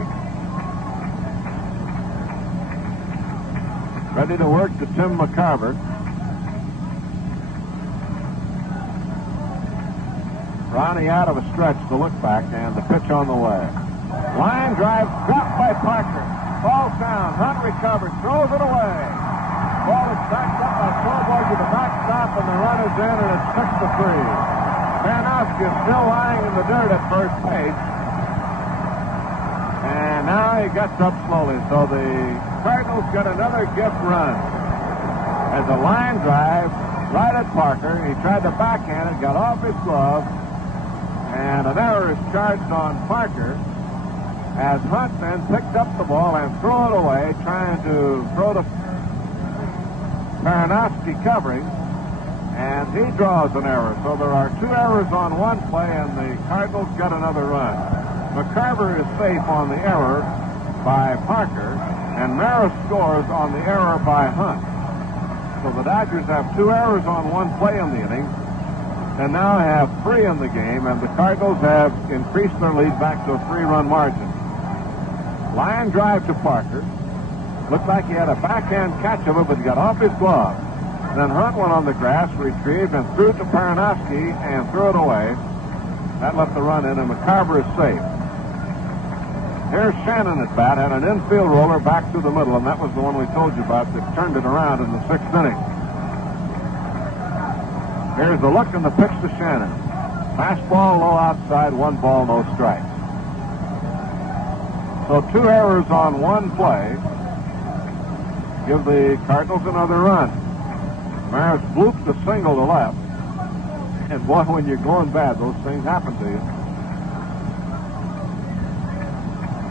Ready to work to Tim McCarver. Ronnie out of a stretch to look back, and the pitch on the way. Line drive dropped by Parker. Ball down. Hunt recovers, throws it away. Ball is backed up by Torborg to the backstop, and the run is in, and it's 6-3. Paranowski is still lying in the dirt at first base. And now he gets up slowly, so the Cardinals get another gift run. as a line drive right at Parker. He tried to backhand it, got off his glove, and an error is charged on Parker as Hunt then picked up the ball and threw it away, trying to throw to Paranowski covering, and he draws an error. So there are 2 errors on one play, and the Cardinals got another run. McCarver is safe on the error by Parker, and Maris scores on the error by Hunt. So the Dodgers have 2 errors on one play in the inning, and now have 3 in the game, and the Cardinals have increased their lead back to a 3-run margin. Line drive to Parker. Looked like he had a backhand catch of it, but he got off his glove. Then Hunt went on the grass, retrieved, and threw it to Paranowski and threw it away. That left the run in, and McCarver is safe. Here's Shannon at bat, had an infield roller back through the middle, and that was the one we told you about that turned it around in the 6th inning. Here's the look and the pitch to Shannon. Fastball low outside, 1 ball, no strikes. So 2 errors on one play give the Cardinals another run. Maris blooped a single to left. And boy, when you're going bad, those things happen to you.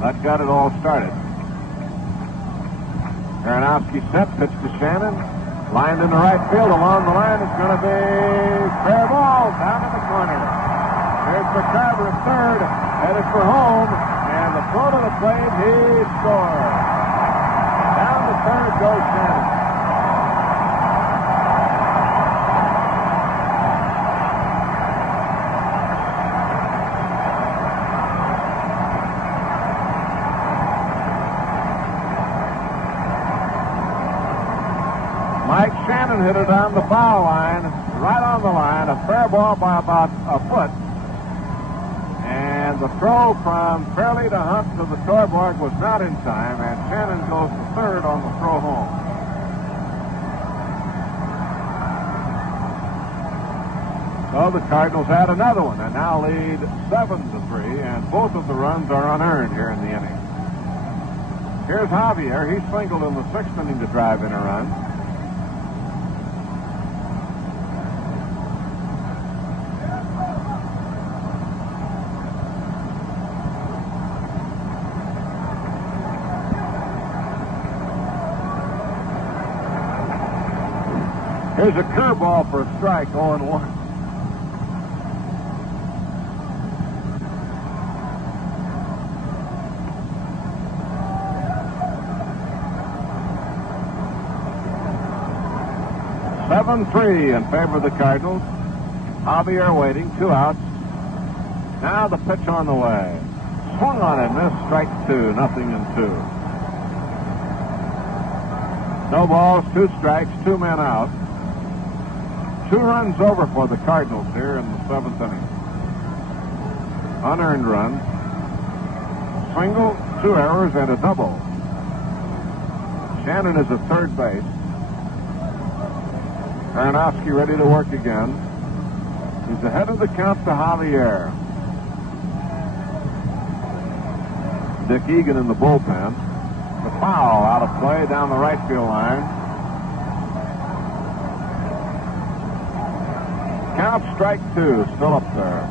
That got it all started. Paranowski set, pitch to Shannon. Lined into right field. Along the line, it's going to be fair ball down in the corner. Here's McCarver at third, headed for home. And the throw to the plate, he scores. Down to third goes Shannon. Mike Shannon hit it on the foul line, right on the line, a fair ball by about a foot. And the throw from Fairley to Hunt to the Torborg was not in time, and Shannon goes to third on the throw home. So the Cardinals add another one and now lead 7-3, and both of the runs are unearned here in the inning. Here's Javier. He singled in the 6th inning to drive in a run. Here's a curveball for a strike, 0-1. (7-3) in favor of the Cardinals. Javier waiting, 2 outs. Now the pitch on the way. Swung on it, missed, strike 2, 0-2. No balls, 2 strikes, 2 men out. 2 runs over for the Cardinals here in the 7th inning. Unearned run. Single, 2 errors, and a double. Shannon is at third base. Paranowski ready to work again. He's ahead of the count to Javier. Dick Egan in the bullpen. The foul out of play down the right field line. Count, strike 2, still up there.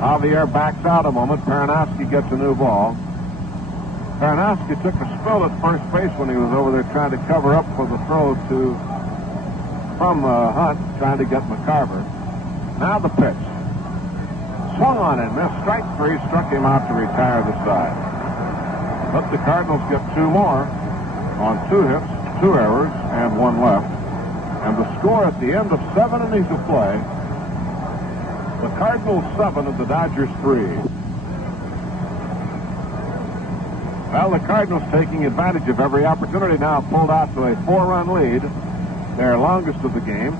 Javier backs out a moment. Paranowski gets a new ball. Paranowski took a spill at first base when he was over there trying to cover up for the throw from Hunt, trying to get McCarver. Now the pitch. Swung on it, missed, strike 3, struck him out to retire the side. But the Cardinals get 2 more on 2 hits, 2 errors, and 1 left. And the score at the end of 7 innings of play, the Cardinals 7 and the Dodgers 3. Well, the Cardinals taking advantage of every opportunity now, pulled out to a 4-run lead, their longest of the game.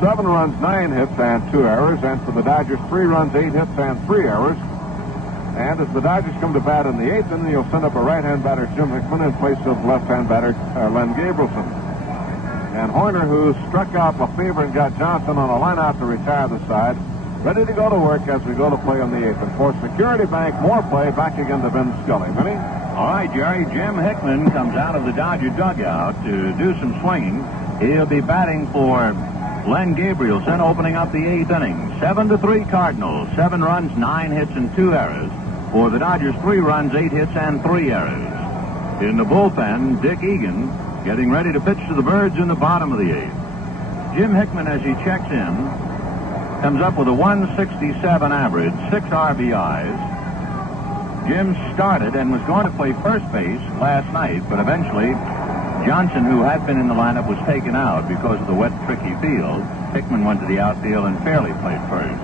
7 runs, 9 hits, and 2 errors. And for the Dodgers, 3 runs, 8 hits, and 3 errors. And as the Dodgers come to bat in the 8th inning, he'll send up a right-hand batter, Jim Hickman, in place of left-hand batter Len Gabrielson. And Hoerner, who struck out Lefebvre and got Johnson on a line out to retire the side, ready to go to work as we go to play in the 8th. And for Security Bank, more play back again to Vin Scully. Vinny? All right, Jerry. Jim Hickman comes out of the Dodger dugout to do some swinging. He'll be batting for Len Gabrielson, opening up the 8th inning. 7-3 Cardinals. 7 runs, 9 hits, and 2 errors. For the Dodgers, 3 runs, 8 hits, and 3 errors. In the bullpen, Dick Egan getting ready to pitch to the Birds in the bottom of the 8th. Jim Hickman, as he checks in, comes up with a 167 average, 6 RBIs. Jim started and was going to play first base last night, but eventually Johnson, who had been in the lineup, was taken out because of the wet, tricky field. Hickman went to the outfield and fairly played first.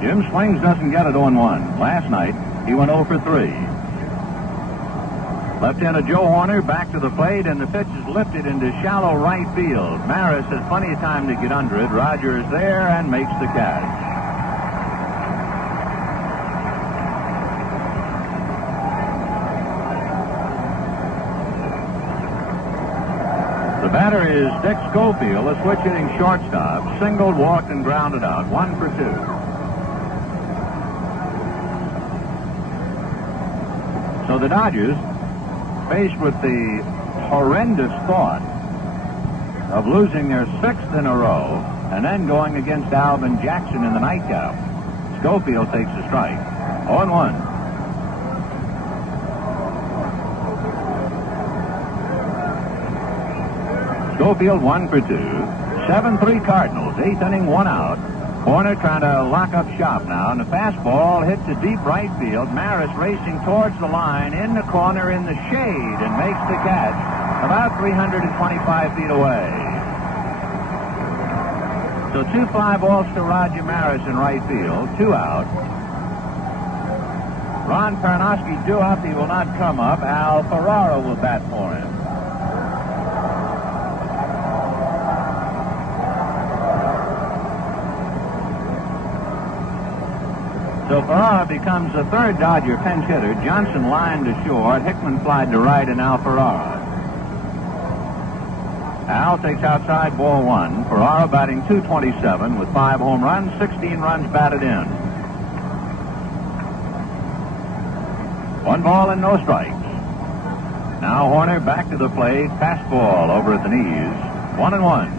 Jim swings, doesn't get it 0-1. Last night, he went 0 for 3. Left-hander Joe Hoerner back to the plate, and the pitch is lifted into shallow right field. Maris has plenty of time to get under it. Rogers there and makes the catch. The batter is Dick Schofield, a switch-hitting shortstop. Singled, walked, and grounded out. 1 for 2. So the Dodgers, faced with the horrendous thought of losing their 6th in a row and then going against Alvin Jackson in the nightcap. Schofield takes a strike. 0-1. Schofield 1 for 2. 7-3 Cardinals. 8th inning, 1 out. Hoerner trying to lock up shop now, and the fastball hits a deep right field. Maris racing towards the line, in the corner, in the shade, and makes the catch about 325 feet away. So 2 fly balls to Roger Maris in right field, 2 out. Ron Pernoski due up. He will not come up. Al Ferrara will bat for him. So Ferrara becomes the 3rd Dodger pinch hitter. Johnson lined to short. Hickman flied to right, and Al Ferrara. Al takes outside, ball 1. Ferrara batting .227 with 5 home runs, 16 runs batted in. 1 ball and no strikes. Now Hoerner back to the plate. Fastball over at the knees. 1-1.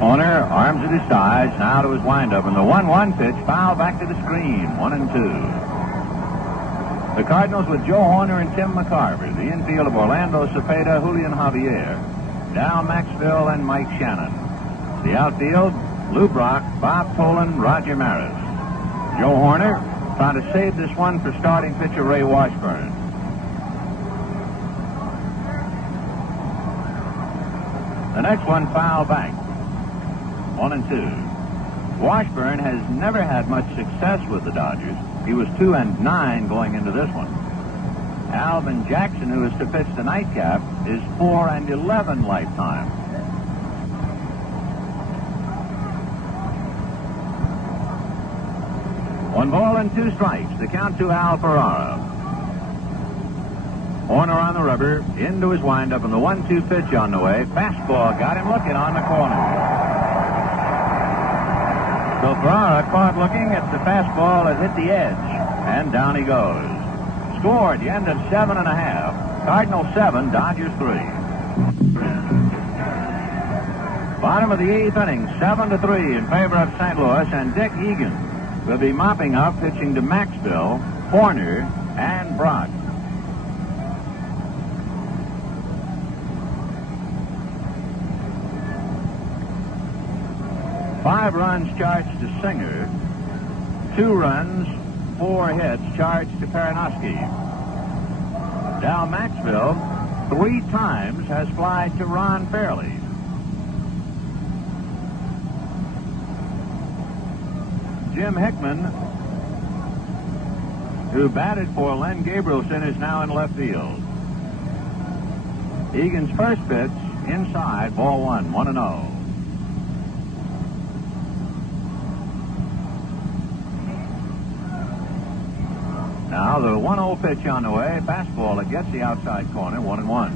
Hoerner arms at his sides, now to his windup, and the 1-1 pitch, foul back to the screen. 1-2. The Cardinals with Joe Hoerner and Tim McCarver. The infield of Orlando Cepeda, Julian Javier, Dal Maxville, and Mike Shannon. The outfield, Lou Brock, Bob Tolan, Roger Maris. Joe Hoerner trying to save this one for starting pitcher Ray Washburn. The next one foul back. 1-2. Washburn has never had much success with the Dodgers. He was 2-9 going into this one. Alvin Jackson, who is to pitch the nightcap, is 4-11 lifetime. One ball and 2 strikes. The count to Al Ferrara. Hoerner on the rubber, into his windup, and the 1-2 pitch on the way. Fastball got him looking on the corner. So Ferrara caught looking at the fastball that hit the edge, and down he goes. Scored the end of 7.5. Cardinals 7, Dodgers 3. Bottom of the 8th inning, 7-3 in favor of St. Louis, and Dick Egan will be mopping up, pitching to Maxville, Hoerner, and Brock. Five runs charged to Singer. 2 runs, 4 hits charged to Pernoski. Dal Maxville 3 times has flied to Ron Fairley. Jim Hickman, who batted for Len Gabrielson, is now in left field. Egan's first pitch inside, ball 1, 1-0. Now the 1-0 pitch on the way. Fastball that gets the outside corner, 1-1.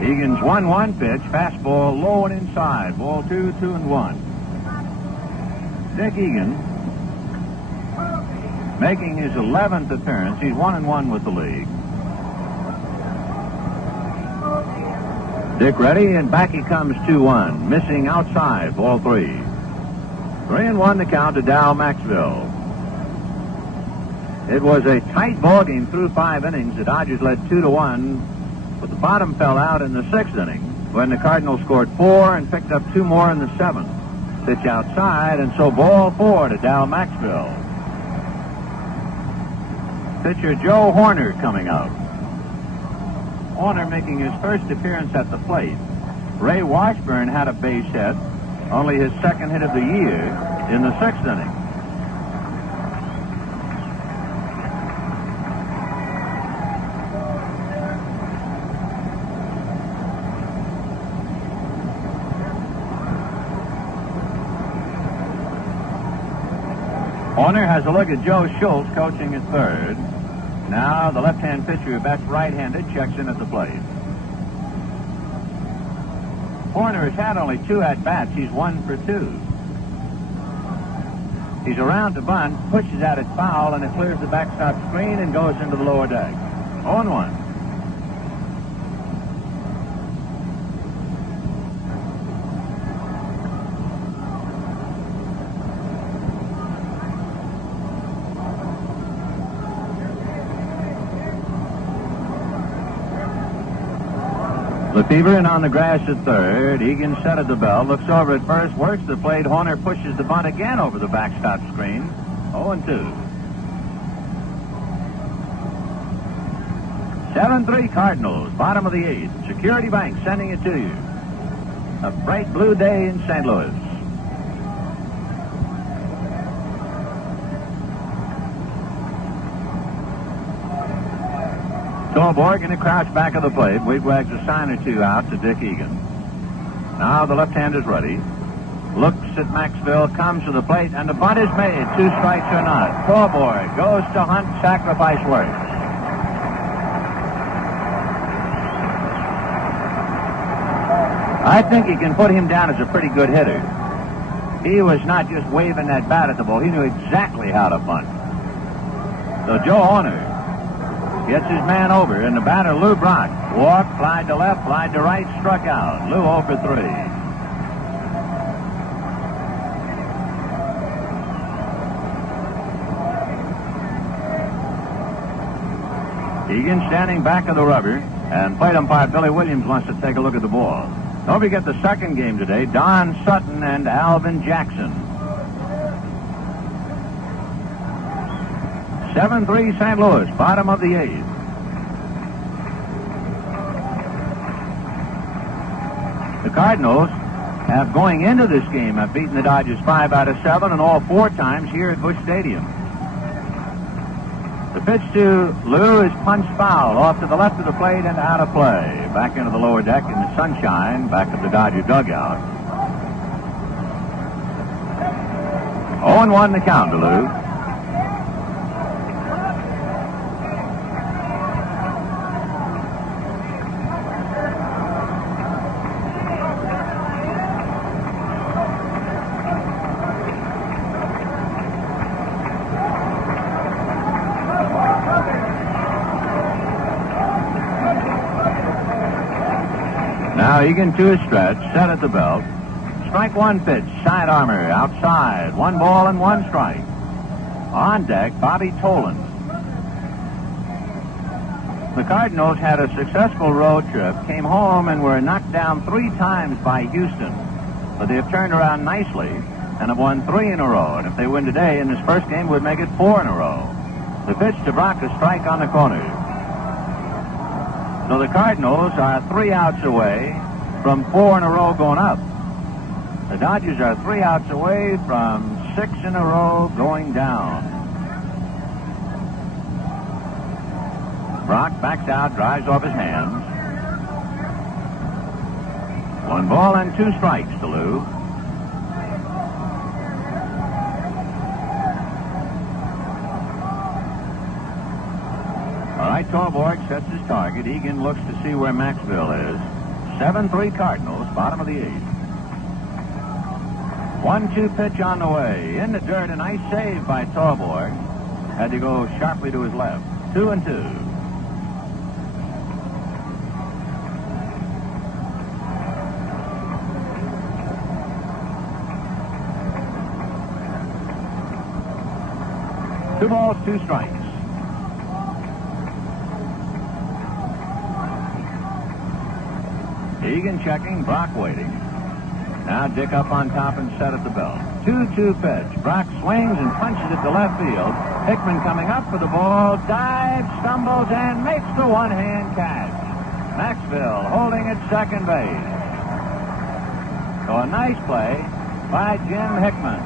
Egan's 1-1 pitch, fastball low and inside. Ball 2, 2-1. Dick Egan making his 11th appearance. He's 1-1 with the league. Dick ready, and back he comes 2-1. Missing outside, ball 3. 3-1 the count to Dow Maxville. It was a tight ball game through 5 innings. The Dodgers led 2-1, but the bottom fell out in the 6th inning when the Cardinals scored 4 and picked up 2 more in the 7th. Pitch outside, and so ball 4 to Dow Maxville. Pitcher Joe Hoerner coming up. Hoerner making his first appearance at the plate. Ray Washburn had a base hit, only his 2nd hit of the year in the 6th inning. Hoerner has a look at Joe Schultz coaching at third. Now the left-hand pitcher, who bats right-handed, checks in at the plate. Hoerner has had only 2 at-bats. He's 1 for 2. He's around to bunt, pushes at it foul, and it clears the backstop screen and goes into the lower deck. 0-1. Lefebvre in on the grass at third. Egan set at the belt, looks over at first, works the plate. Hoerner pushes the bunt again over the backstop screen. 0-2. 7-3 Cardinals, bottom of the 8th. Security Bank sending it to you. A bright blue day in St. Louis. Torborg in the crouch back of the plate. Wigwags a sign or 2 out to Dick Egan. Now the left-hander's ready. Looks at Maxville, comes to the plate, and the bunt is made. 2 strikes or not. Torborg goes to Hunt. Sacrifice works. I think he can put him down as a pretty good hitter. He was not just waving that bat at the ball. He knew exactly how to bunt. So Joe Hoerner gets his man over, and the batter, Lou Brock, walked, flied to left, flied to right, struck out. Lou 0 for 3. Egan standing back of the rubber, and plate umpire Billy Williams wants to take a look at the ball. Don't forget the second game today, Don Sutton and Alvin Jackson. 7-3 St. Louis, bottom of the 8th. The Cardinals have, going into this game, have beaten the Dodgers 5 out of 7, and all 4 times here at Busch Stadium. The pitch to Lou is punched foul off to the left of the plate and out of play. Back into the lower deck in the sunshine, back of the Dodger dugout. 0-1 the count to Lou. Now Egan to his stretch, set at the belt. Strike 1 pitch, side armor, outside. 1 ball and 1 strike. On deck, Bobby Tolan. The Cardinals had a successful road trip, came home and were knocked down 3 times by Houston. But they have turned around nicely and have won 3 in a row. And if they win today in this first game, would make it 4 in a row. The pitch to Brock, a strike on the corner. So the Cardinals are 3 outs away from 4 in a row going up. The Dodgers are 3 outs away from 6 in a row going down. Brock backs out, drives off his hands. 1 ball and 2 strikes to Lou. All right, Torborg sets his target. Egan looks to see where Maxville is. 7-3 Cardinals, bottom of the 8th. 1-2 pitch on the way. In the dirt, a nice save by Torborg. Had to go sharply to his left. 2-2. Two balls, two strikes. Egan checking, Brock waiting. Now Dick up on top and set at the belt. 2-2 pitch. Brock swings and punches it to left field. Hickman coming up for the ball, dives, stumbles, and makes the one-hand catch. Maxville holding at second base. So a nice play by Jim Hickman.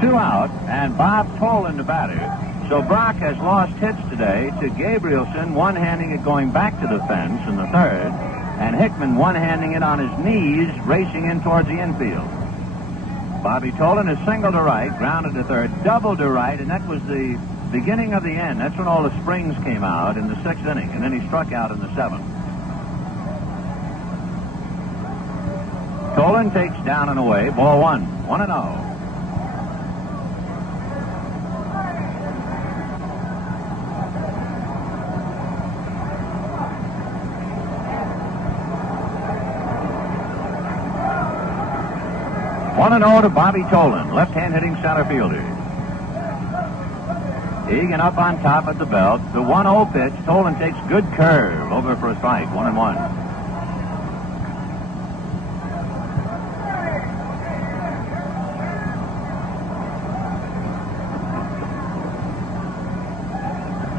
Two out, and Bob Tolan the batter. So Brock has lost hits today to Gabrielson, one-handing it going back to the fence in the third, and Hickman one-handing it on his knees, racing in towards the infield. Bobby Tolan is single to right, grounded to third, double to right, and that was the beginning of the end. That's when all the springs came out in the 6th inning, and then he struck out in the 7th. Tolan takes down and away, ball 1, 1-0. One and 0 to Bobby Tolan, left-hand hitting center fielder. Egan up on top at the belt. The 1-0 pitch. Tolan takes good curve over for a strike. 1-1.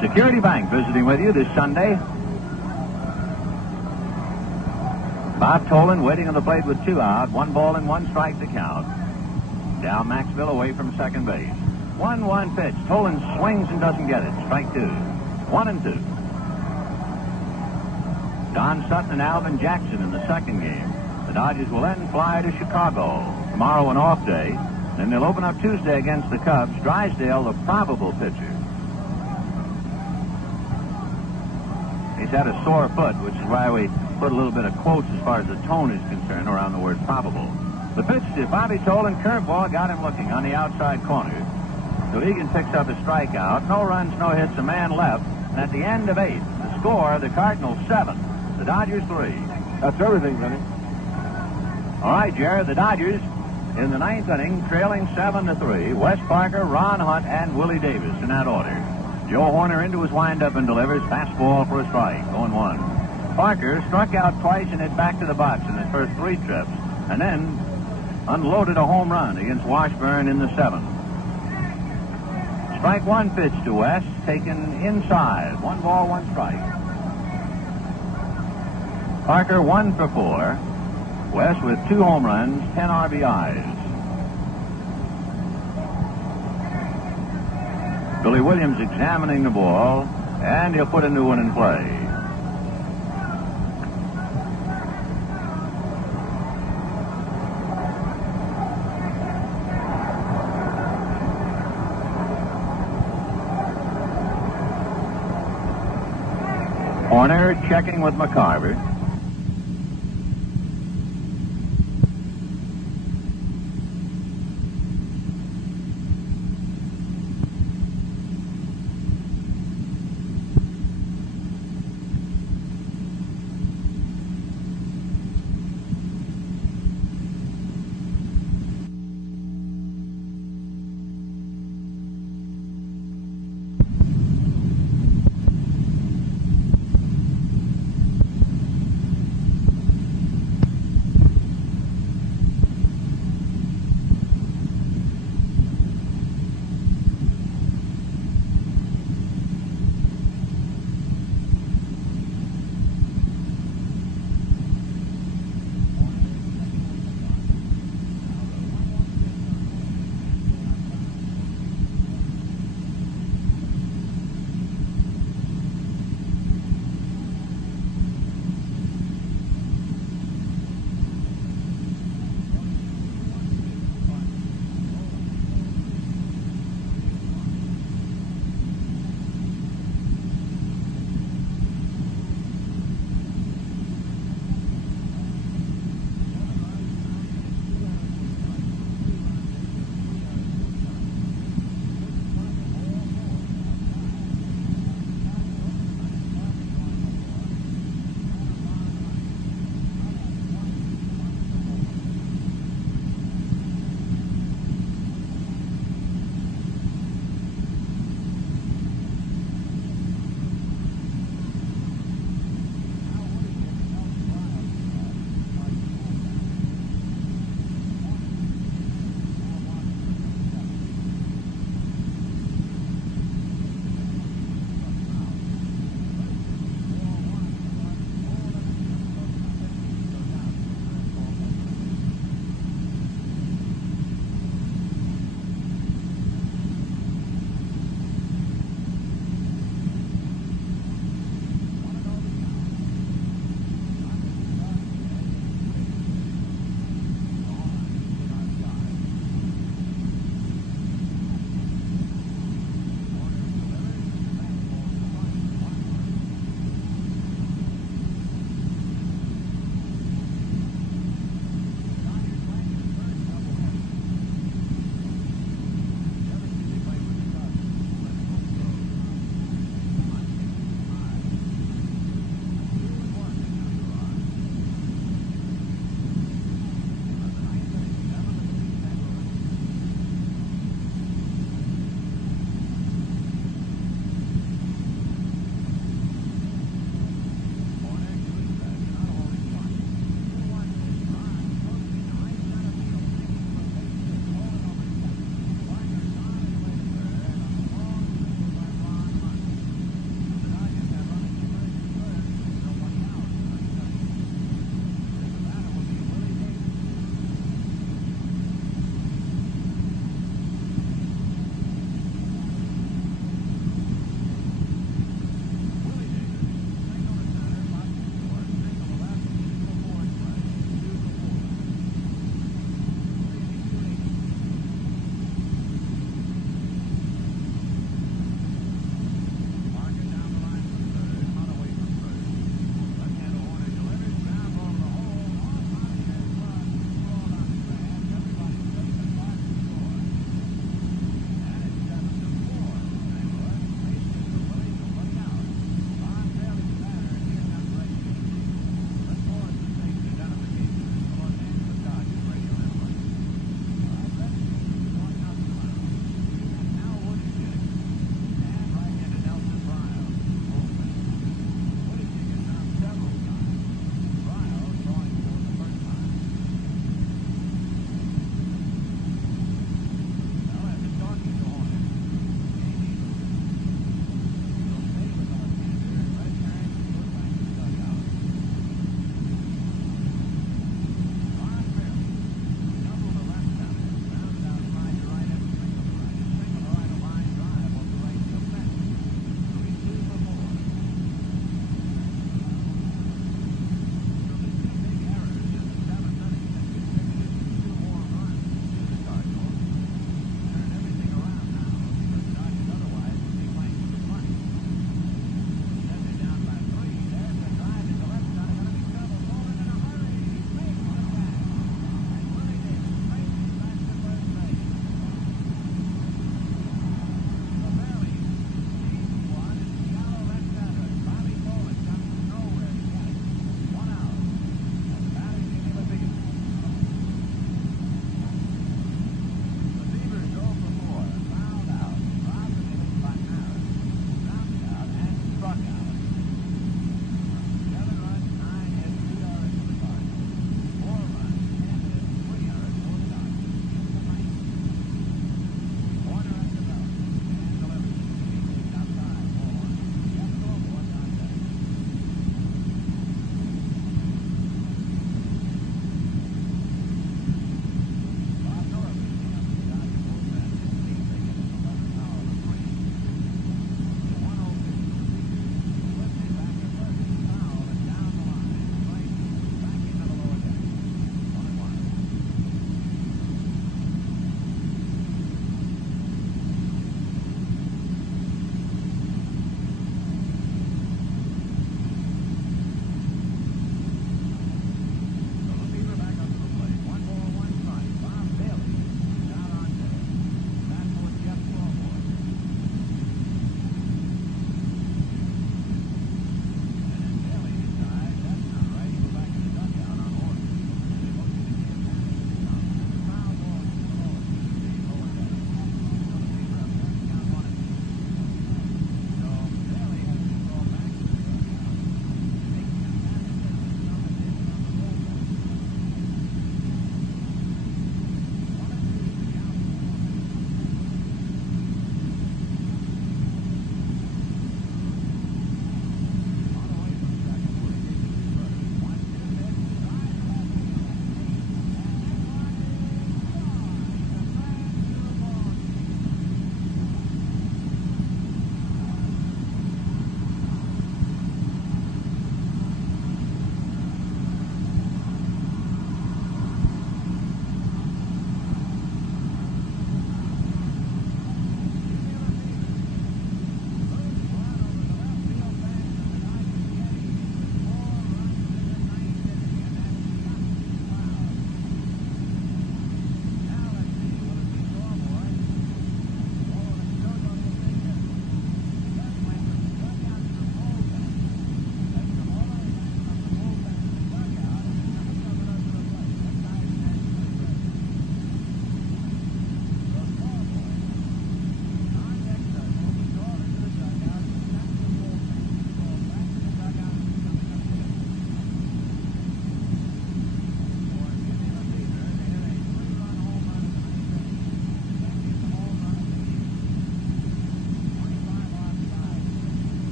Security Bank visiting with you this Sunday. Bob Tolan waiting on the plate with 2 out. 1 ball and 1 strike to count. Down Maxville away from second base. 1-1 pitch. Tolan swings and doesn't get it. Strike 2. 1-2. Don Sutton and Alvin Jackson in the second game. The Dodgers will then fly to Chicago. Tomorrow an off day. Then they'll open up Tuesday against the Cubs. Drysdale, the probable pitcher. He's had a sore foot, which is why we put a little bit of quotes as far as the tone is concerned around the word probable. The pitch to Bobby Tolan, curveball, got him looking on the outside corner. So Egan picks up a strikeout. No runs, no hits, a man left. And at the end of 8, the score, the Cardinals 7, the Dodgers 3. That's everything, Vinny. All right, Jared, the Dodgers in the 9th inning, trailing 7-3. Wes Parker, Ron Hunt, and Willie Davis in that order. Joe Hoerner into his windup and delivers fastball for a strike, 0-1. Parker struck out twice and hit back to the box in his first 3 trips, and then unloaded a home run against Washburn in the 7th. Strike 1 pitch to West, taken inside. 1 ball, 1 strike. Parker 1 for 4. West with 2 home runs, 10 RBIs. Billy Williams examining the ball, and he'll put a new one in play. Hoerner checking with McCarver.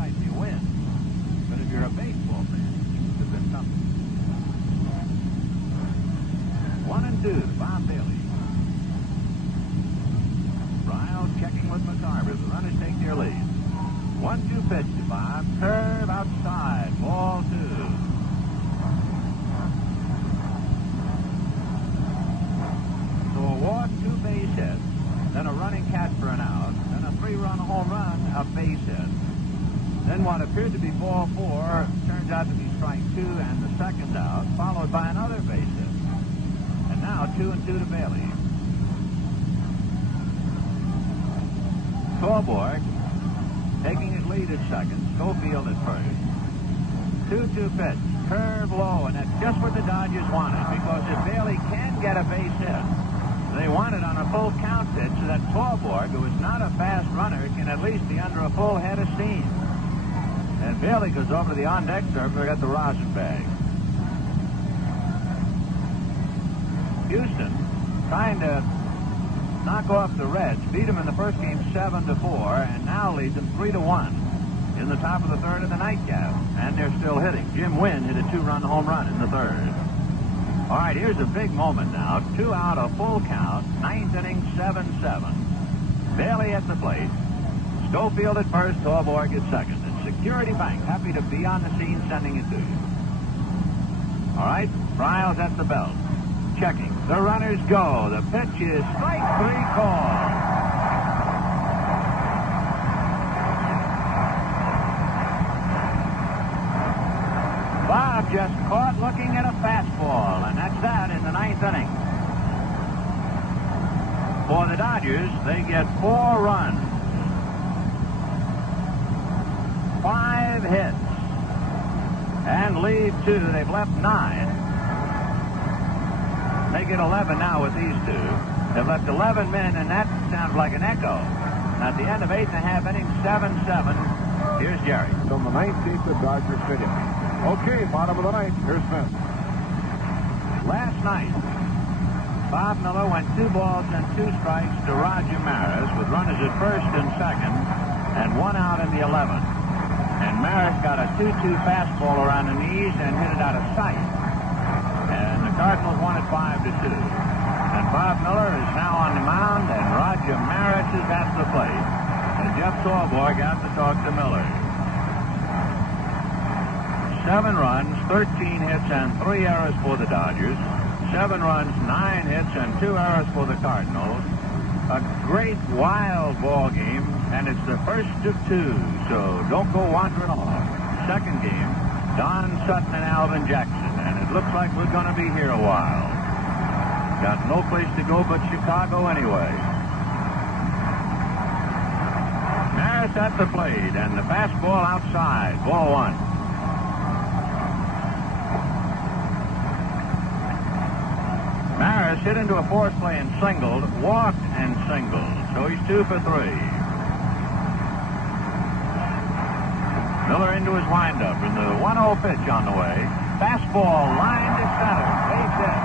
excites you win. But if you're a baseball fan, it's a bit something. 1-2, Bob Bailey. Briles checking with McCarver. The runners take their lead. 1-2 pitch to Bob. Curve outside. Ball 2. So a walk, 2 base hits, then a running catch for an out, then a 3-run home run, a base hit. Then what appeared to be ball 4 turns out to be strike 2 and the second out, followed by another base hit. And now 2-2 to Bailey. Torborg taking his lead at second. Schofield at first. 2-2 pitch. Curve low, and that's just what the Dodgers wanted, because if Bailey can get a base hit, they want it on a full count pitch so that Torborg, who is not a fast runner, can at least be under a full head of steam. And Bailey goes over to the on-deck circle, got the rosin bag. Houston trying to knock off the Reds, beat them in the first game 7-4, and now leads them 3-1 in the top of the third of the nightcap. And they're still hitting. Jim Wynn hit a 2-run home run in the third. All right, here's a big moment now. 2 out, a full count. 9th inning, 7-7. Bailey at the plate. Schofield at first, Torborg at second. And Security Bank happy to be on the scene, sending it to you. All right, Briles at the belt. Checking. The runners go. The pitch is strike 3 call. Bob just caught looking at a fastball, and that's that in the 9th inning. For the Dodgers, they get 4 runs, 5 hits, and lead 2. They've left 9. They get 11 now with these 2. They've left 11 men, and that sounds like an echo. At the end of 8.5 innings, 7-7. Here's Jerry. From the 19th at Dodger Stadium. Okay, bottom of the 9th. Here's Smith. Last night, Bob Miller went 2 balls and 2 strikes to Roger Maris with runners at first and second and 1 out in the 11th. And Maris got a 2-2 fastball around the knees and hit it out of sight. And the Cardinals won it 5-2. And Bob Miller is now on the mound, and Roger Maris is at the plate. And Jeff Torborg out to talk to Miller. 7 runs, 13 hits, and 3 errors for the Dodgers. 7 runs, 9 hits, and 2 errors for the Cardinals. A great wild ball game, and it's the first of 2, so don't go wandering off. Second game, Don Sutton and Alvin Jackson. And it looks like we're going to be here a while. Got no place to go but Chicago anyway. Maris at the plate, and the fastball outside. Ball 1. Maris hit into a force play and singled, walked and singled. So he's 2 for 3. Miller into his windup, and the 1-0 pitch on the way. Fastball, line to center, base hit.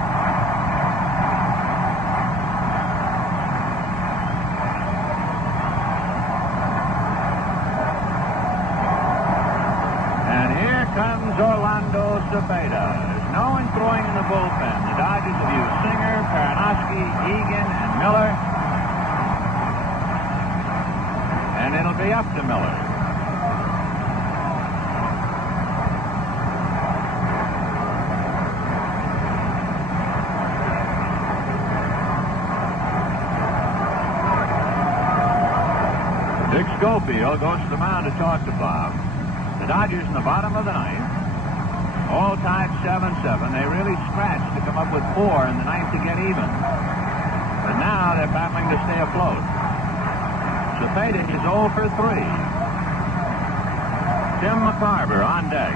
And here comes Orlando Cepeda. There's no one throwing in the bullpen. The Dodgers have used Singer, Peranoski, Egan, and Miller. And it'll be up to Miller. Dick Schofield goes to the mound to talk to Bob. The Dodgers in the bottom of the 9th. All tied 7-7. They really scratched to come up with 4 in the 9th to get even. But now they're battling to stay afloat. Cepeda is 0 for 3. Tim McCarver on deck.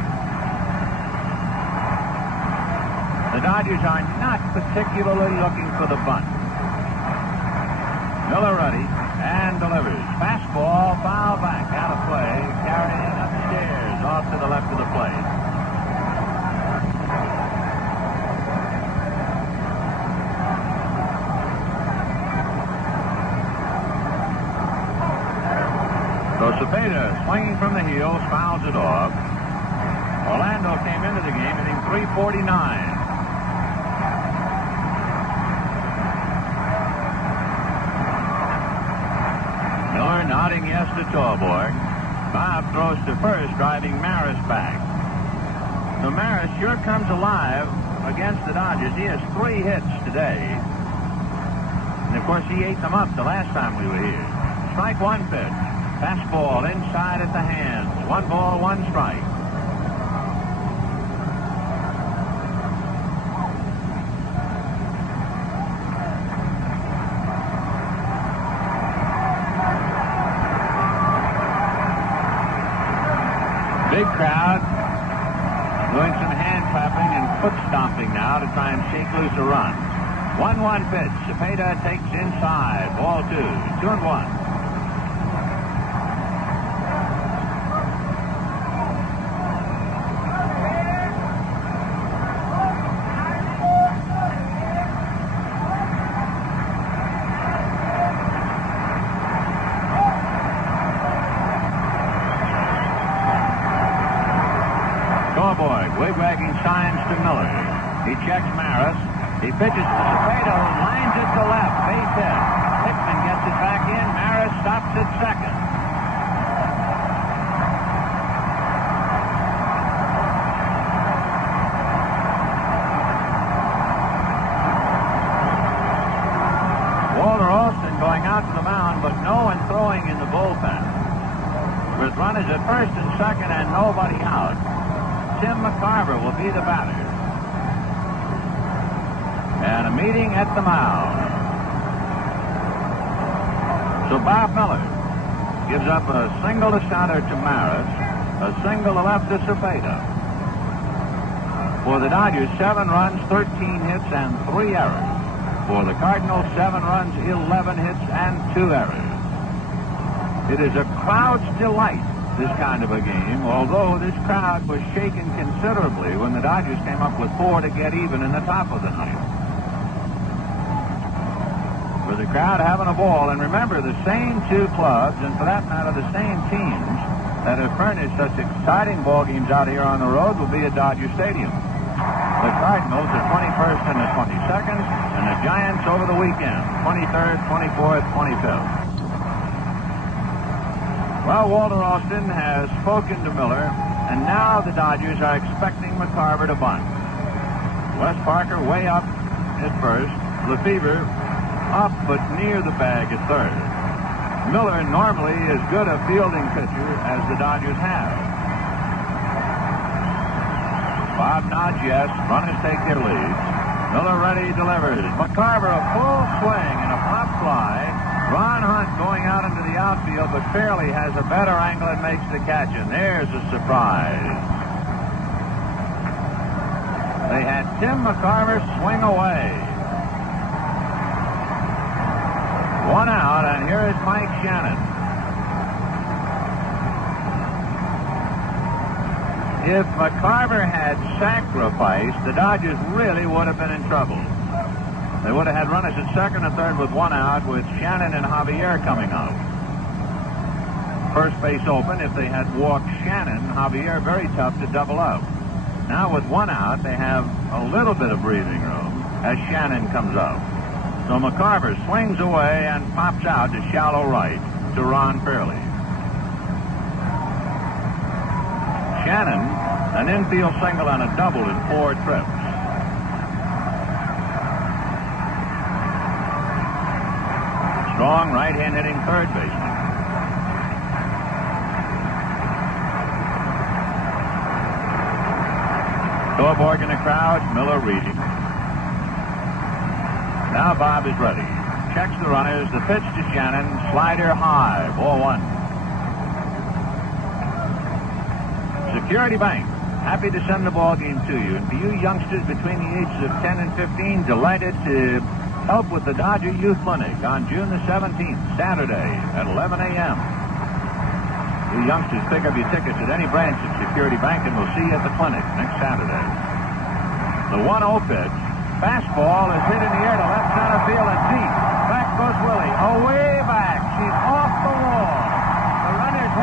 The Dodgers are not particularly looking for the bunt. Miller ready. And delivers. Fastball, foul back, out of play, carrying upstairs, off to the left of the plate. So Cepeda, swinging from the heels, fouls it off. Orlando came into the game hitting .349. Miller nodding yes to Torborg. Bob throws to first, driving Maris back. So Maris sure comes alive against the Dodgers. He has 3 hits today. And of course, he ate them up the last time we were here. Strike one pitch. Fastball inside at the hands. 1 ball, 1 strike. Big crowd doing some hand clapping and foot stomping now to try and shake loose a run. 1-1 pitch. Cepeda takes inside. Ball 2. 2-1. Wig-wagging signs to Miller. He checks Maris. He pitches to Cepeda, who lines it to left. Base hit. Hickman gets it back in. Maris stops at second. Walter Alston going out to the mound, but no one throwing in the bullpen. With runners at first and second and nobody out. Tim McCarver will be the batter. And a meeting at the mound. So Bob Miller gives up a single to Stoddard to Maris, a single to left to Cepeda. For the Dodgers, 7 runs, 13 hits, and 3 errors. For the Cardinals, 7 runs, 11 hits, and 2 errors. It is a crowd's delight, this kind of a game, although this crowd was shaken considerably when the Dodgers came up with 4 to get even in the top of the ninth. With the crowd having a ball, and remember, the same 2 clubs, and for that matter, the same teams that have furnished such exciting ball games out here on the road will be at Dodger Stadium. The Cardinals are 21st and the 22nd, and the Giants over the weekend, 23rd, 24th, 25th. Well, Walter Alston has spoken to Miller, and now the Dodgers are expecting McCarver to bunt. Wes Parker way up at first. Lefebvre up but near the bag at third. Miller normally as good a fielding pitcher as the Dodgers have. Bob nods yes. Runners take their leads. Miller ready, delivers. McCarver a full swing and a pop fly. Ron Hunt going out into the outfield, but Fairley has a better angle and makes the catch, and there's a surprise. They had Tim McCarver swing away. 1 out, and here is Mike Shannon. If McCarver had sacrificed, the Dodgers really would have been in trouble. They would have had runners at second and third with 1 out, with Shannon and Javier coming up. First base open. If they had walked Shannon, Javier very tough to double up. Now with 1 out, they have a little bit of breathing room as Shannon comes up. So McCarver swings away and pops out to shallow right to Ron Fairley. Shannon, an infield single on a double in 4 trips. Strong right-hand hitting third baseman. Torborg in the crowd, Miller reading. Now Bob is ready. Checks the runners, the pitch to Shannon, slider high, ball 1. Security Bank, happy to send the ball game to you. And for you youngsters between the ages of 10 and 15, delighted to help with the Dodger Youth Clinic on June the 17th, Saturday at 11 a.m. You youngsters pick up your tickets at any branch of Security Bank, and we'll see you at the clinic next Saturday. The 1-0 pitch. Fastball is hit in the air to left center field and deep. Back goes Willie. Away back. She's off the wall. The runner's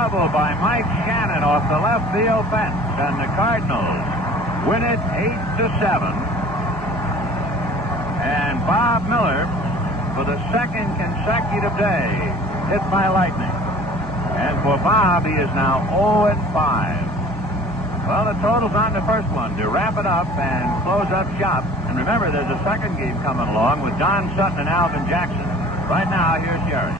double by Mike Shannon off the left field fence, and the Cardinals win it 8-7. And Bob Miller, for the second consecutive day, hit by lightning. And for Bob, he is now 0-5. Well, the total's on the first one to wrap it up and close up shop. And remember, there's a second game coming along with Don Sutton and Alvin Jackson. Right now, here's Sherry.